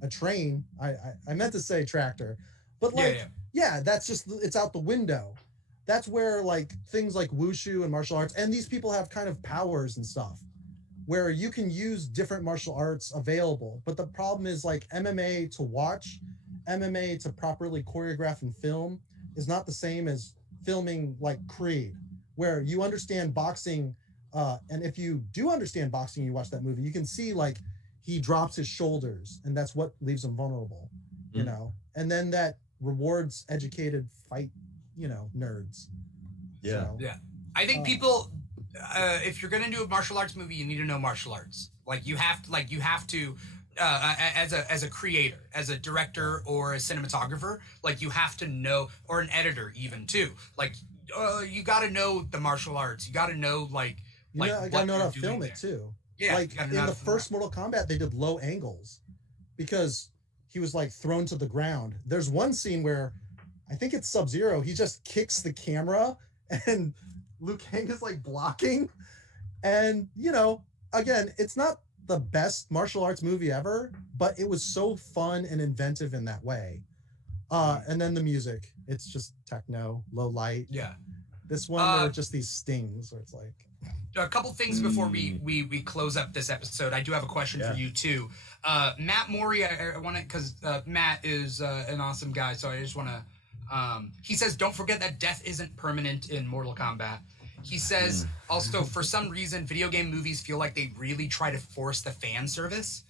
train, I meant to say tractor, but like, that's just, it's out the window. That's where like things like wushu and martial arts, and these people have kind of powers and stuff where you can use different martial arts available. But the problem is like MMA to watch, MMA to properly choreograph and film is not the same as filming like Creed, where you understand boxing. And if you do understand boxing, you watch that movie, you can see like he drops his shoulders and that's what leaves him vulnerable, you know? And then that rewards educated fight, nerds. Yeah. So, yeah. I think people, if you're going to do a martial arts movie, you need to know martial arts. You have to, as a creator, as a director or a cinematographer, like you have to know, or an editor even too, like, you got to know the martial arts. You got to know I got to know how to film it too. Yeah, like in the first Mortal Kombat, they did low angles because he was like thrown to the ground. There's one scene where I think it's Sub-Zero. He just kicks the camera and Liu Kang is like blocking. And again, it's not the best martial arts movie ever, but it was so fun and inventive in that way. And then the music, it's just techno, low light. Yeah. This one, there are just these stings where it's like. A couple things before we close up this episode. I do have a question for you too. Matt Morey, I want to, because Matt is an awesome guy, so I just want to, he says, don't forget that death isn't permanent in Mortal Kombat. He says, also, for some reason, video game movies feel like they really try to force the fan service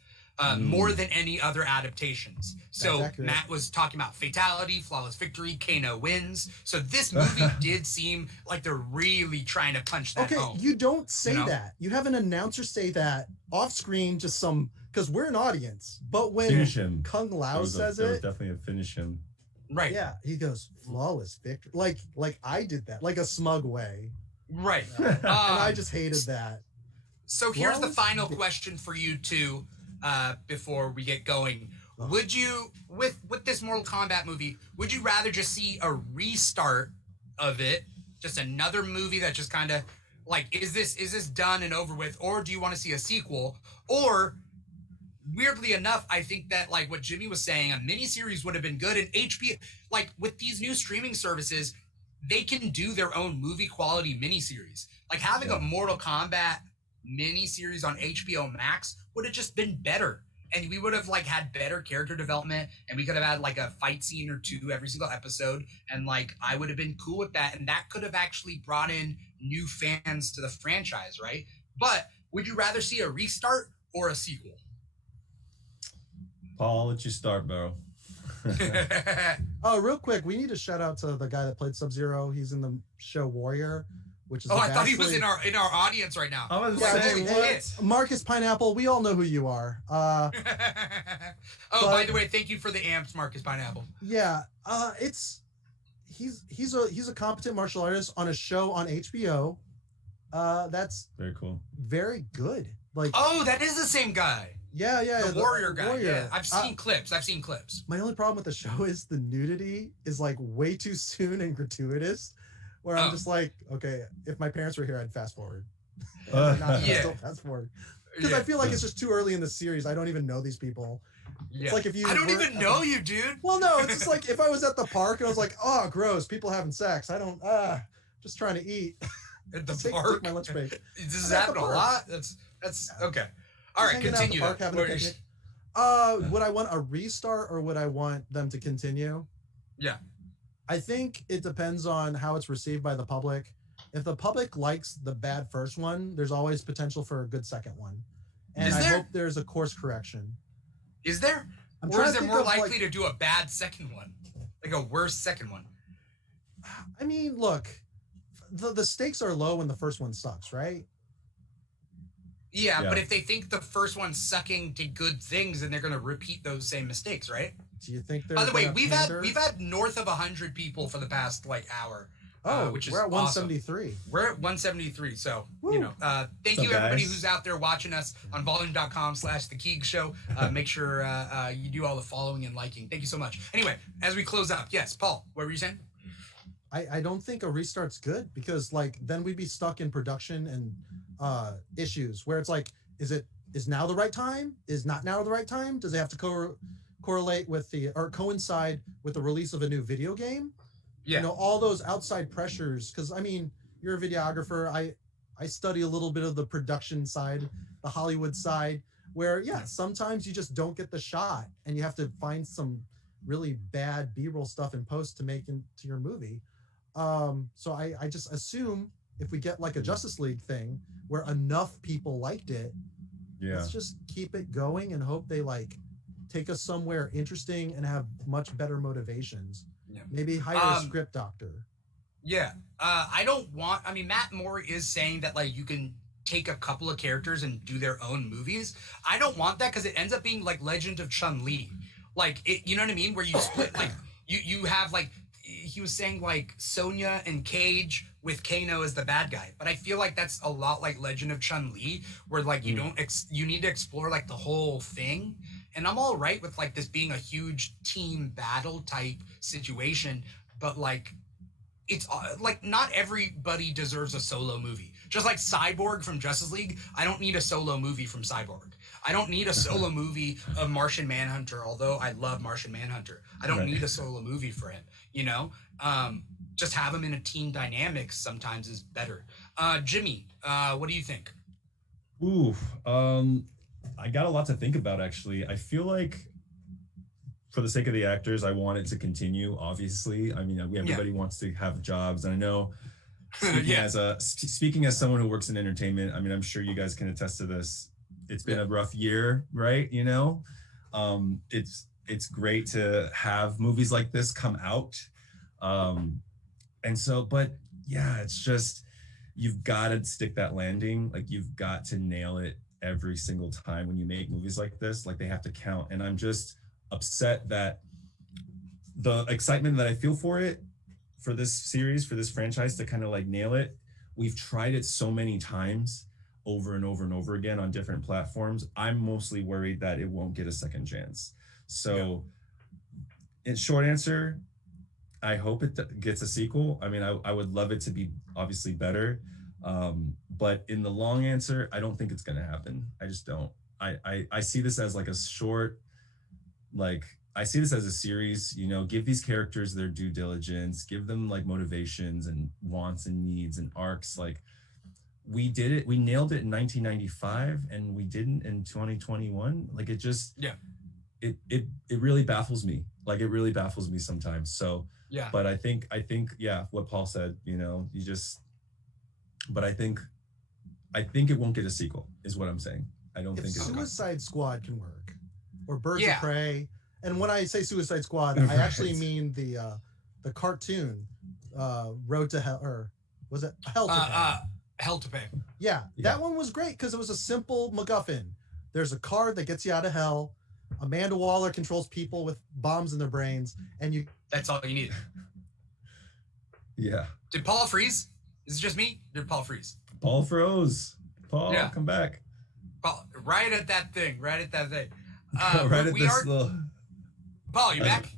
more than any other adaptations. So Matt was talking about fatality, flawless victory, Kano wins. So this movie did seem like they're really trying to punch that home. Okay, you don't say that. You have an announcer say that off screen, just because we're an audience. But when Kung Lao says it, definitely a finish him. Right. Yeah, he goes flawless victory, like I did that, like a smug way. Right. And I just hated that. So here's the final question for you two, before we get going. Would you, with this Mortal Kombat movie, would you rather just see a restart of it, just another movie that just kind of like, is this done and over with, or do you want to see a sequel? Or weirdly enough, I think that like what Jimmy was saying, a miniseries would have been good. And HBO, like with these new streaming services, they can do their own movie quality miniseries. Like having a Mortal Kombat miniseries on HBO Max would have just been better. And we would have like had better character development, and we could have had like a fight scene or two every single episode. And like, I would have been cool with that. And that could have actually brought in new fans to the franchise, right? But would you rather see a restart or a sequel? Paul, I'll let you start, bro. Oh, real quick, we need to shout out to the guy that played Sub-Zero. He's in the show Warrior, which is I thought he was in our audience right now. I was saying, what? Marcus Pineapple. We all know who you are. By the way, thank you for the amps, Marcus Pineapple. Yeah, he's a competent martial artist on a show on HBO. That's very cool. Very good. Like, oh, that is the same guy. Yeah, the Warrior guy. Warrior. Yeah, I've seen clips. My only problem with the show is the nudity is like way too soon and gratuitous. Where I'm just like, okay, if my parents were here, I'd fast forward. Still fast forward because I feel like it's just too early in the series. I don't even know these people. Yeah. It's like if you I don't even know you, dude. Well, no, it's just like if I was at the park and I was like, oh, gross, people having sex. I don't. Just trying to eat. At the park. Take my lunch break. Does this happen a lot? That's okay. All right, continue. Would I want a restart or would I want them to continue? Yeah. I think it depends on how it's received by the public. If the public likes the bad first one, there's always potential for a good second one. And I hope there's a course correction. Is there? Or is there more likely to do a bad second one? Like a worse second one? I mean, look, the stakes are low when the first one sucks, right? Yeah, but if they think the first one's sucking to good things, then they're going to repeat those same mistakes, right? Do you think? By the way, we've had north of 100 people for the past hour. Which is we're at 173. Awesome. We're at 173. So thank you everybody who's out there watching us on volume.com/The Keeg Show. Make sure you do all the following and liking. Thank you so much. Anyway, as we close out, yes, Paul, what were you saying? I don't think a restart's good because then we'd be stuck in production and issues where it's like, is now the right time? Is not now the right time? Does it have to correlate with or coincide with the release of a new video game? Yeah. All those outside pressures. Because I mean, you're a videographer. I study a little bit of the production side, the Hollywood side, where sometimes you just don't get the shot and you have to find some really bad B-roll stuff in post to make into your movie. So I just assume if we get like a Justice League thing where enough people liked it, let's just keep it going and hope they take us somewhere interesting and have much better motivations. Yeah. Maybe hire a script doctor. Yeah. Matt Moore is saying that you can take a couple of characters and do their own movies. I don't want that because it ends up being like Legend of Chun-Li. You know what I mean? Where you split you have he was saying Sonya and Cage with Kano as the bad guy, but I feel like that's a lot like Legend of Chun-Li, where you need to explore the whole thing. And I'm all right with this being a huge team battle type situation, but it's not everybody deserves a solo movie. Just like Cyborg from Justice League, I don't need a solo movie from Cyborg. I don't need a solo movie of Martian Manhunter, although I love Martian Manhunter. I don't need a solo movie for him, just have him in a team dynamic sometimes is better. Jimmy, what do you think? I got a lot to think about, actually. I feel like for the sake of the actors, I want it to continue, obviously. I mean, everybody wants to have jobs. And I know speaking as someone who works in entertainment, I mean, I'm sure you guys can attest to this. It's been a rough year, right? It's great to have movies like this come out. It's just, you've got to stick that landing. You've got to nail it every single time when you make movies like this. They have to count. And I'm just upset that the excitement that I feel for this series, for this franchise to kind of nail it, we've tried it so many times over and over and over again on different platforms. I'm mostly worried that it won't get a second chance. So in short answer, I hope it gets a sequel. I mean, I would love it to be obviously better. But in the long answer, I don't think it's going to happen. I just don't. I see this as a short, I see this as a series, give these characters their due diligence, give them motivations and wants and needs and arcs. We did it. We nailed it in 1995 and we didn't in 2021. It really baffles me. It really baffles me sometimes. So, but I think, what Paul said, but I think it won't get a sequel is what I'm saying. I don't think Suicide Squad can work. or Birds of Prey. And when I say Suicide Squad, I actually mean the cartoon, Road to Hell, or was it Hell to Pay? Hell to Pay. Yeah, that one was great because it was a simple MacGuffin. There's a card that gets you out of hell. Amanda Waller controls people with bombs in their brains, and you. That's all you need. Yeah. Did Paul freeze? Is it just me? Did Paul freeze? Paul froze. Paul, come back. Paul, right at that thing. Right at that thing. Right at this little. Paul, you back?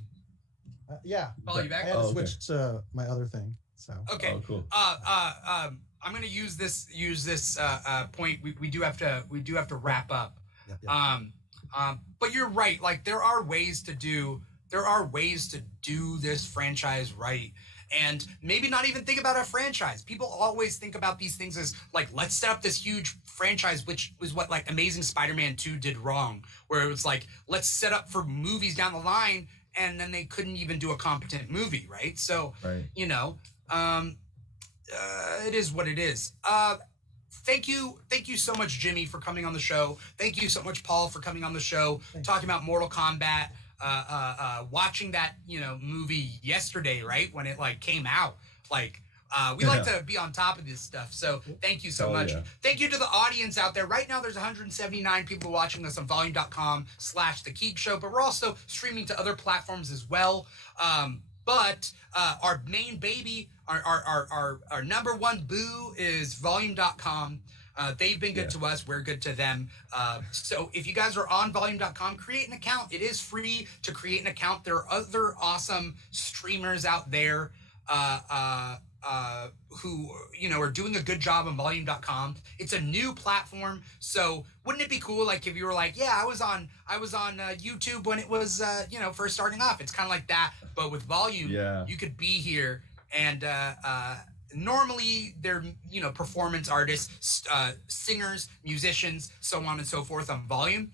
Yeah. Paul, you back? I had to switch to my other thing. So. Okay. Oh, cool. I'm gonna use this point. We do have to wrap up. Yeah. But you're right. Like there are ways to do this franchise right. And maybe not even think about a franchise. People always think about these things as like, let's set up this huge franchise, which was what like Amazing Spider-Man 2 did wrong, where it was like, let's set up for movies down the line, and then they couldn't even do a competent movie, right? So, you know, it is what it is. Thank you so much, Jimmy, for coming on the show. Thank you so much, Paul, for coming on the show, talking about Mortal Kombat. Watching that, you know, movie yesterday, right? When it like came out, like, we like to be on top of this stuff. So thank you so much. Yeah. Thank you to the audience out there. Right now, there's 179 people watching us on volume.com/The Keeg Show, but we're also streaming to other platforms as well. But our main baby, our number one boo is volume.com. They've been good to us. We're good to them. So if you guys are on volume.com, create an account. It is free to create an account. There are other awesome streamers out there who, you know, are doing a good job on volume.com. It's a new platform. So wouldn't it be cool, like, if you were like, yeah, I was on YouTube when it was, you know, first starting off. It's kind of like that. But with Volume, you could be here and normally they're, you know, performance artists, singers, musicians, so on and so forth on Volume.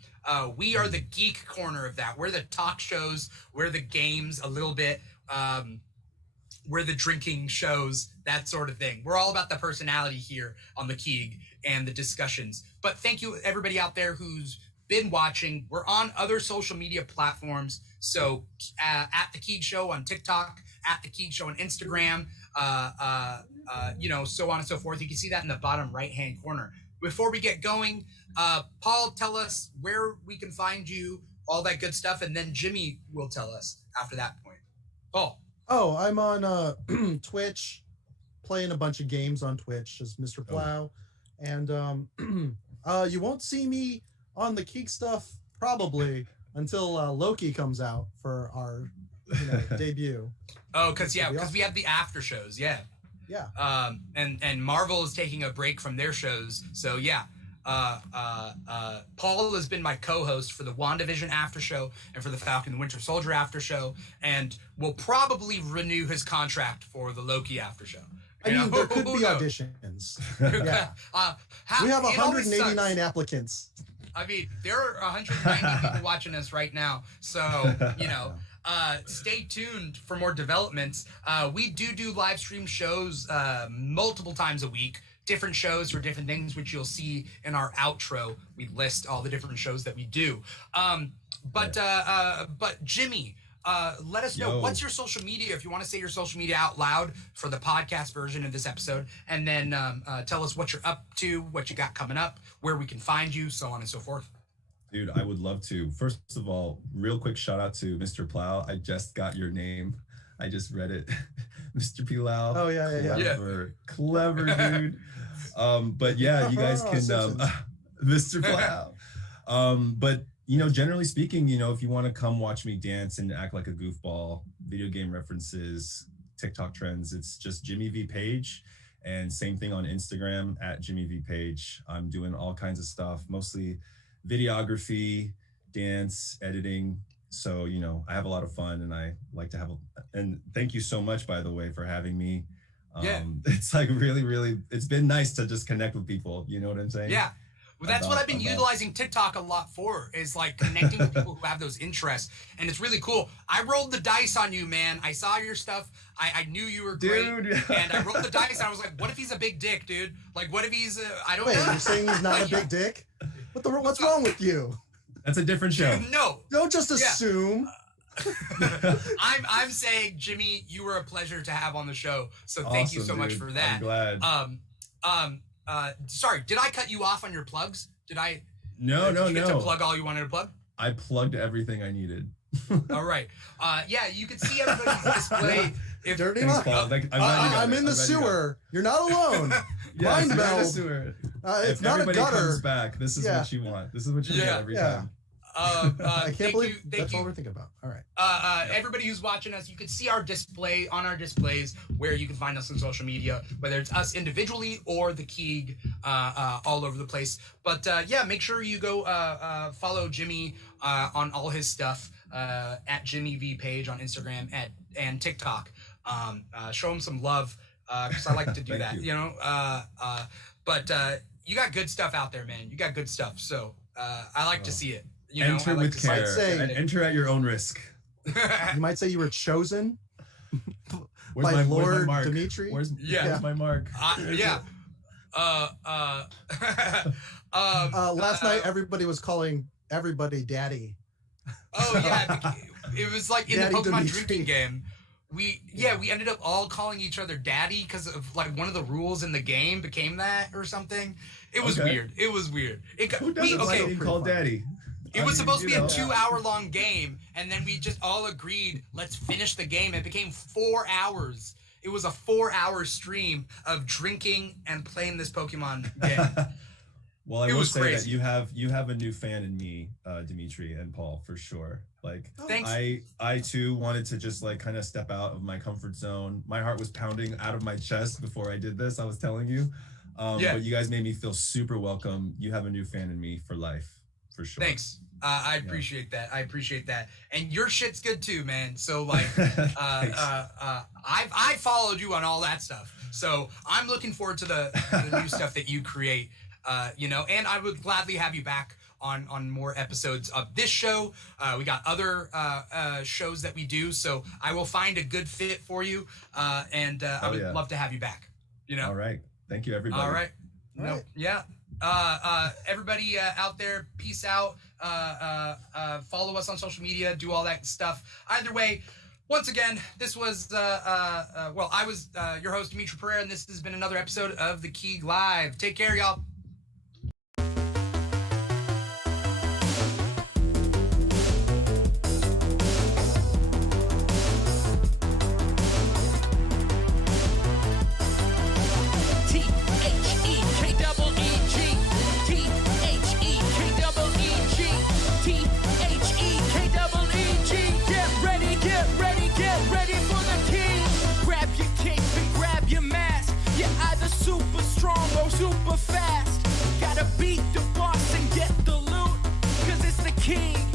We are the geek corner of that. We're the talk shows. We're the games a little bit. We're the drinking shows, that sort of thing. We're all about the personality here on the Keeg and the discussions. But thank you, everybody out there who's been watching. We're on other social media platforms. So at the Keeg Show on TikTok, at the Keeg Show on Instagram, you know, so on and so forth. You can see that in the bottom right-hand corner. Before we get going, Paul, tell us where we can find you, all that good stuff, and then Jimmy will tell us after that point. Paul. Oh, I'm on Twitch, playing a bunch of games on Twitch as Mr. Plow. And you won't see me on the Keeg stuff probably until Loki comes out for our debut. Oh, because we have the after shows, yeah. And Marvel is taking a break from their shows, so yeah. Paul has been my co-host for the WandaVision after show and for the Falcon and Winter Soldier after show, and will probably renew his contract for the Loki after show. I mean, there could be auditions. Yeah. We have 189 applicants. I mean, there are 190 people watching us right now, so you know. Stay tuned for more developments. We do live stream shows multiple times a week, different shows for different things, which you'll see in our outro. We list all the different shows that we do. But Jimmy, let us know what's your social media, if you want to say your social media out loud for the podcast version of this episode, and then tell us what you're up to, what you got coming up, where we can find you, so on and so forth. Dude, I would love to. First of all, real quick shout out to Mr. Plow. I just got your name. I just read it. Mr. Plow. Oh, yeah. Clever dude. But yeah, you guys can, Mr. Plow. But, you know, generally speaking, you know, if you want to come watch me dance and act like a goofball, video game references, TikTok trends, it's just Jimmy V Page. And same thing on Instagram at Jimmy V Page. I'm doing all kinds of stuff, mostly videography, dance, editing. So, you know, I have a lot of fun, and I like to and thank you so much, by the way, for having me. It's like really, it's been nice to just connect with people. You know what I'm saying? Yeah. Well, that's what I've been utilizing TikTok a lot for, is like connecting with people who have those interests. And it's really cool. I rolled the dice on you, man. I saw your stuff. I knew you were great. And I rolled the dice, and I was like, what if he's a big dick, dude? Like, what if he's, I don't know. Wait, you're saying he's not a big dick? What's wrong with you? That's a different show. No. Don't just assume. I'm saying, Jimmy, you were a pleasure to have on the show. So thank you so much for that. I'm glad. Sorry, did I cut you off on your plugs? Did I? No. Did you get to plug all you wanted to plug? I plugged everything I needed. All right. Yeah, you can see everybody's display. If Dirty Thanks, Paul. I'm in the sewer. You're not alone. Yes, Mind meld. If not everybody a gutter. comes back, this is what you want. This is what you get every time. I can't believe that's all we're thinking about. All right. Everybody who's watching us, you can see our display on our displays where you can find us on social media, whether it's us individually or the Keeg all over the place. But yeah, make sure you go follow Jimmy on all his stuff at Jimmy V page on Instagram and TikTok. Show him some love because I like to do that. You know. But you got good stuff out there, man. You got good stuff. So I like to see it. You know, enter with care and enter at your own risk. You might say you were chosen by Lord mark? Dimitri. Where's my mark? Last night, everybody was calling everybody daddy. Oh yeah, it was like in Daddy the Pokemon Dimitri. drinking game. We ended up all calling each other daddy because of like one of the rules in the game became that or something. It was weird. It was weird. Who doesn't like being called daddy? It was supposed to be a 2-hour-long game, and then we just all agreed, let's finish the game. It became 4 hours. It was a 4-hour stream of drinking and playing this Pokemon game. Well, I will say crazy. that you have a new fan in me, Dimitri and Paul, for sure. Like, thanks. I too wanted to just like kind of step out of my comfort zone. My heart was pounding out of my chest before I did this. I was telling you, but you guys made me feel super welcome. You have a new fan in me for life, for sure. Thanks. I appreciate that. I appreciate that. And your shit's good too, man. So like, I followed you on all that stuff. So I'm looking forward to the new stuff that you create. You know, and I would gladly have you back on more episodes of this show. We got other shows that we do, so I will find a good fit for you, and I would love to have you back. You know. All right. Thank you, everybody. All right. Yeah. Everybody out there, peace out. Follow us on social media. Do all that stuff. Either way. Once again, this was, I was your host, Dimitri Pereira, and this has been another episode of the Keeg Live. Take care, y'all. Super fast, gotta